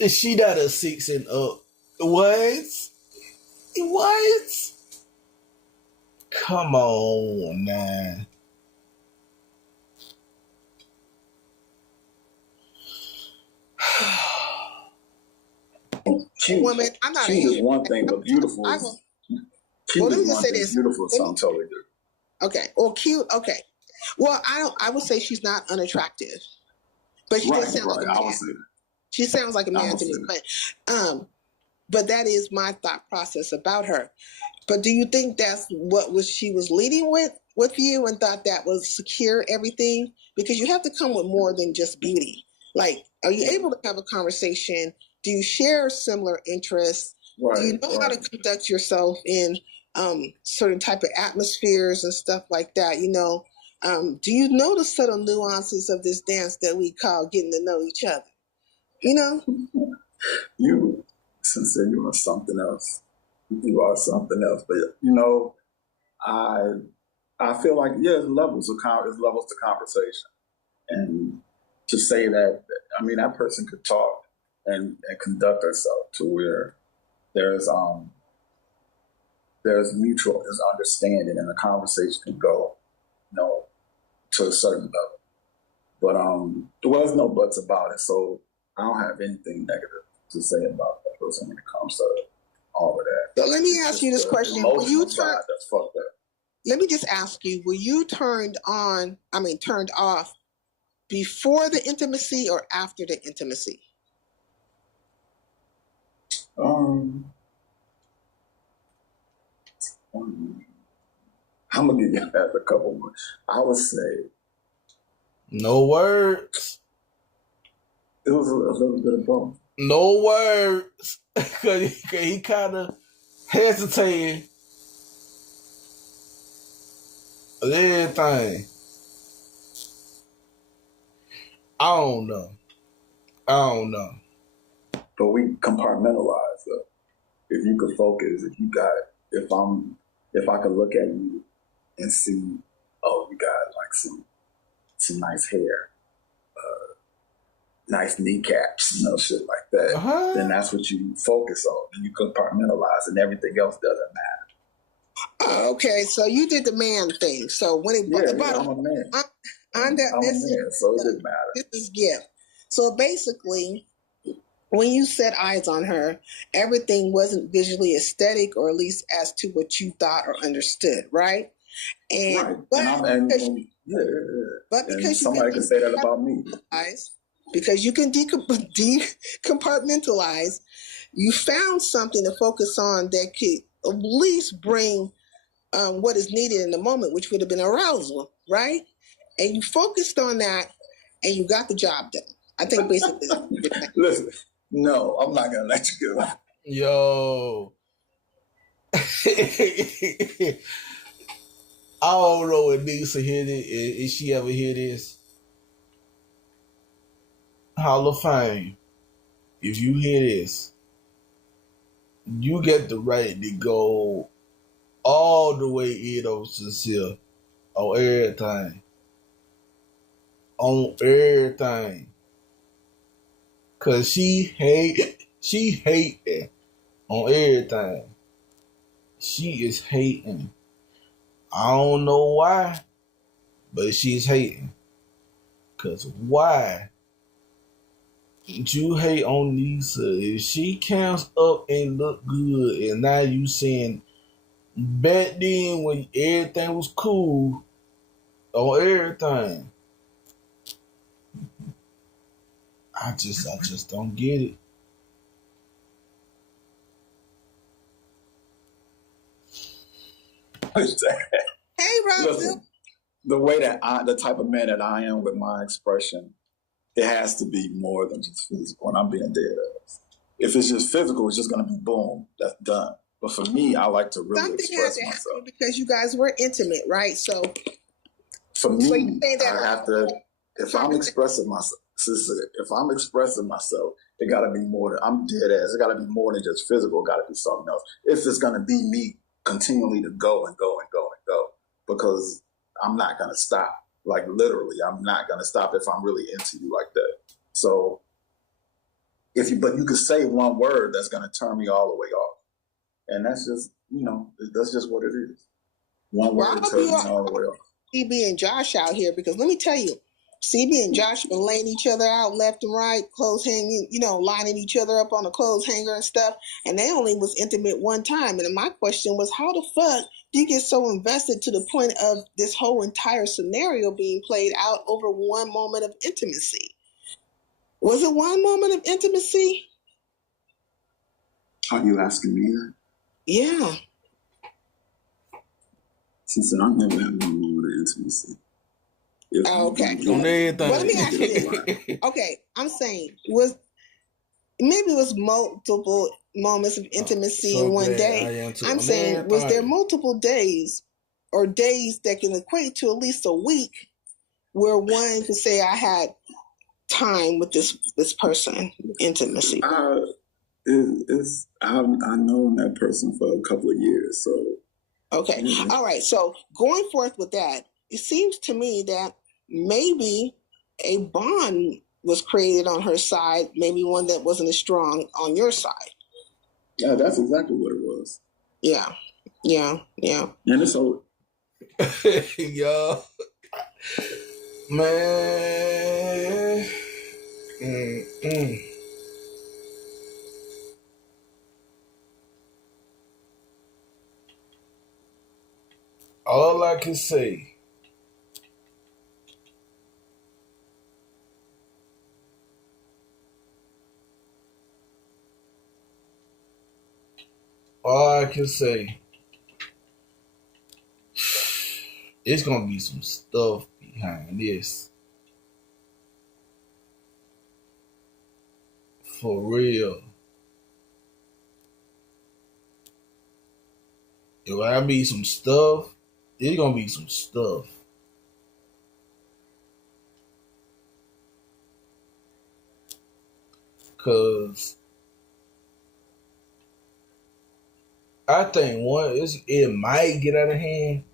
Is she not a 6 and up? What? What? Come on, now. Woman, I'm not cute is one thing, but beautiful is... Cute is one thing, beautiful is something totally different. Okay. Well, cute, okay. Well, I would say she's not unattractive. But she does sound like a man. She sounds like a man to me. But that is my thought process about her. But do you think that's what she was leading with you and thought that was secure everything? Because you have to come with more than just beauty. Like, are you able to have a conversation? Do you share similar interests? Do you know how to conduct yourself in certain type of atmospheres and stuff like that? Do you know the subtle nuances of this dance that we call getting to know each other? You, Sincere, you are something else. You are something else. But, I feel like, there's levels to conversation. And to say that, that person could talk and conduct herself to where there's mutual understanding and the conversation can go, to a certain level. But there was no buts about it, so I don't have anything negative to say about that person when it comes to all of that. So let me ask you this question. Were you that's fucked up. Let me just ask you, were you turned off before the intimacy or after the intimacy? I'm gonna give you a couple more. I would say no words. It was a little bit of both. No words, because he kind of hesitating of everything. I don't know. But we compartmentalize though. If you could focus, if I could look at you and see, oh, you got like some nice hair, nice kneecaps, shit like that, then that's what you focus on. And you compartmentalize, and everything else doesn't matter. Okay, so you did the man thing. So when it I'm a man. I'm a man, so it didn't matter. This is gift. So basically, when you set eyes on her, everything wasn't visually aesthetic, or at least as to what you thought or understood, right? And because somebody could say that about me. Because you can decompartmentalize, you found something to focus on that could at least bring what is needed in the moment, which would have been arousal, right? And you focused on that, and you got the job done. I think basically. Listen, no, I'm not gonna let you go. Yo, I don't know if Nisa hear this. If she ever hear this, Hall of Fame. If you hear this, you get the right to go all the way in on Sincere on everything. On everything. Cause she hating on everything. She is hating. I don't know why, but she's hating. Cause why you hate on Nisa? If she counts up and look good, and now you saying back then when everything was cool on everything. I just don't get it. Hey, Rob. Listen, the way that the type of man that I am with my expression, it has to be more than just physical. And I'm being dead ass. If it's just physical, it's just going to be boom, that's done. But for me, I like to really express myself. Because you guys were intimate, right? So For me, So you say that I have to. If I'm expressing myself, it got to be more than I'm dead ass. It got to be more than just physical. It got to be something else. If it's going to be me continually to go and go and go and go, because I'm not going to stop. Like literally, I'm not going to stop if I'm really into you like that. So, but you could say one word that's going to turn me all the way off, and that's just that's just what it is. One word turns me all the way off. CB and Josh out here, because let me tell you, CB and Josh been laying each other out left and right, clothes hanging, lining each other up on a clothes hanger and stuff. And they only was intimate one time. And my question was, how the fuck do you get so invested to the point of this whole entire scenario being played out over one moment of intimacy? Was it one moment of intimacy? Are you asking me that? Yeah. Since I've never had one moment of intimacy. Okay. On everything. Well, let me ask you this. Okay, I'm saying it was multiple moments of intimacy in one day. I'm saying, was there multiple days or days that can equate to at least a week where one could say I had time with this person, intimacy? I've known that person for a couple of years, so. Okay. Mm-hmm. All right. So going forth with that, it seems to me that maybe a bond was created on her side, maybe one that wasn't as strong on your side. Yeah, that's exactly what it was. Yeah. And it's over. Yo. Man. All I can say, it's gonna be some stuff behind this. For real. If I be some stuff, it's gonna be some stuff. Cause I think it might get out of hand,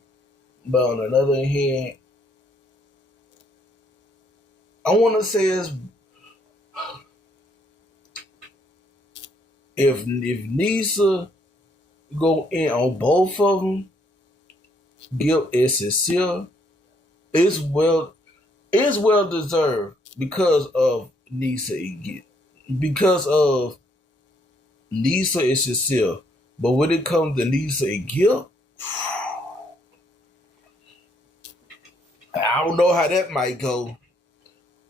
but on another hand, I want to say it's if Nisa go in on both of them, guilt is sincere. It's well deserved because of Nisa and guilt. Because of Nisa is sincere. But when it comes to Nisa and guilt, I don't know how that might go.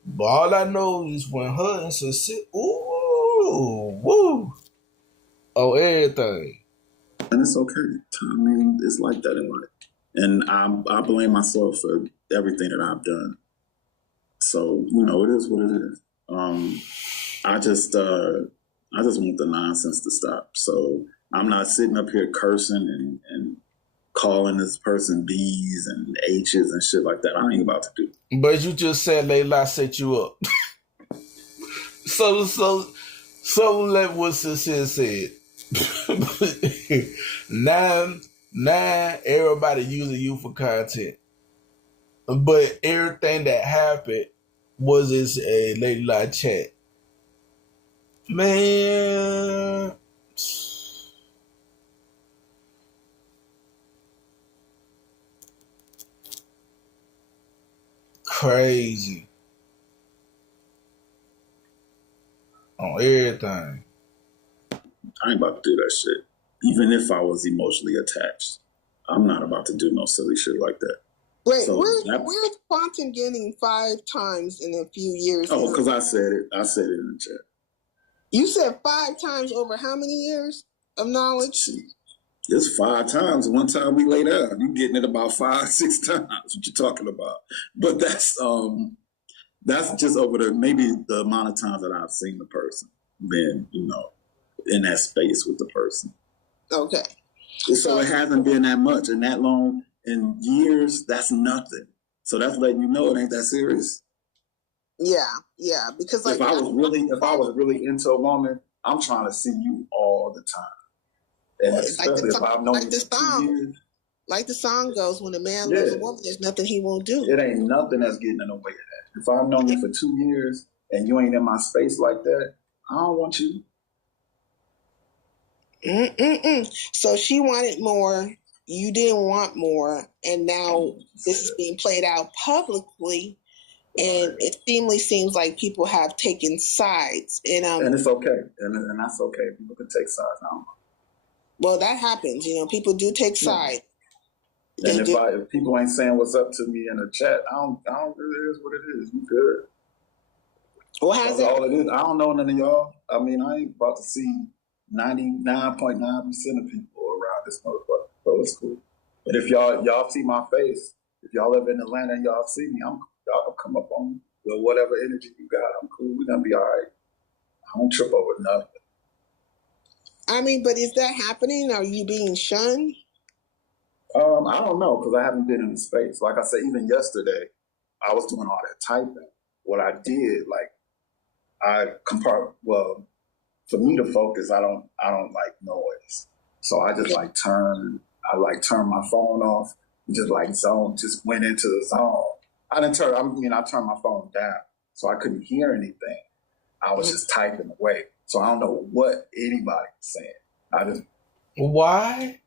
But all I know is when her and sincere, woo, oh, everything. And it's okay. I mean, it's like that in life. And I blame myself for everything that I've done. So, it is what it is. I just want the nonsense to stop. So I'm not sitting up here cursing and calling this person B's and H's and shit like that. I ain't about to do. But you just said Layla set you up. so let what Sincere said. Now everybody using you for content. But everything that happened was this a Lady Lie chat. Man. Crazy. On everything. I ain't about to do that shit. Even if I was emotionally attached, I'm not about to do no silly shit like that. Wait, so where's Quantum getting 5 times in a few years? Oh, because I said it. I said it in the chat. You said 5 times over how many years of knowledge? It's 5 times. One time we lay down. You getting it about 5, 6 times. What you talking about? But that's just over maybe the amount of times that I've seen the person, been in that space with the person. Okay. So it hasn't been that much and that long in years. That's nothing. So that's letting you know it ain't that serious. Yeah, because like if I was really into a woman, I'm trying to see you all the time. And especially if I've known you for 2 years. Like the song goes, when a man loves a woman, there's nothing he won't do. It ain't nothing that's getting in the way of that. If I've known you for 2 years and you ain't in my space like that, I don't want you. So she wanted more, you didn't want more, and now this is being played out publicly, and it seems like people have taken sides. And it's okay. And that's okay. People can take sides now. Well, that happens. People do take sides. And if people ain't saying what's up to me in the chat, I don't it is what it is. We good. Well, how's that? All it is. I don't know none of y'all. I mean, I ain't about to see 99.9% of people around this motherfucker. So it's cool. But if y'all see my face, if y'all live in Atlanta and y'all see me, y'all can come up on me with whatever energy you got. I'm cool. We're gonna be all right. I don't trip over nothing. I mean, but is that happening? Are you being shunned? I don't know, because I haven't been in the space. Like I said, even yesterday, I was doing all that typing. What I did, for me to focus, I don't like noise. So I just turn my phone off, and just went into the zone. I turned my phone down, so I couldn't hear anything. I was just typing away. So I don't know what anybody was saying. Why?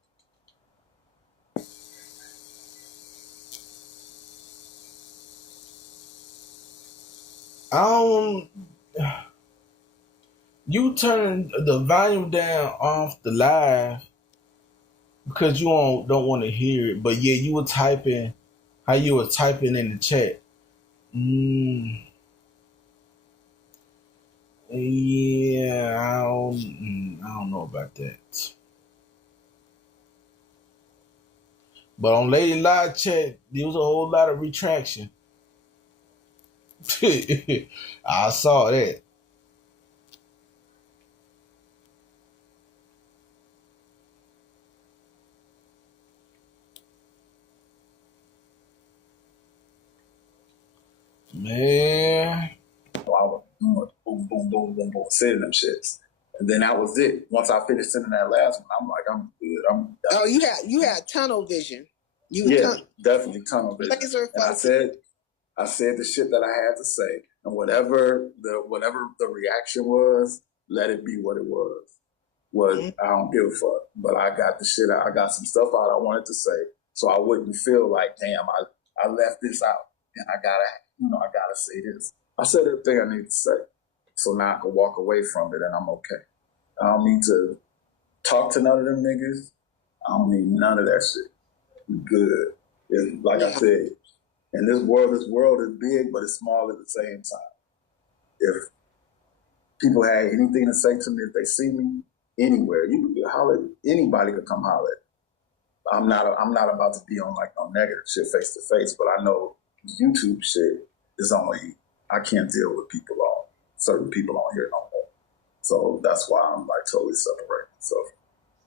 You turn the volume down off the live because you don't want to hear it, but yeah, you were typing how you were typing in the chat. Yeah, I don't know about that. But on Lady Live chat, there was a whole lot of retraction. I saw that. Man. I was doing boom, boom, boom, boom, boom, sending them shits. And then that was it. Once I finished sending that last one, I'm like, I'm good. You had tunnel vision. Definitely tunnel vision. And I said the shit that I had to say. And whatever the reaction was, let it be what it was. I don't give a fuck. But I got the shit out. I got some stuff out I wanted to say. So I wouldn't feel like, damn, I left this out. And I gotta say this. I said everything I need to say. So now I can walk away from it and I'm okay. I don't need to talk to none of them niggas. I don't need none of that shit. I'm good. I said, and this world is big, but it's small at the same time. If people had anything to say to me, if they see me anywhere, you can holler. Anybody could come holler. I'm not about to be on no negative shit face to face, but I know YouTube shit is only, I can't deal with certain people on here no more. So that's why I'm totally separated. So,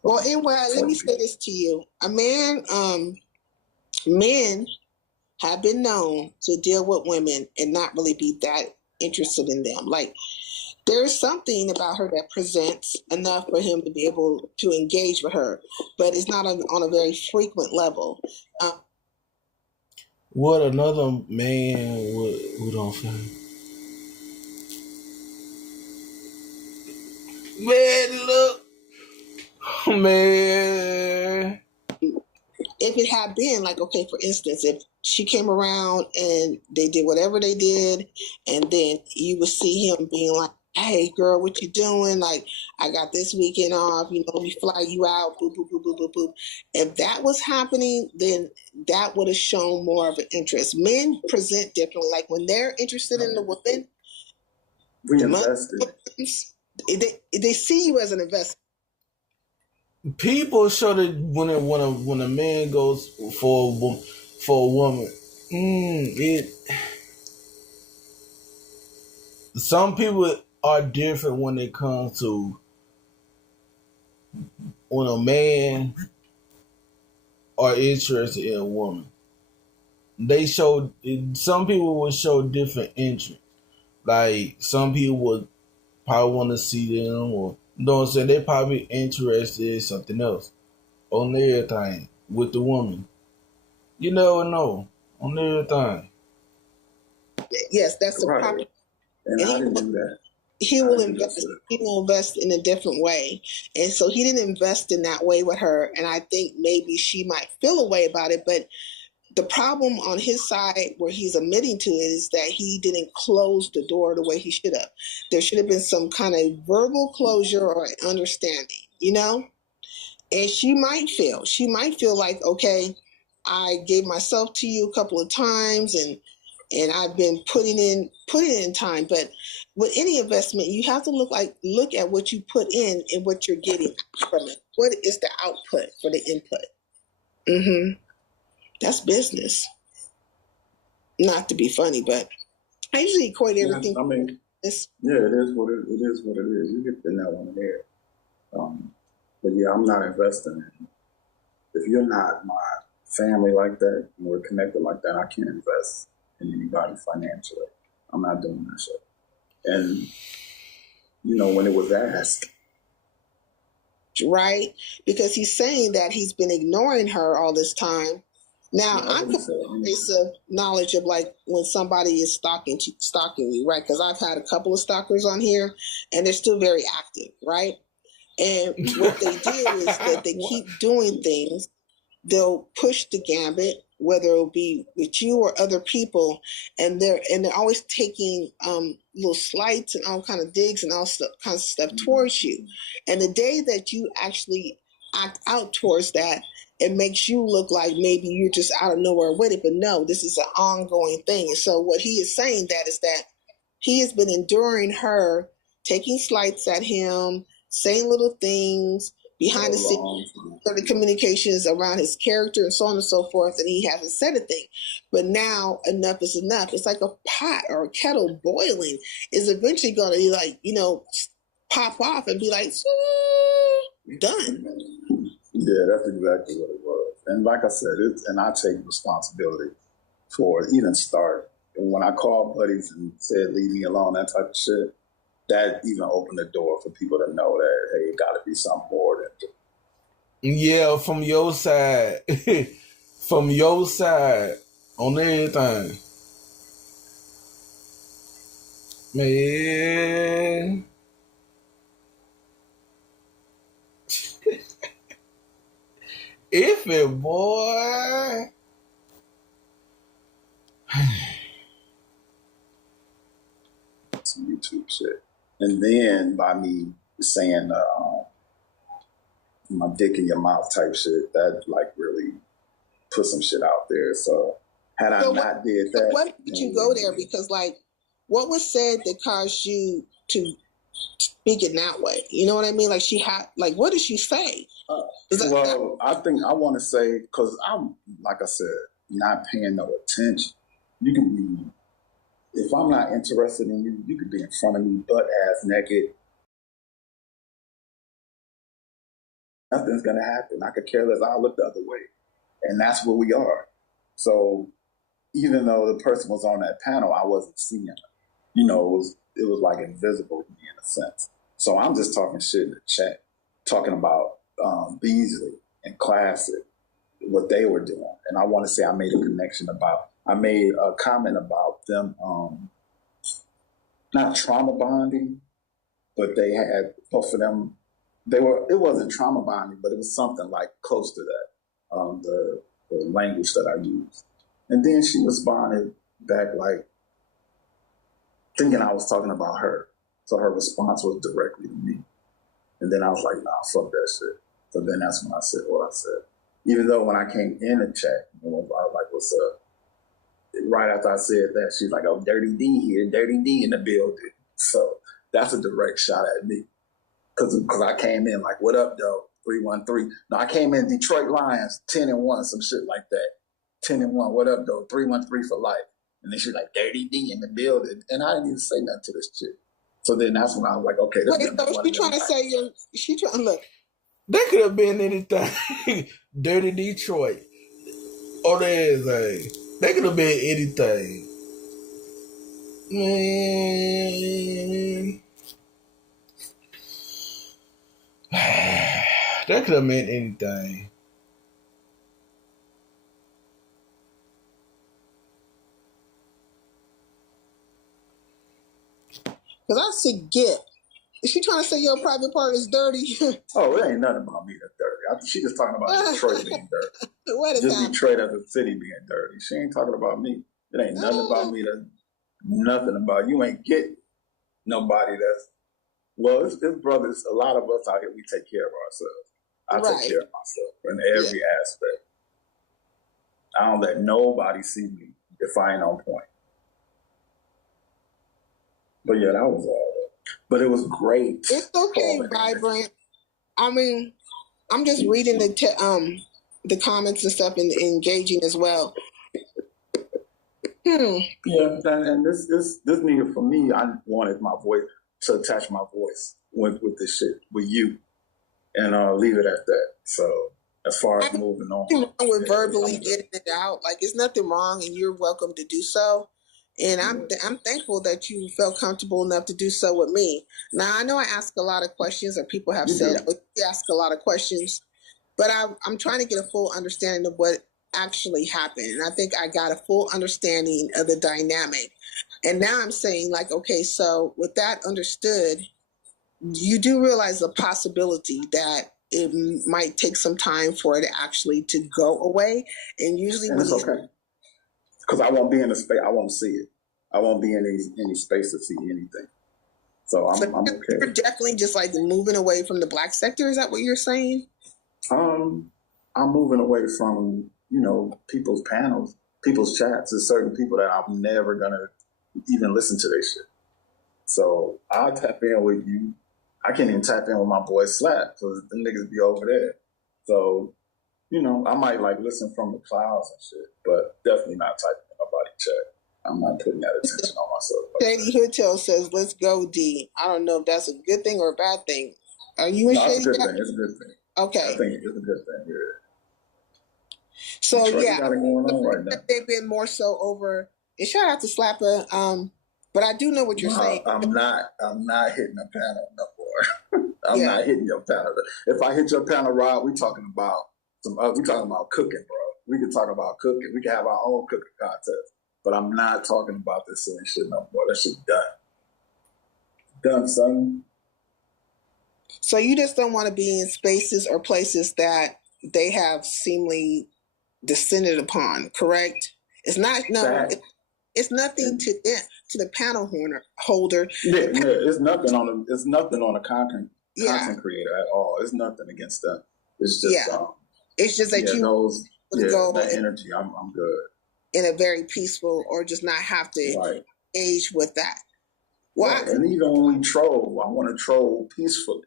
well, anyway, let me say this to you. Men have been known to deal with women and not really be that interested in them. There's something about her that presents enough for him to be able to engage with her, but it's not on a very frequent level. What another man would don't feel? Man, look, man. If it had been okay, for instance, if she came around and they did whatever they did, and then you would see him being like, "Hey, girl, what you doing? I got this weekend off. Let me fly you out." Boop, boop, boop, boop, boop, boop. If that was happening, then that would have shown more of an interest. Men present differently. When they're interested in the woman, we invested. They see you as an investment. People show that when a man goes for a woman, some people are different when it comes to when a man are interested in a woman. they showed some people would show different interest. Like some people would probably want to see them, or you know what I'm saying. They probably interested in something else on everything with the woman. You never know on everything. Yes, that's the proper. And I didn't do that. He will invest. He will invest in a different way, and so he didn't invest in that way with her. And I think maybe she might feel a way about it, but the problem on his side, where he's admitting to it, is that he didn't close the door the way he should have. There should have been some kind of verbal closure or understanding, you know. And she might feel like, okay, I gave myself to you a couple of times, and I've been putting in time. But with any investment, you have to look at what you put in and what you're getting from it. What is the output for the input? Mm-hmm. That's business. Not to be funny, but I usually equate everything. Yeah, I mean, it is what it is. You get the that one there. But yeah, I'm not investing in. If you're not my family like that, and we're connected like that, I can't invest in anybody financially. I'm not doing that shit. And when it was asked, right? Because he's saying that he's been ignoring her all this time. Now, I'm it's a knowledge of like when somebody is stalking you, right? Because I've had a couple of stalkers on here, and they're still very active, right? And what they do is that they keep doing things. They'll push the gambit, whether it'll be with you or other people, and they're always taking little slights and all kind of digs and all kinds of stuff towards you. And the day that you actually act out towards that, it makes you look like maybe you're just out of nowhere with it. But no, this is an ongoing thing. And so what he is saying is that he has been enduring her, taking slights at him, saying little things behind the scenes, the communications around his character and so on and so forth, and he hasn't said a thing. But now enough is enough. It's like a pot or a kettle boiling is eventually going to be like, pop off and be like, done. Yeah, that's exactly what it was. And like I said, and I take responsibility for it, even start. And when I called buddies and said, leave me alone, that type of shit, that even opened the door for people to know that, hey, it got to be something more than. Yeah, from your side. From your side on everything. Man. If it, boy. Some YouTube shit. And then by me saying my dick in your mouth type shit, that like really put some shit out there. So had I not did that. What did you go there? Because like what was said that caused you to speak in that way? You know what I mean? Like she had, like, what did she say? I think I want to say, because I'm, like I said, not paying no attention. You can be, if I'm not interested in you, you could be in front of me, butt ass naked. Nothing's going to happen. I could care less. I'll look the other way. And that's where we are. So even though the person was on that panel, I wasn't seeing her. It was like invisible to me in a sense. So I'm just talking shit in the chat, talking about Beasley and Classic, what they were doing. And I want to say I made a comment about them not trauma bonding, but they had, both of them, it wasn't trauma bonding, but it was something like close to that, the language that I used. And then she responded back like, thinking I was talking about her. So her response was directly to me. And then I was like, nah, fuck that shit. So then that's when I said what I said. Even though when I came in the chat, I was like, what's up? Right after I said that, she's like, oh, Dirty D here, Dirty D in the building. So that's a direct shot at me. Because I came in like, what up, though? 313. No, I came in Detroit Lions, 10-1, some shit like that. 10-1, what up, though? 313 for life. And then she's like, Dirty D in the building. And I didn't even say nothing to this chick. So then that's when I was like, okay. Wait, so she trying to say look. That could have been anything. Dirty Detroit. Or anything. They could have been anything. Man. That could have meant anything. Because I see Gip. Is she trying to say your private part is dirty? Oh, it ain't nothing about me that's dirty. I think she just talking about Detroit being dirty. What Just about? Detroit as a city being dirty. She ain't talking about me. It ain't nothing about me. That's nothing about you. Ain't get nobody that's well. It's brothers. A lot of us out here, we take care of ourselves. I take care of myself in every aspect. I don't let nobody see me if I ain't on point. But yeah, that was all. But it was great. It's okay, Vibrant. I mean, I'm just reading the comments and stuff and engaging as well. Yeah, and this nigga for me, I wanted my voice to attach my voice with this shit with you, and leave it at that. So as far as moving on, nothing wrong with verbally getting it out. Like it's nothing wrong, and you're welcome to do so. And I'm thankful that you felt comfortable enough to do so with me. Now I know I ask a lot of questions, or people have said I ask a lot of questions, but I'm trying to get a full understanding of what actually happened. And I think I got a full understanding of the dynamic. And now I'm saying like, okay, so with that understood, you do realize the possibility that it might take some time for it actually to go away. And usually and it's okay. Because I won't be in the space. I won't see it. I won't be in any space to see anything. So I'm okay. You're definitely just like moving away from the black sector. Is that what you're saying? I'm moving away from, people's panels, people's chats. There's certain people that I'm never gonna even listen to their shit. So I'll tap in with you. I can't even tap in with my boy Slap because the niggas be over there. So, I might like listen from the clouds and shit, but definitely not typing in nobody chat. I'm not putting that attention on myself. Shady Hotel says, "Let's go, D." I don't know if that's a good thing or a bad thing. Are you in No, Shady? it's a good thing. It's a good thing. Okay. I think it's a good thing. Yeah. So Detroit got it going on right now. They've been more so over. And shout out to Slapper. But I do know what you're saying. I'm not hitting a panel no more. I'm not hitting your panel. If I hit your panel, Rob, we talking about we talking about cooking, bro. We can talk about cooking. We can have our own cooking contest. But I'm not talking about this silly shit no more. That shit done. Done, son. So you just don't want to be in spaces or places that they have seemingly descended upon, correct? It's not it's nothing to the panel holder. Yeah, it's nothing on a content creator at all. It's nothing against them. It's just it's just that that energy. I'm good. In a very peaceful, or just not have to engage with that. Well, and even when we troll, I want to troll peacefully.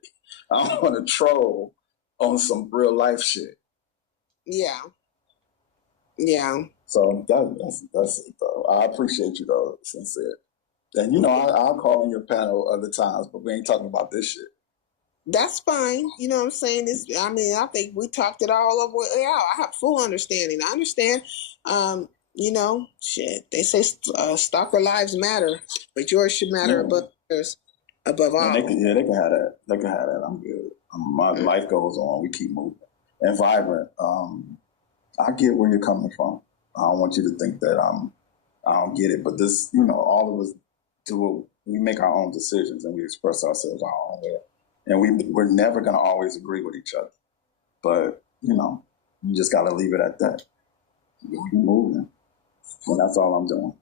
I want to troll on some real life shit. Yeah. Yeah. So that's it, though. I appreciate you, though, sincere. And, I'll call on your panel other times, but we ain't talking about this shit. That's fine. You know what I'm saying? I think we talked it all over. Yeah, I have full understanding. I understand. Shit. They say stalker lives matter, but yours should matter above all. They can have that. They can have that. I'm good. My life goes on. We keep moving. And Vibrant, I get where you're coming from. I don't want you to think that I don't get it. But this, all of us we make our own decisions and we express ourselves our own way. And we're never going to always agree with each other. But, you just got to leave it at that. We keep moving. And that's all I'm doing.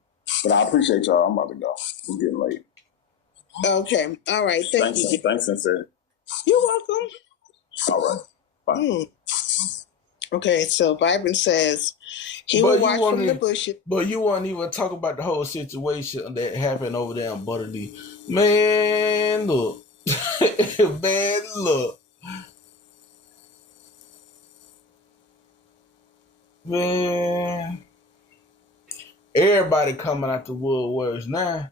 But I appreciate y'all. I'm about to go. It's getting late. Okay. All right. Thank you. Thanks, Sincere. You're welcome. All right. Bye. Okay, so Vibrant says he will watch from the bushes. But you won't even talk about the whole situation that happened over there in Butterly. Man, look. Man, look. Man. Everybody coming out the woodworks now.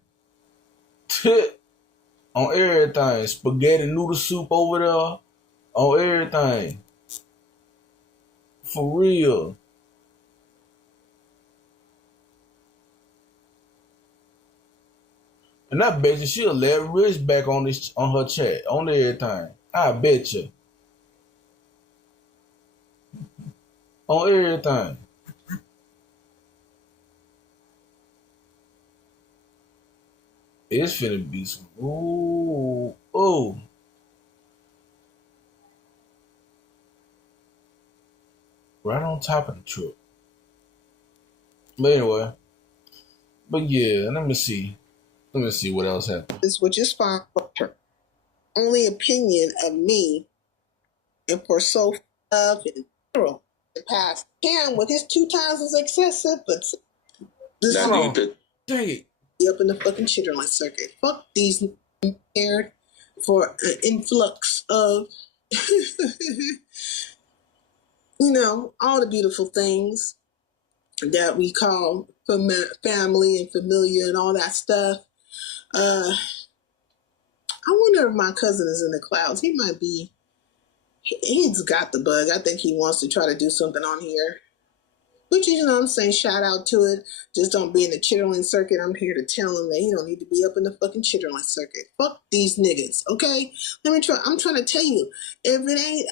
On everything. Spaghetti noodle soup over there. On everything. For real. And I bet you she'll let Rich back on her chat, on everything. I bet you. On everything. It's finna be some. Ooh. Right on top of the truck. But anyway. But yeah, let me see. Let me see what else happened. Which is fine. Only opinion of me and for so in general. The past Cam with his 2 times was excessive, but this is dang it. Up in the fucking Chitterling circuit. Fuck these cared for an influx of all the beautiful things that we call family and familiar and all that stuff. I wonder if my cousin is in the clouds. He might be. He's got the bug. I think he wants to try to do something on here. Which, I'm saying, shout out to it. Just don't be in the Chitterling circuit. I'm here to tell him that he don't need to be up in the fucking Chitterling circuit. Fuck these niggas, okay? I'm trying to tell you, if it ain't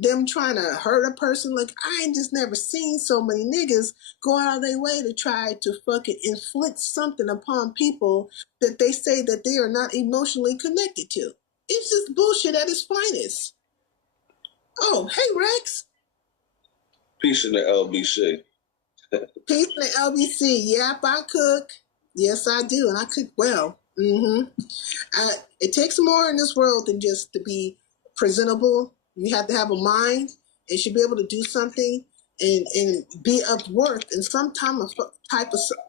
them trying to hurt a person, like I ain't just never seen so many niggas go out of their way to try to fucking inflict something upon people that they say that they are not emotionally connected to. It's just bullshit at its finest. Oh, hey Rex. Peace in the LBC. Peace in the LBC. Yep, I cook. Yes, I do, and I cook well. It takes more in this world than just to be presentable. You have to have a mind and should be able to do something and be of worth in some type of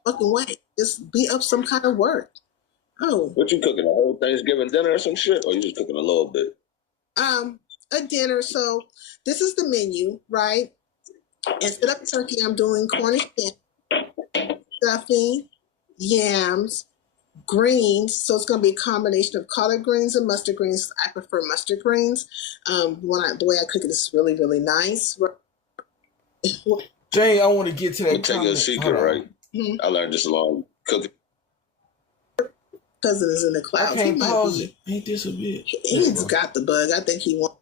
fucking way. Just be of some kind of worth. Oh. What you cooking? A whole Thanksgiving dinner or some shit? Or you just cooking a little bit? A dinner. So this is the menu, right? Instead of turkey, I'm doing Cornish hen, stuffing, yams, greens. So it's going to be a combination of collard greens and mustard greens. I prefer mustard greens. The way I cook it is really, really nice. Jane, I want to get to that. I'll tell you a secret, right? Mm-hmm. I learned this along cooking. Cousin is in the clouds. I can't pause it. Ain't this a bitch? He's got the bug. I think he wants.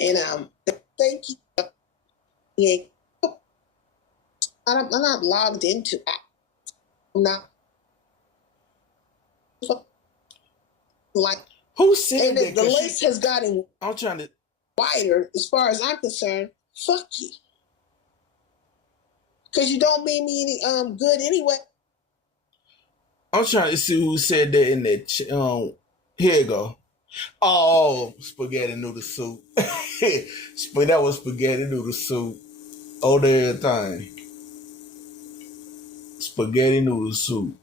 And thank you. Yeah, I'm not logged into that. I'm not like who said that? The list has gotten. I'm trying to wider as far as I'm concerned. Fuck you, because you don't mean me any good anyway. I'm trying to see who said that in that. Here you go. Oh, spaghetti noodle soup. That was spaghetti noodle soup. Oh, the everything. Spaghetti noodle soup.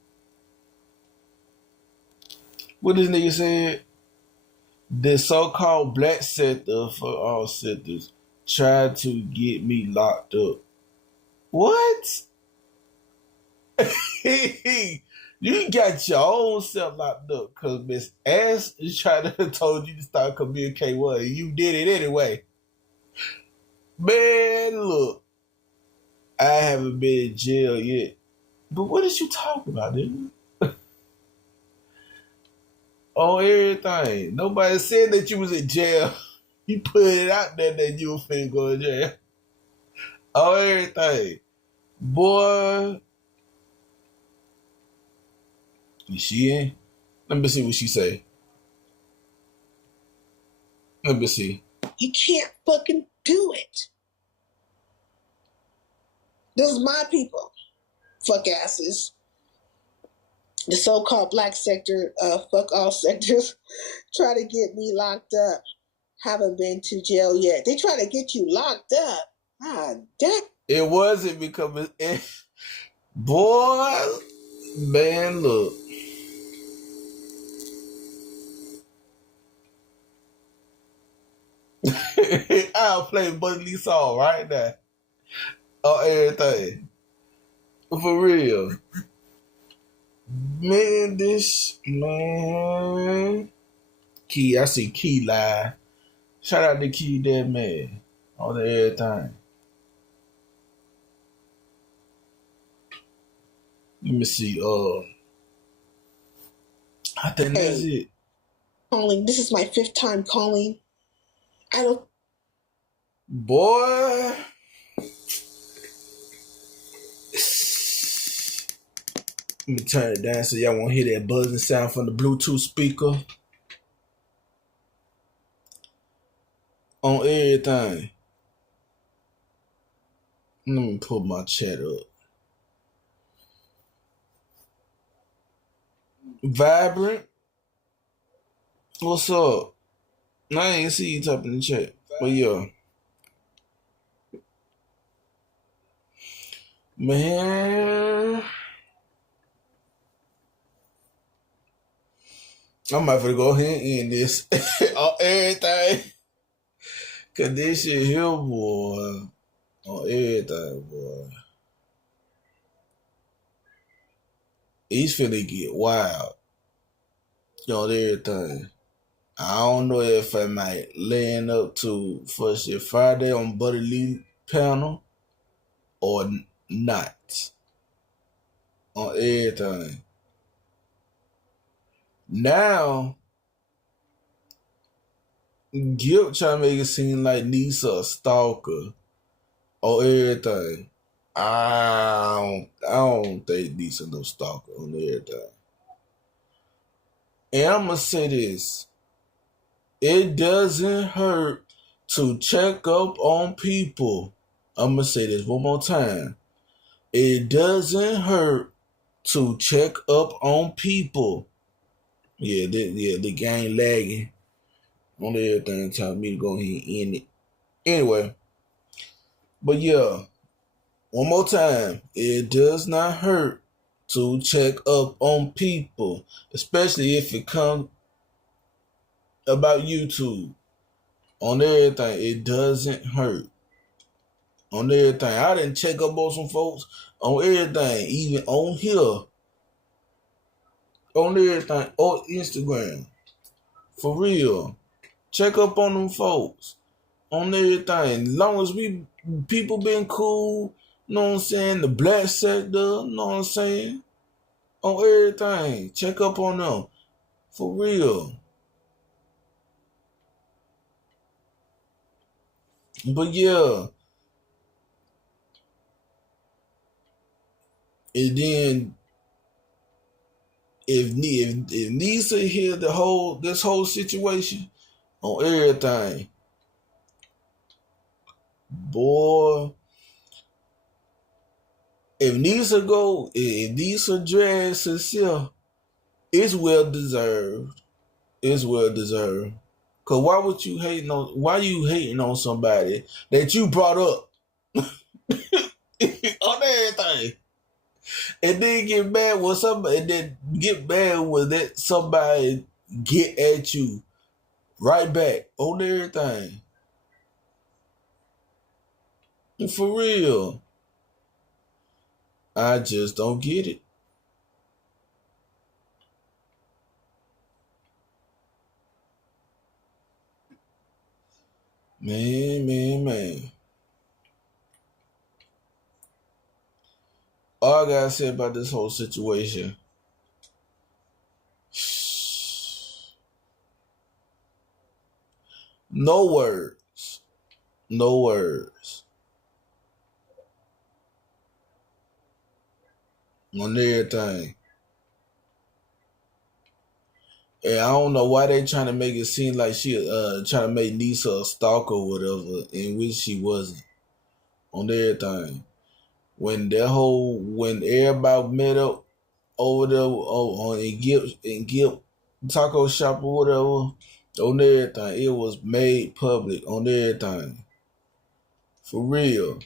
What this nigga said? The so-called black sector for all sectors tried to get me locked up. What? You got your own self locked up because Miss Ass is trying to told you to start communicating with her. You did it anyway. Man, look. I haven't been in jail yet. But what is you talking about, dude? On everything. Nobody said that you was in jail. You put it out there that you were finna go to jail. On everything. Boy. Is she in? Let me see what she say. Let me see. You can't fucking do it. Those my people. Fuck asses. The so-called black sector, fuck all sectors, try to get me locked up. Haven't been to jail yet. They try to get you locked up. Ah, damn. It wasn't because boy, man, look. I'll play Buddy song right now. On everything. For real. Man, this man Key. I see Key live. Shout out to Key Dead Man on everything. Let me see. I think that's it. Calling. This is my 5th time calling. I don't. Boy. Let me turn it down so y'all won't hear that buzzing sound from the Bluetooth speaker. On everything. Let me pull my chat up. Vibrant. What's up? I ain't see you typing in the chat. But yeah. Man. I'm about to go ahead and end this on everything. Cause this shit here, boy. On everything, boy. He's finna get wild. On everything. I don't know if I might land up to First Year Friday on Buddy Lee panel or not. On everything. Now, Guilt trying to make it seem like Nisa a stalker or everything. I don't think Nisa no stalker on everything. And I'm gonna say this. It doesn't hurt to check up on people. I'm gonna say this one more time. It doesn't hurt to check up on people. Yeah, the game lagging on everything, telling me to go ahead and end it. Anyway, but yeah, one more time. It does not hurt to check up on people, especially if it comes about YouTube. On everything, it doesn't hurt. On everything. I didn't check up on some folks on everything, even on here. On everything, on Instagram. For real. Check up on them folks. On everything. As long as people been cool, you know what I'm saying? The black sector, you know what I'm saying? On everything. Check up on them. For real. But yeah. And then if Nisa hear this whole situation on everything, boy, if Nisa drags herself, it's well deserved. It's well deserved. Cause why you hating on somebody that you brought up on everything? And then get mad when somebody that somebody get at you right back on everything. For real. I just don't get it. Man. All I gotta say about this whole situation, no words. No words. On everything. And I don't know why they trying to make it seem like she trying to make Nisa a stalker or whatever, in which she wasn't. On everything. When everybody met up over there in Guilt taco shop or whatever, on everything, it was made public on everything. For real.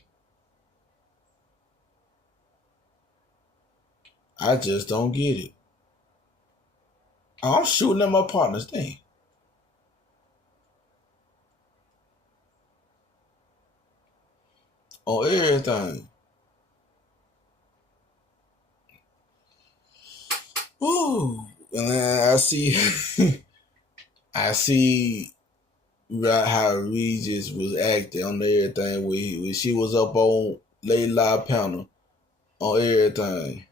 I just don't get it. I'm shooting at my partner's thing. On everything. Ooh. And I see I see how Regis was acting on everything when she was up on Lady Live panel on everything.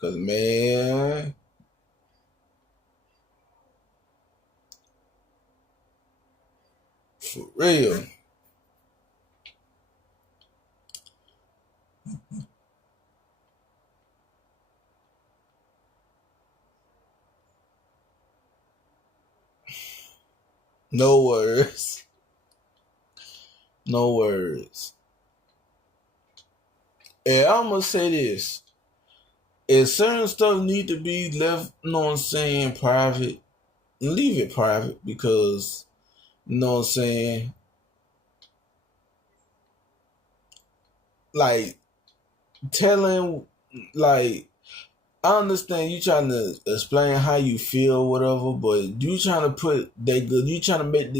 Cause man, for real. No words. No words. And I'm gonna say this. If certain stuff need to be left, you know what I'm saying, private, leave it private because, you know what I'm saying, like, telling, like, I understand you trying to explain how you feel, whatever, but you trying to put that good, you trying to make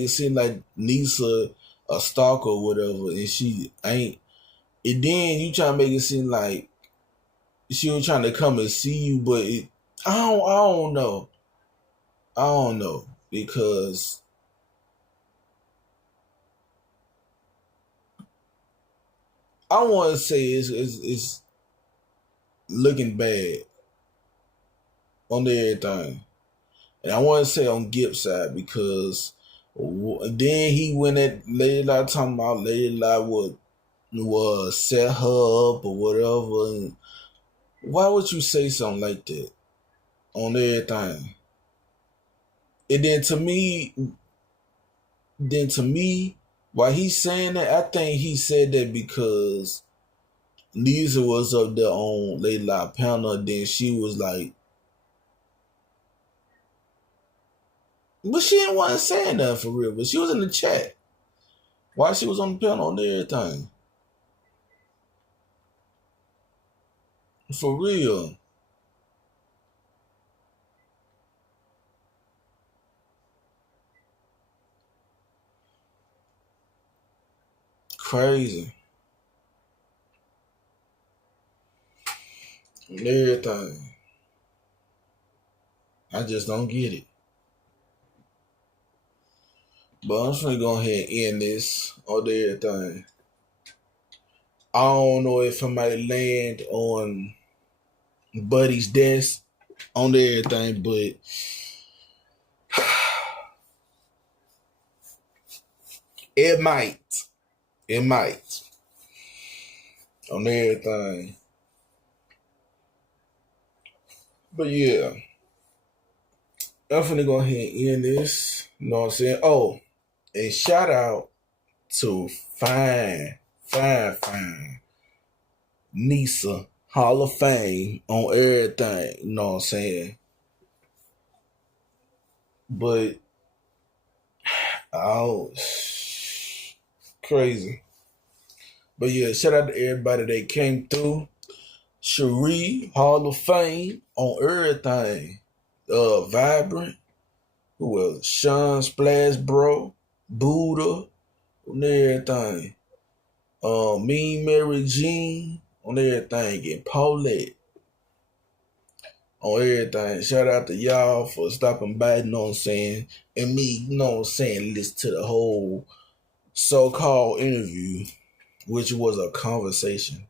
it seem like Nisa a stalker or whatever, and she ain't. And then you trying to make it seem like she was trying to come and see you, but I don't know. I don't know because I want to say it's looking bad on everything, and I want to say on Gibbs' side because then he went at Lady Lot talking about Lady Lot would set her up or whatever. And why would you say something like that on everything? And then to me, while he's saying that, I think he said that because Lisa was up there on Lady Lot panel, then she was like, but she didn't want to say nothing for real, but she was in the chat while she was on the panel and everything. For real. Crazy. And everything. I just don't get it. But I'm just gonna go ahead and end this on everything. I don't know if I might land on Buddy's desk on everything, but it might. It might. On everything. But yeah. I'm finna go ahead and end this. You know what I'm saying? Oh, and shout out to fine Nisa Hall of Fame on everything. You know what I'm saying? But crazy. But yeah, shout out to everybody that came through. Cherie Hall of Fame on everything. Vibrant. Who else? Sean Splash Bro. Buddha on everything. Mean Mary Jean on everything. And Paulette on everything. Shout out to y'all for stopping by, you know what I'm saying? And me, you know what I'm saying, listen to the whole so-called interview, which was a conversation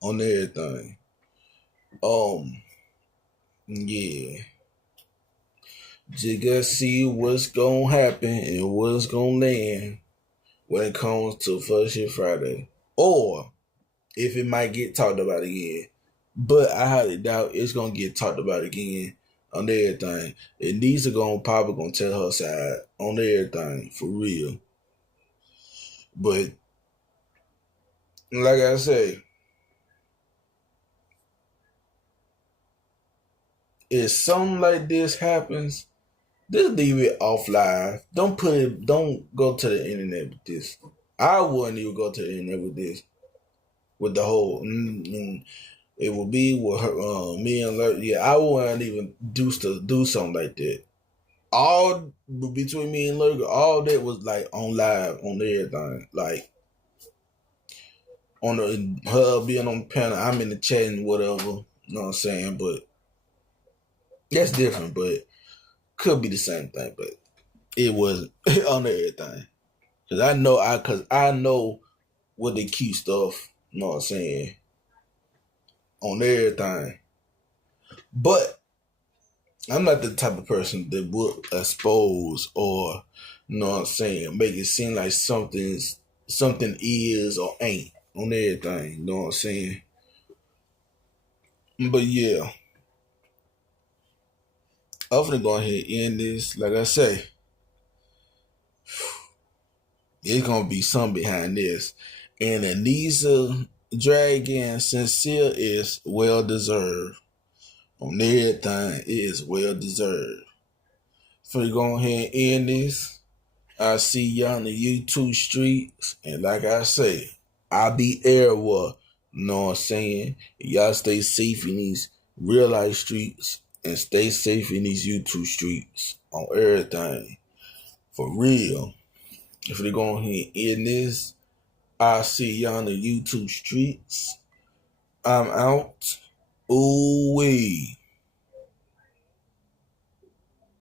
on everything. Yeah. Just gotta see what's gonna happen and what's gonna land when it comes to First Shit Friday. Or if it might get talked about again. But I highly doubt it's gonna get talked about again on everything. And these are probably gonna tell her side on everything for real. But like I say, if something like this happens, just leave it off live. Don't go to the internet with this. I wouldn't even go to the internet with this. With the whole it will be with her, me and Lurk. Yeah, I wouldn't even do something like that. All between me and Lurk, all that was like on live on everything. Like on her being on the panel, I'm in the chat and whatever. You know what I'm saying? But That's different, but could be the same thing, but it wasn't on everything. Cause I know what they keep stuff, you know what I'm saying, on everything. But I'm not the type of person that would expose or, you know what I'm saying, make it seem like something is or ain't on everything, you know what I'm saying? But yeah, I'm gonna go ahead and end this. Like I say, it's gonna be something behind this. And Anissa Dragon Sincere is well deserved. On everything, it is well deserved. So we go ahead and end this. I see y'all on the YouTube streets. And like I say, I be everywhere. You know what I'm saying? Y'all stay safe in these real life streets and stay safe in these YouTube streets on everything. For real. If we go ahead and end this, I see y'all on the YouTube streets. I'm out. Ooh wee.